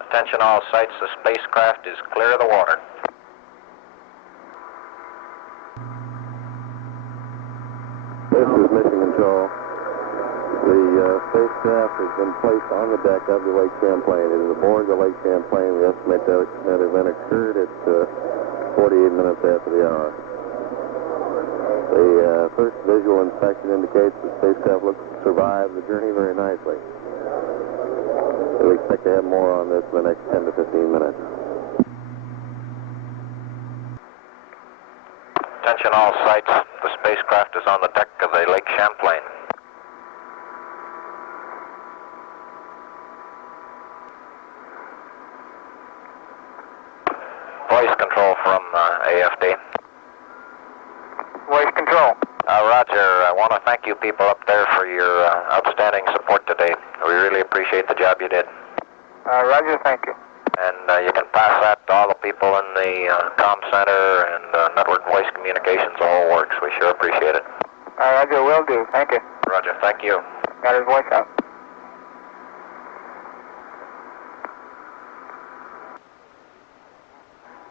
Attention all sites, the spacecraft is clear of the water. This is Mission Control. The spacecraft has been placed on the deck of the Lake Champlain. It is aboard the Lake Champlain. We estimate that event occurred at 48 minutes after the hour. The first visual inspection indicates the spacecraft looks to survive the journey very nicely. We expect to have more on this in the next 10 to 15 minutes. Attention all sites, the spacecraft is on the deck of the Lake Champlain. Voice control from AFD. Voice control. Roger, I want to thank you people up there for your outstanding support today. We really appreciate the job you did. Roger, thank you. And you can pass that to all the people in the comm center and network voice communications. All works. We sure appreciate it. Roger, will do. Thank you. Roger, thank you. Got his voice out.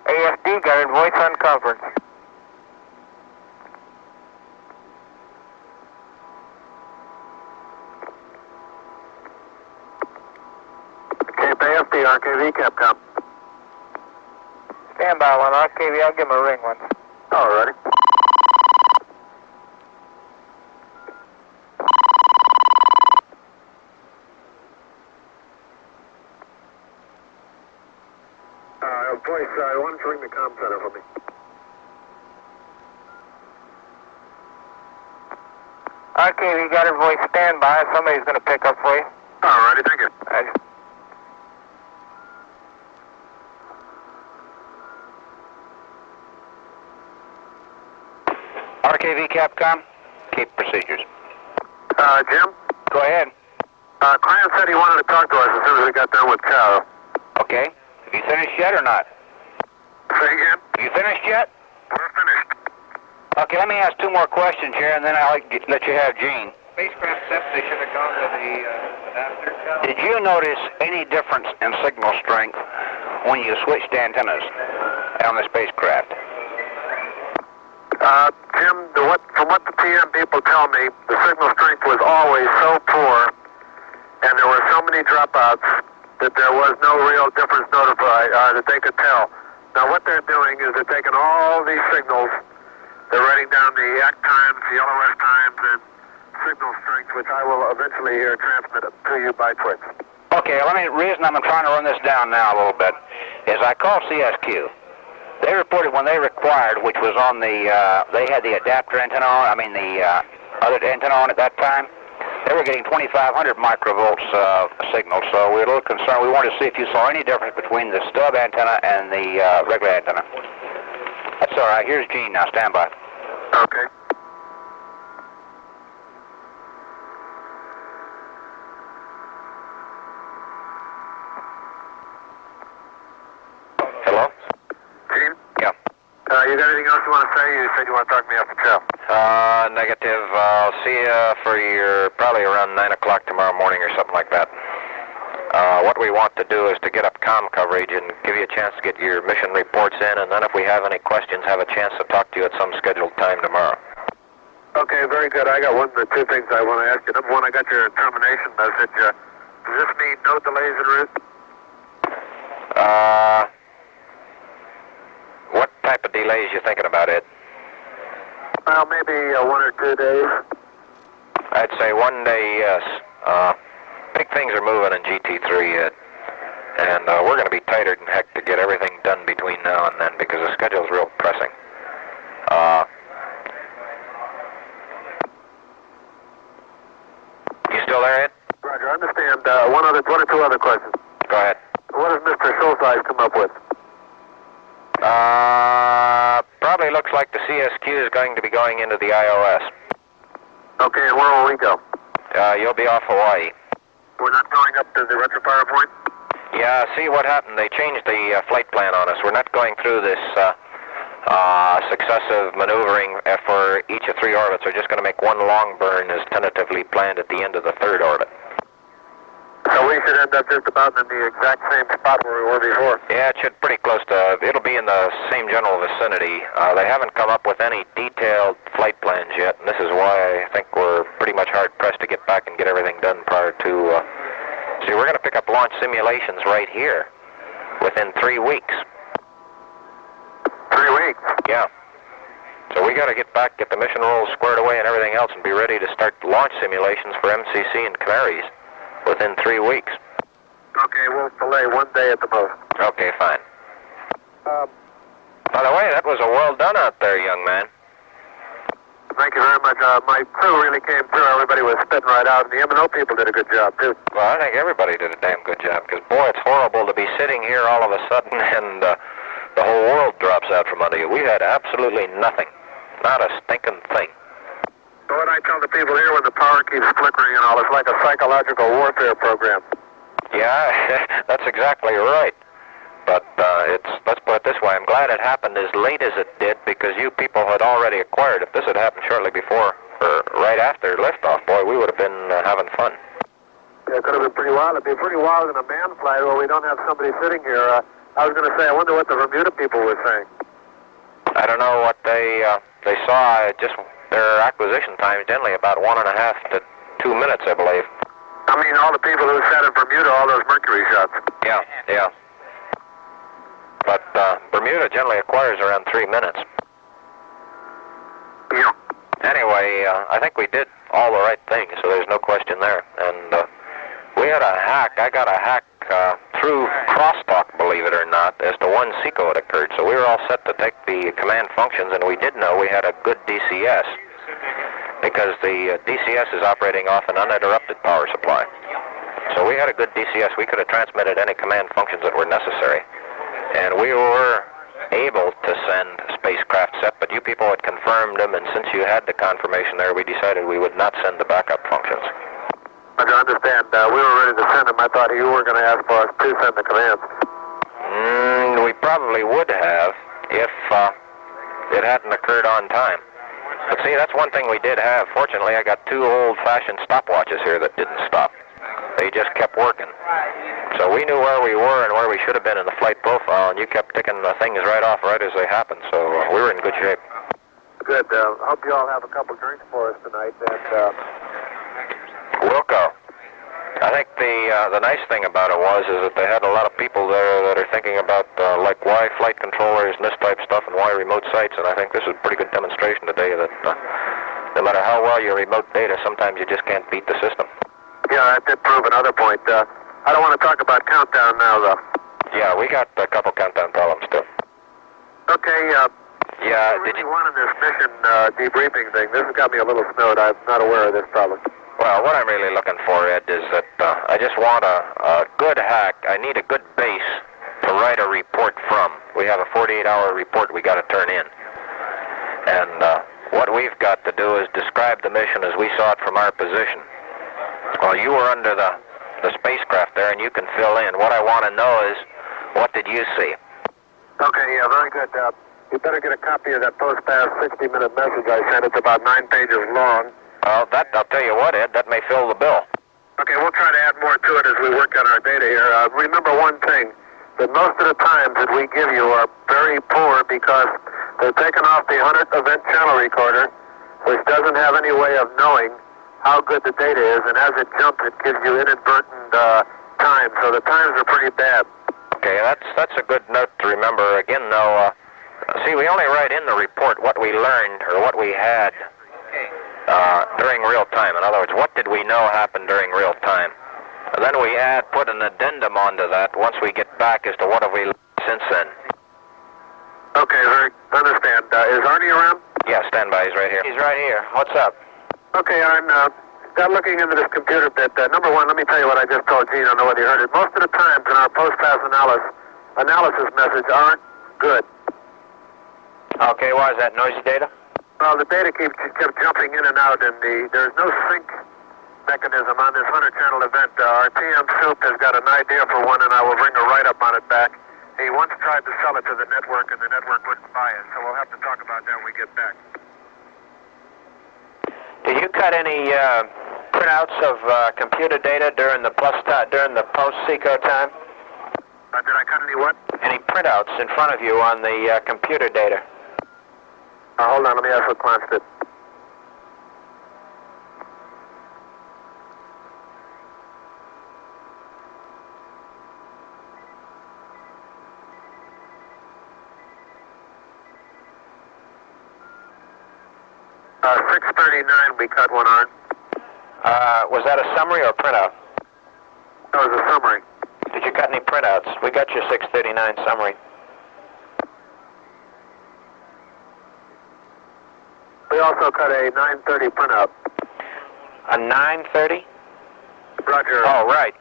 AFD got his voice on conference. Cape AFD, RKV, Capcom. Stand by one, RKV. I'll give him a ring once. All righty. Voice, I want to ring the comm center for me. RKV got his voice. Stand by. Somebody's going to pick up for you. All righty, thank you. Roger. RKV Capcom, Cape procedures. Jim? Go ahead. Kranz said he wanted to talk to us as soon as we got done with chow. Okay. Have you finished yet or not? Say again? Have you finished yet? We're finished. Okay, let me ask two more questions here, and then I'll let you have Gene. Spacecraft steps, they should have gone to the adapter. Did you notice any difference in signal strength when you switched antennas on the spacecraft? Jim, from what the PM people tell me, the signal strength was always so poor, and there were so many dropouts that there was no real difference notified that they could tell. Now, what they're doing is they're taking all these signals They're writing down the act times, the LOS times, and signal strength, which I will eventually here transmit to you by Twitch. Okay, reason I'm trying to run this down now a little bit is I called CSQ. They reported when they required, which was on the, they had the adapter antenna on, the other antenna on at that time, they were getting 2,500 microvolts signal, so we were a little concerned. We wanted to see if you saw any difference between the stub antenna and the regular antenna. That's all right. Here's Gene now. Stand by. Okay. Hello? Gene? Yeah. You got anything else you want to say? You said you want to talk to me after the show. Negative. I'll see you for your, probably around 9 o'clock tomorrow morning or something like that. What we want to do is to get up comm coverage and give you a chance to get your mission reports in, and then if we have any questions, have a chance to talk to you at some scheduled time tomorrow. Okay, very good. I got one or two things I want to ask you. Number one, I got your termination message. Does this mean no delays en route? What type of delays you thinking about, Ed? Well, maybe 1 or 2 days. I'd say 1 day, yes. Big things are moving in GT3, Ed. And we're going to be tighter than heck to get everything done between now and then because the schedule's real pressing. You still there, Ed? Roger, I understand. One or two other questions. Go ahead. What does Mr. Schultheis come up with? Probably looks like the CSQ is going to be going into the IOS. Okay, and where will we go? You'll be off Hawaii. We're not going up to the Retrofire point? Yeah, see what happened. They changed the flight plan on us. We're not going through this successive maneuvering for each of 3 orbits. We're just going to make one long burn as tentatively planned at the end of the 3rd orbit. So we should end up just about in the exact same spot where we were before? Yeah, it should pretty close to, it'll be in the same general vicinity. They haven't come up with any detailed flight plans yet, and this is why I think we're pretty much hard-pressed to get back and get everything done prior to, see, we're going to pick up launch simulations right here within 3 weeks. 3 weeks? Yeah. So we got to get back, get the mission roles squared away and everything else, and be ready to start launch simulations for MCC and Canaries within 3 weeks. Okay, we'll delay 1 day at the most. Okay, fine. By the way, that was a well done out there, young man. Thank you very much. My crew really came through. Everybody was spitting right out, and the M&O people did a good job, too. Well, I think everybody did a damn good job, because, boy, it's horrible to be sitting here all of a sudden and the whole world drops out from under you. We had absolutely nothing. Not a stinking thing. So what I tell the people here when the power keeps flickering and all, it's like a psychological warfare program. Yeah, that's exactly right. But let's put it this way, I'm glad it happened as late as it did because you people had already acquired. If this had happened shortly before or right after liftoff, boy, we would have been having fun. Yeah, it could have been pretty wild. It'd be pretty wild in a manned flight where we don't have somebody sitting here. I was going to say, I wonder what the Bermuda people were saying. I don't know what they saw. Just their acquisition time is generally about 1.5 to 2 minutes, I believe. I mean, all the people who sat in Bermuda, all those Mercury shots. Yeah, yeah. But Bermuda generally acquires around 3 minutes. Yeah. Anyway, I think we did all the right things, so there's no question there. And we had a hack. I got a hack through crosstalk, believe it or not, as to one SECO had occurred. So we were all set to take the command functions, and we did know we had a good DCS because the DCS is operating off an uninterrupted power supply. So we had a good DCS. We could have transmitted any command functions that were necessary. And we were able to send spacecraft set, but you people had confirmed them, and since you had the confirmation there, we decided we would not send the backup functions. I understand. We were ready to send them. I thought you were going to ask for us to send the commands. We probably would have if it hadn't occurred on time. But see, that's one thing we did have. Fortunately, I got 2 old-fashioned stopwatches here that didn't stop. They just kept working. So we knew where we were and where we should have been in the flight profile, and you kept ticking the things right off right as they happened. So we were in good shape. Good. Hope you all have a couple drinks for us tonight. And Wilco. I think the nice thing about it is that they had a lot of people there that are thinking about like why flight controllers and this type of stuff and why remote sites, and I think this is a pretty good demonstration today that no matter how well you remote data, sometimes you just can't beat the system. Yeah, that did prove another point. I don't want to talk about countdown now, though. Yeah, we got a couple countdown problems too. Okay, yeah, I really wanted this mission debriefing thing. This has got me a little snowed. I'm not aware of this problem. Well, what I'm really looking for, Ed, is that I just want a good hack. I need a good base to write a report from. We have a 48-hour report we got to turn in. And what we've got to do is describe the mission as we saw it from our position. Well, you were under the spacecraft there, and you can fill in. What I want to know is, what did you see? Okay, yeah, very good. You better get a copy of that post-pass 60-minute message I sent. It's about 9 pages long. Well, I'll tell you what, Ed, that may fill the bill. Okay, we'll try to add more to it as we work on our data here. Remember one thing, that most of the times that we give you are very poor because they're taken off the 100th event channel recorder, which doesn't have any way of knowing how good the data is, and as it jumps, it gives you inadvertent time, so the times are pretty bad. Okay, that's a good note to remember. Again, though, see, we only write in the report what we learned or what we had during real time. In other words, what did we know happened during real time? And then we put an addendum onto that once we get back as to what have we learned since then. Okay, very understand. Is Arnie around? Yeah, stand by. He's right here. He's right here. What's up? Okay, I'm looking into this computer bit. Number one, let me tell you what I just told Gene. I don't know whether you heard it. Most of the times in our post-pass analysis message aren't good. Okay, why is that? Noisy data? Well, the data kept jumping in and out, and there's no sync mechanism on this 100-channel event. Our TM Soup has got an idea for one, and I will bring a write-up on it back. He once tried to sell it to the network, and the network wouldn't buy it, so we'll have to talk about that when we get back. Did you cut any printouts of computer data during the post-SECO time? Did I cut any what? Any printouts in front of you on the computer data? Hold on, let me ask what Kranz did. Uh, 6:39, we cut one on. Was that a summary or a printout? That was a summary. Did you cut any printouts? We got your 6:39 summary. We also cut a 9:30 printout. A 9:30? Roger. Oh, right.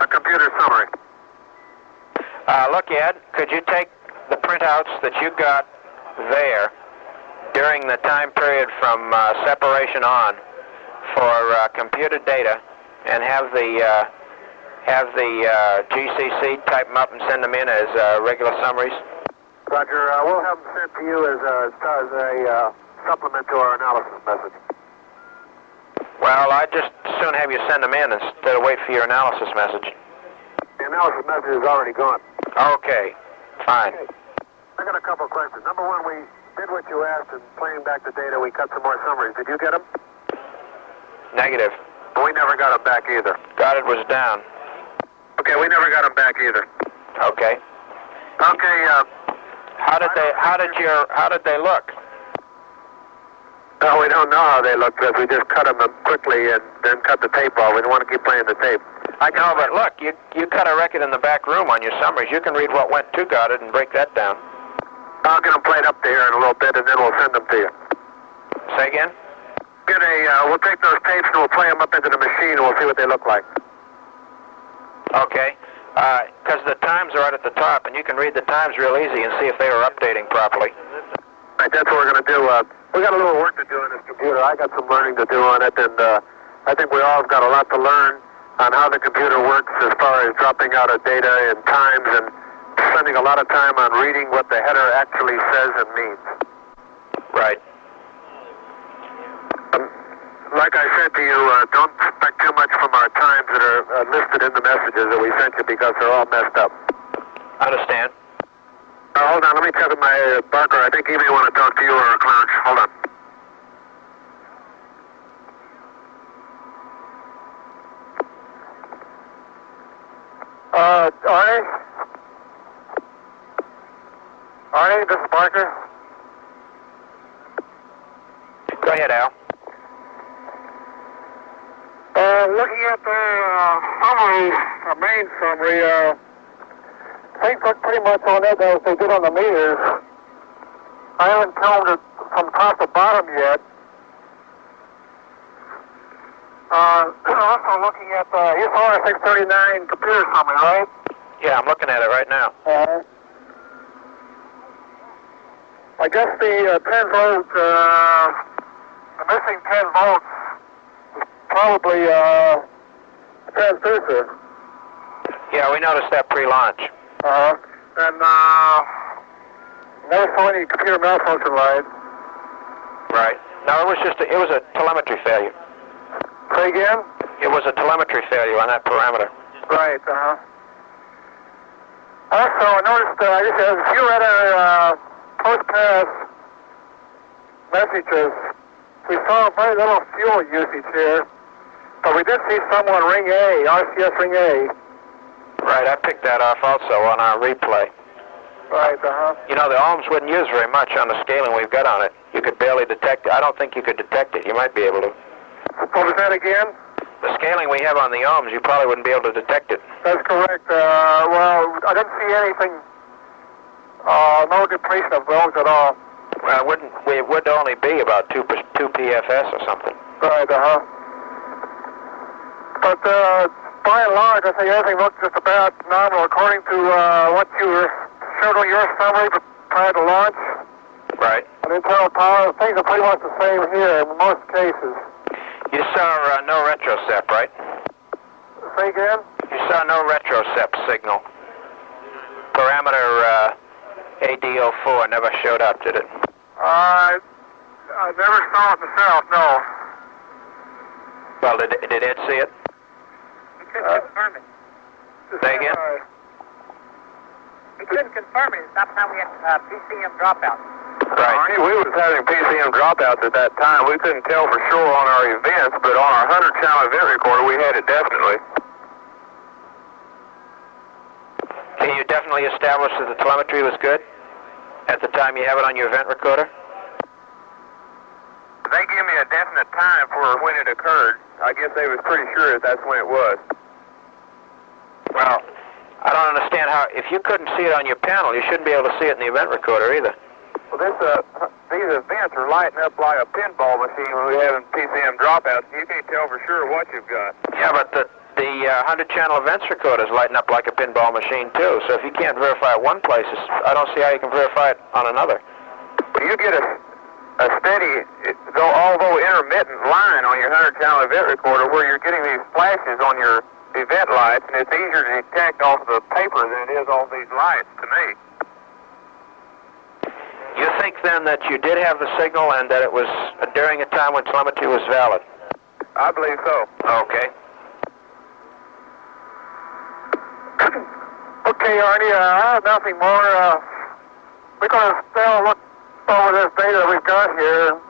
A computer summary. Look, Ed, could you take the printouts that you got there during the time period from separation on for computer data and have the GCC type them up and send them in as regular summaries? Roger. We'll have them sent to you as a supplement to our analysis message. Well, I'd just soon have you send them in instead of wait for your analysis message. The analysis message is already gone. Okay, fine. Okay. I got a couple of questions. Number one, we did what you asked, and playing back the data, we cut some more summaries. Did you get them? Negative. We never got them back either. Got it was down. Okay, we never got them back either. Okay. Okay. How did they look? No, we don't know how they look because we just cut them quickly and then cut the tape off. We don't want to keep playing the tape. No, but look, you cut a record in the back room on your summaries. You can read what went to got it and break that down. I'll get them played up to here in a little bit, and then we'll send them to you. Say again? We'll take those tapes and we'll play them up into the machine and we'll see what they look like. Okay. Because the times are right at the top, and you can read the times real easy and see if they were updating properly. Right, that's what we're going to do. We got a little work to do on this computer. I got some learning to do on it, and I think we all have got a lot to learn on how the computer works as far as dropping out of data and times and spending a lot of time on reading what the header actually says and means. Right. Like I said to you, don't expect too much from our times that are listed in the messages that we sent you because they're all messed up. Understand. Hold on, let me check with my Barker. I think he may want to talk to you or Kranz. Hold on. Arnie? Arnie, this is Parker. Go ahead, Al. Looking at the summary, the main summary, things look pretty much on it as they did on the meters. I haven't counted it from top to bottom yet. Also looking at the USR 639 computer summary, right? Yeah, I'm looking at it right now. I guess the 10 volt, the missing 10 volts is probably a transducer. Yeah, we noticed that pre-launch. And never saw any computer malfunction lights. Right. No, it was a telemetry failure. Say again? It was a telemetry failure on that parameter. Right, Also, I noticed, if you read our post-pass messages, we saw very little fuel usage here, but we did see someone ring A, RCS ring A. Right, I picked that off also on our replay. Right, You know, the ohms wouldn't use very much on the scaling we've got on it. You could barely detect it. I don't think you could detect it. You might be able to. What was that again? The scaling we have on the ohms, you probably wouldn't be able to detect it. That's correct. Well, I didn't see anything, no depletion of ohms at all. Well, it would only be about 2 PFS or something. Right, But by and large, I think everything looked just about normal according to what you showed on your summary prior to launch. Right. And internal power, things are pretty much the same here in most cases. You saw no retrocep, right? Say again? You saw no retrocep signal. Parameter AD04 never showed up, did it? I never saw it myself, no. Well, did Ed see it? He couldn't confirm it. Say again? He couldn't confirm it. That's how we had PCM dropouts. Right. We was having PCM dropouts at that time. We couldn't tell for sure on our events, but on our 100-channel event recorder, we had it definitely. Can you definitely establish that the telemetry was good at the time you have it on your event recorder? They gave me a definite time for when it occurred. I guess they was pretty sure that that's when it was. Well, I don't understand how, if you couldn't see it on your panel, you shouldn't be able to see it in the event recorder either. Well, these events are lighting up like a pinball machine when we're having PCM dropouts. You can't tell for sure what you've got. Yeah, but the 100-channel events recorder is lighting up like a pinball machine, too. So if you can't verify it one place, I don't see how you can verify it on another. Well, you get a steady, although intermittent line on your 100-channel event recorder where you're getting these flashes on your event lights, and it's easier to detect off the paper than it is off these lights to me. You think then that you did have the signal and that it was during a time when telemetry was valid? I believe so. Okay. Okay, Arnie, I have nothing more. We're going to still look over this data we've got here and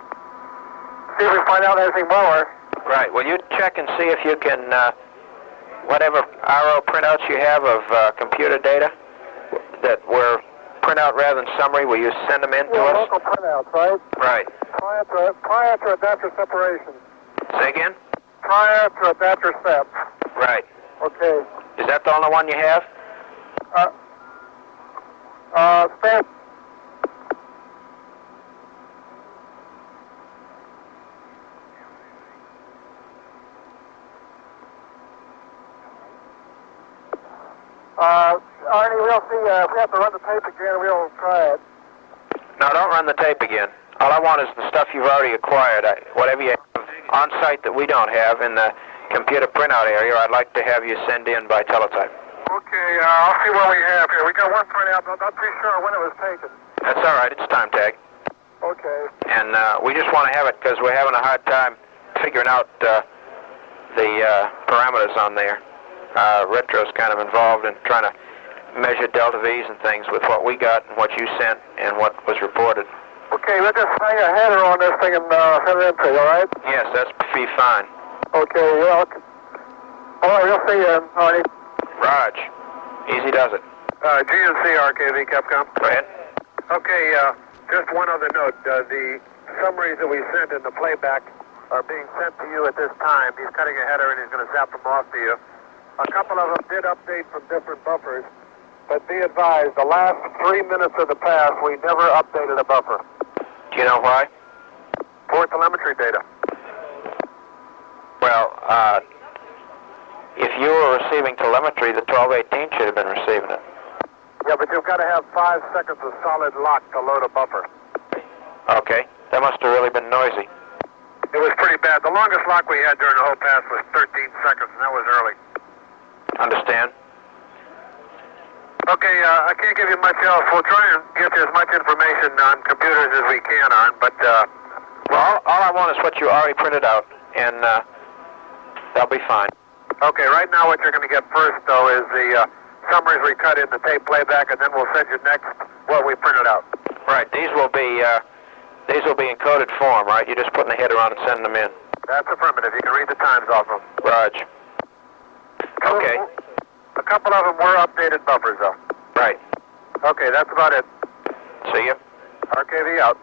see if we find out anything more. Right. Well, you check and see if you can, whatever RO printouts you have of computer data that were printout rather than summary, will you send them in to us? Local printouts, right? Right. Prior to adapter separation. Say again? Prior to adapter sep. Right. Okay. Is that the only one you have? Stamp. Arnie, we'll see if we have to run the tape again, we'll try it. No, don't run the tape again. All I want is the stuff you've already acquired. Whatever you have on site that we don't have in the computer printout area, I'd like to have you send in by teletype. Okay, I'll see what we have here. We got one printout, but I'm not pretty sure when it was taken. That's all right. It's time tag. Okay. And we just want to have it because we're having a hard time figuring out the parameters on there. Retro's kind of involved in trying to measure delta V's and things with what we got and what you sent and what was reported. Okay, we'll just hang a header on this thing and send it in to you, all right? Yes, that's be fine. Okay, yeah. All right, we'll see you, Arnie. Raj. Easy does it. GNC RKV Capcom. Go ahead. Okay, just one other note. The summaries that we sent in the playback are being sent to you at this time. He's cutting a header and he's going to zap them off to you. A couple of them did update from different buffers, but be advised, the last 3 minutes of the pass, we never updated a buffer. Do you know why? Poor telemetry data. Well, if you were receiving telemetry, the 1218 should have been receiving it. Yeah, but you've got to have 5 seconds of solid lock to load a buffer. Okay. That must have really been noisy. It was pretty bad. The longest lock we had during the whole pass was 13 seconds, and that was early. Understand? Okay, I can't give you much else. We'll try and get you as much information on computers as we can on, but... well, all I want is what you already printed out, and that'll be fine. Okay, right now what you're going to get first, though, is the summaries we cut in the tape playback, and then we'll send you next what we printed out. Right, these will be encoded form, right? You're just putting the header on and sending them in. That's affirmative. You can read the times off them. Raj. Okay. A couple of them were updated buffers, though. Right. Okay, that's about it. See you. RKV out.